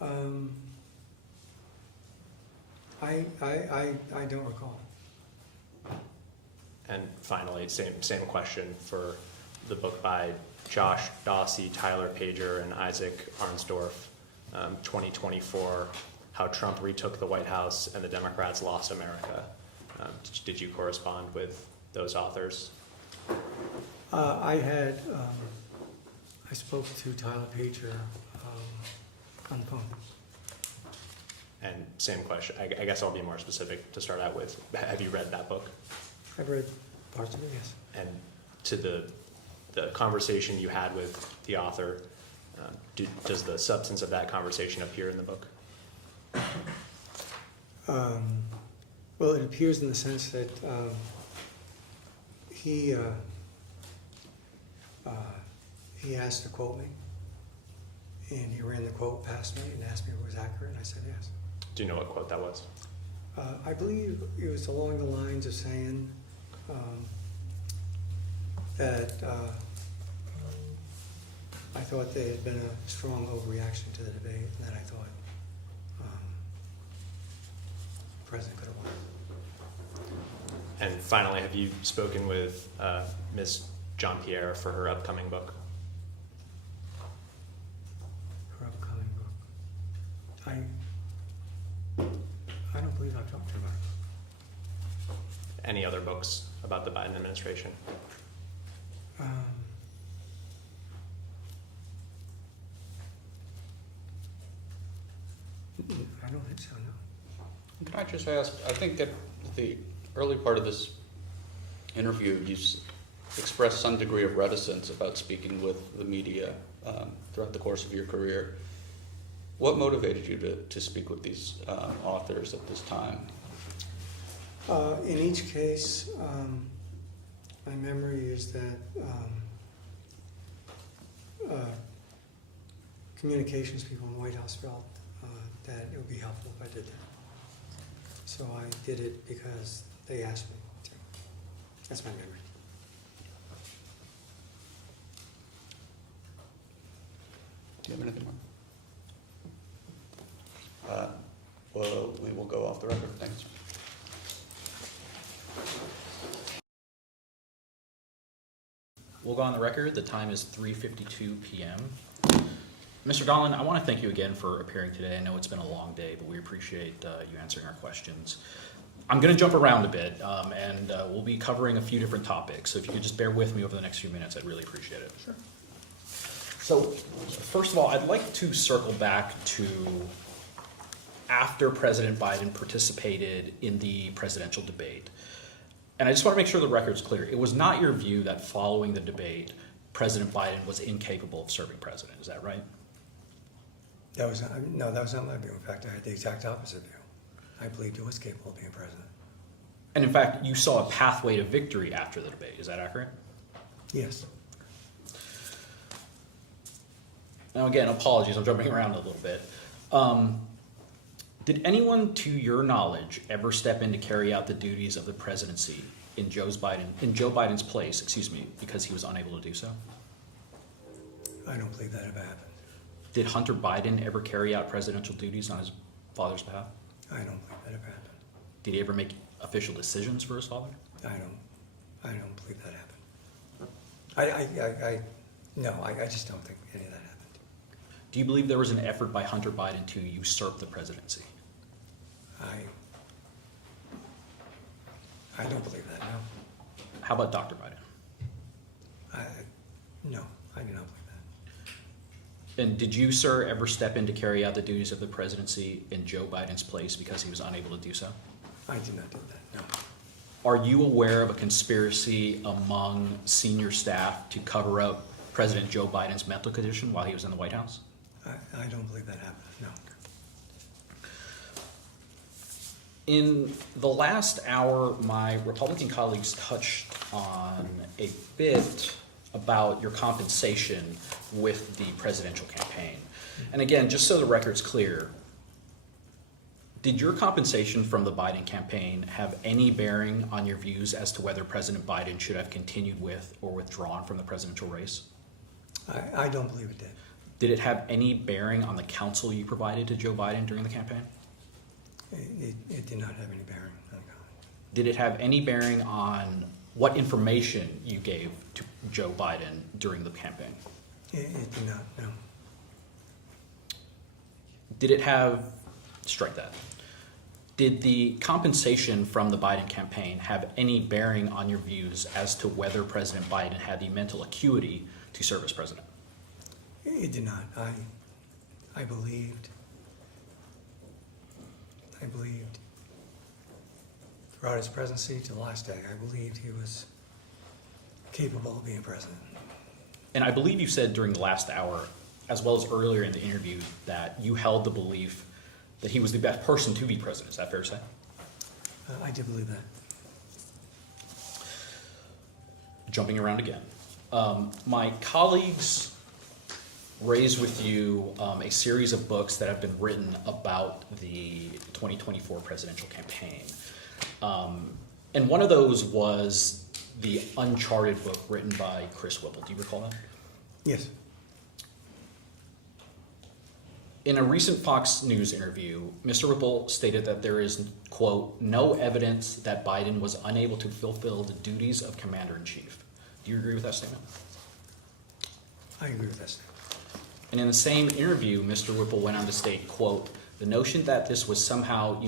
I don't recall. And finally, same question for the book by Josh Dawsey, Tyler Pager, and Isaac Arnsdorf, 2024, How Trump Retook the White House and the Democrats Lost America. Did you correspond with those authors? I spoke to Tyler Pager on the phone. And same question, I guess I'll be more specific to start out with. Have you read that book? I've read parts of it, yes. And to the conversation you had with the author, does the substance of that conversation appear in the book? Well, it appears in the sense that he asked to quote me, and he ran the quote past me and asked me if it was accurate, and I said yes. Do you know what quote that was? I believe it was along the lines of saying that I thought there had been a strong overreaction to the debate, and that president could have won. And finally, have you spoken with Ms. Jean-Pierre for her upcoming book? Her upcoming book. I don't believe I've talked to her about it. Any other books about the Biden administration? I don't think so, no. Can I just ask, I think at the early part of this interview, you expressed some degree of reticence about speaking with the media throughout the course of your career. What motivated you to speak with these authors at this time? In each case, my memory is that communications people in the White House felt that it would be helpful if I did that. So I did it because they asked me to. That's my memory. Do you have anything more? Well, we will go off the record. Thanks. We'll go on the record. The time is 3:52 p.m. Mr. Donilon, I want to thank you again for appearing today. I know it's been a long day, but we appreciate you answering our questions. I'm going to jump around a bit, and we'll be covering a few different topics. So if you could just bear with me over the next few minutes, I'd really appreciate it. Sure. So first of all, I'd like to circle back to after President Biden participated in the presidential debate. And I just want to make sure the record's clear. It was not your view that following the debate, President Biden was incapable of serving president. Is that right? That was not my view. In fact, I had the exact opposite view. I believed he was capable of being president. And in fact, you saw a pathway to victory after the debate. Is that accurate? Yes. Now again, apologies, I'm jumping around a little bit. Did anyone, to your knowledge, ever step in to carry out the duties of the presidency in Joe Biden's place, because he was unable to do so? I don't believe that ever happened. Did Hunter Biden ever carry out presidential duties on his father's behalf? I don't believe that ever happened. Did he ever make official decisions for his father? I don't believe that happened. I just don't think any of that happened. Do you believe there was an effort by Hunter Biden to usurp the presidency? I don't believe that, no. How about Dr. Biden? No, I do not believe that. And did you, sir, ever step in to carry out the duties of the presidency in Joe Biden's place because he was unable to do so? I did not do that, no. Are you aware of a conspiracy among senior staff to cover up President Joe Biden's mental condition while he was in the White House? I don't believe that happened, no. In the last hour, my Republican colleagues touched on a bit about your compensation with the presidential campaign. And again, just so the record's clear, did your compensation from the Biden campaign have any bearing on your views as to whether President Biden should have continued with or withdrawn from the presidential race? I don't believe it did. Did it have any bearing on the counsel you provided to Joe Biden during the campaign? It did not have any bearing on the comment. Did it have any bearing on what information you gave to Joe Biden during the campaign? It did not, no. Did it have, strike that, did the compensation from the Biden campaign have any bearing on your views as to whether President Biden had the mental acuity to serve as president? It did not. I believed throughout his presidency to the last day, I believed he was capable of being president. And I believe you said during the last hour, as well as earlier in the interview, that you held the belief that he was the best person to be president. Is that fair to say? I did believe that. Jumping around again. My colleagues raised with you a series of books that have been written about the 2024 presidential campaign. And one of those was the Uncharted book written by Chris Whipple. Do you recall that? Yes. In a recent Fox News interview, Mr. Whipple stated that there is, quote, no evidence that Biden was unable to fulfill the duties of commander-in-chief. Do you agree with that statement? I agree with that statement. And in the same interview, Mr. Whipple went on to state, quote, the notion that this was somehow,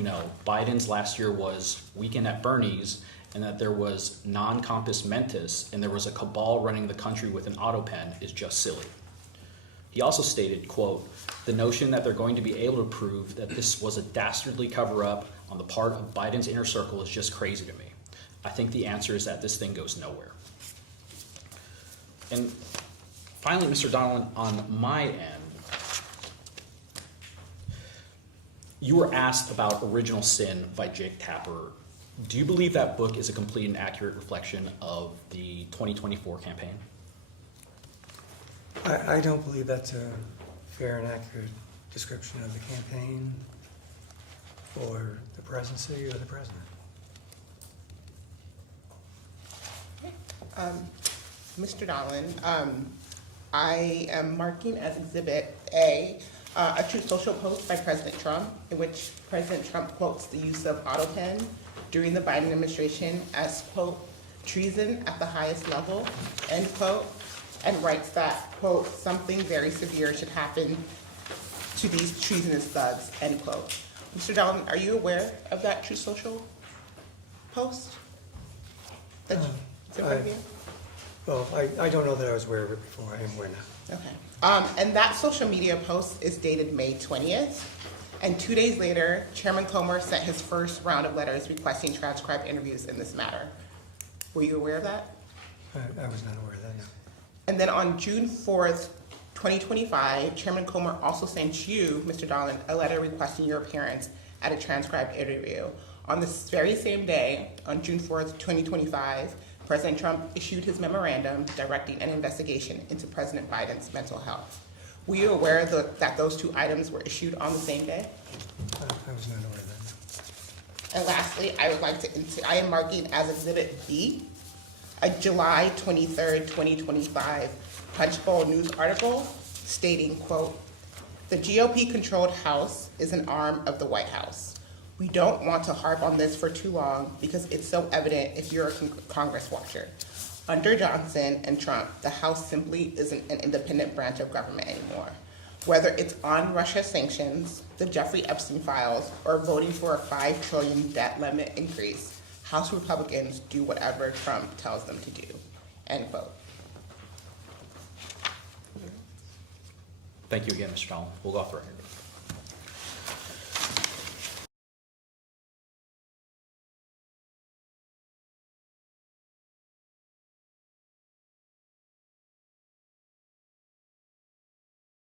Biden's last year was Weekend at Bernie's and that there was non-compos mentis and there was a cabal running the country with an auto pen is just silly. He also stated, quote, the notion that they're going to be able to prove that this was a dastardly cover-up on the part of Biden's inner circle is just crazy to me. I think the answer is that this thing goes nowhere. And finally, Mr. Donilon, on my end, you were asked about Original Sin by Jake Tapper. Do you believe that book is a complete and accurate reflection of the 2024 campaign? I don't believe that's a fair and accurate description of the campaign or the presidency or the president. Mr. Donilon, I am marking as Exhibit A a Truth Social post by President Trump, in which President Trump quotes the use of auto pen during the Biden administration as, quote, treason at the highest level, end quote, and writes that, quote, something very severe should happen to these treasonous thugs, end quote. Mr. Donilon, are you aware of that Truth Social post? Is it right here? Well, I don't know that I was aware of it before. I am aware now. Okay. And that social media post is dated May 20th. And 2 days later, Chairman Comer sent his first round of letters requesting transcribed interviews in this matter. Were you aware of that? I was not aware of that, no. And then on June 4th, 2025, Chairman Comer also sent you, Mr. Donilon, a letter requesting your appearance at a transcribed interview. On this very same day, on June 4th, 2025, President Trump issued his memorandum directing an investigation into President Biden's mental health. Were you aware that those two items were issued on the same day? I was not aware of that, no. And lastly, I am marking as Exhibit B a July 23rd, 2025 Punch Bowl News article stating, quote, the GOP-controlled House is an arm of the White House. We don't want to harp on this for too long because it's so evident if you're a Congress watcher. Under Johnson and Trump, the House simply isn't an independent branch of government anymore. Whether it's on Russia sanctions, the Jeffrey Epstein files, or voting for a $5 trillion debt limit increase, House Republicans do whatever Trump tells them to do, end quote. Thank you again, Mr. Donilon. We'll go off the record.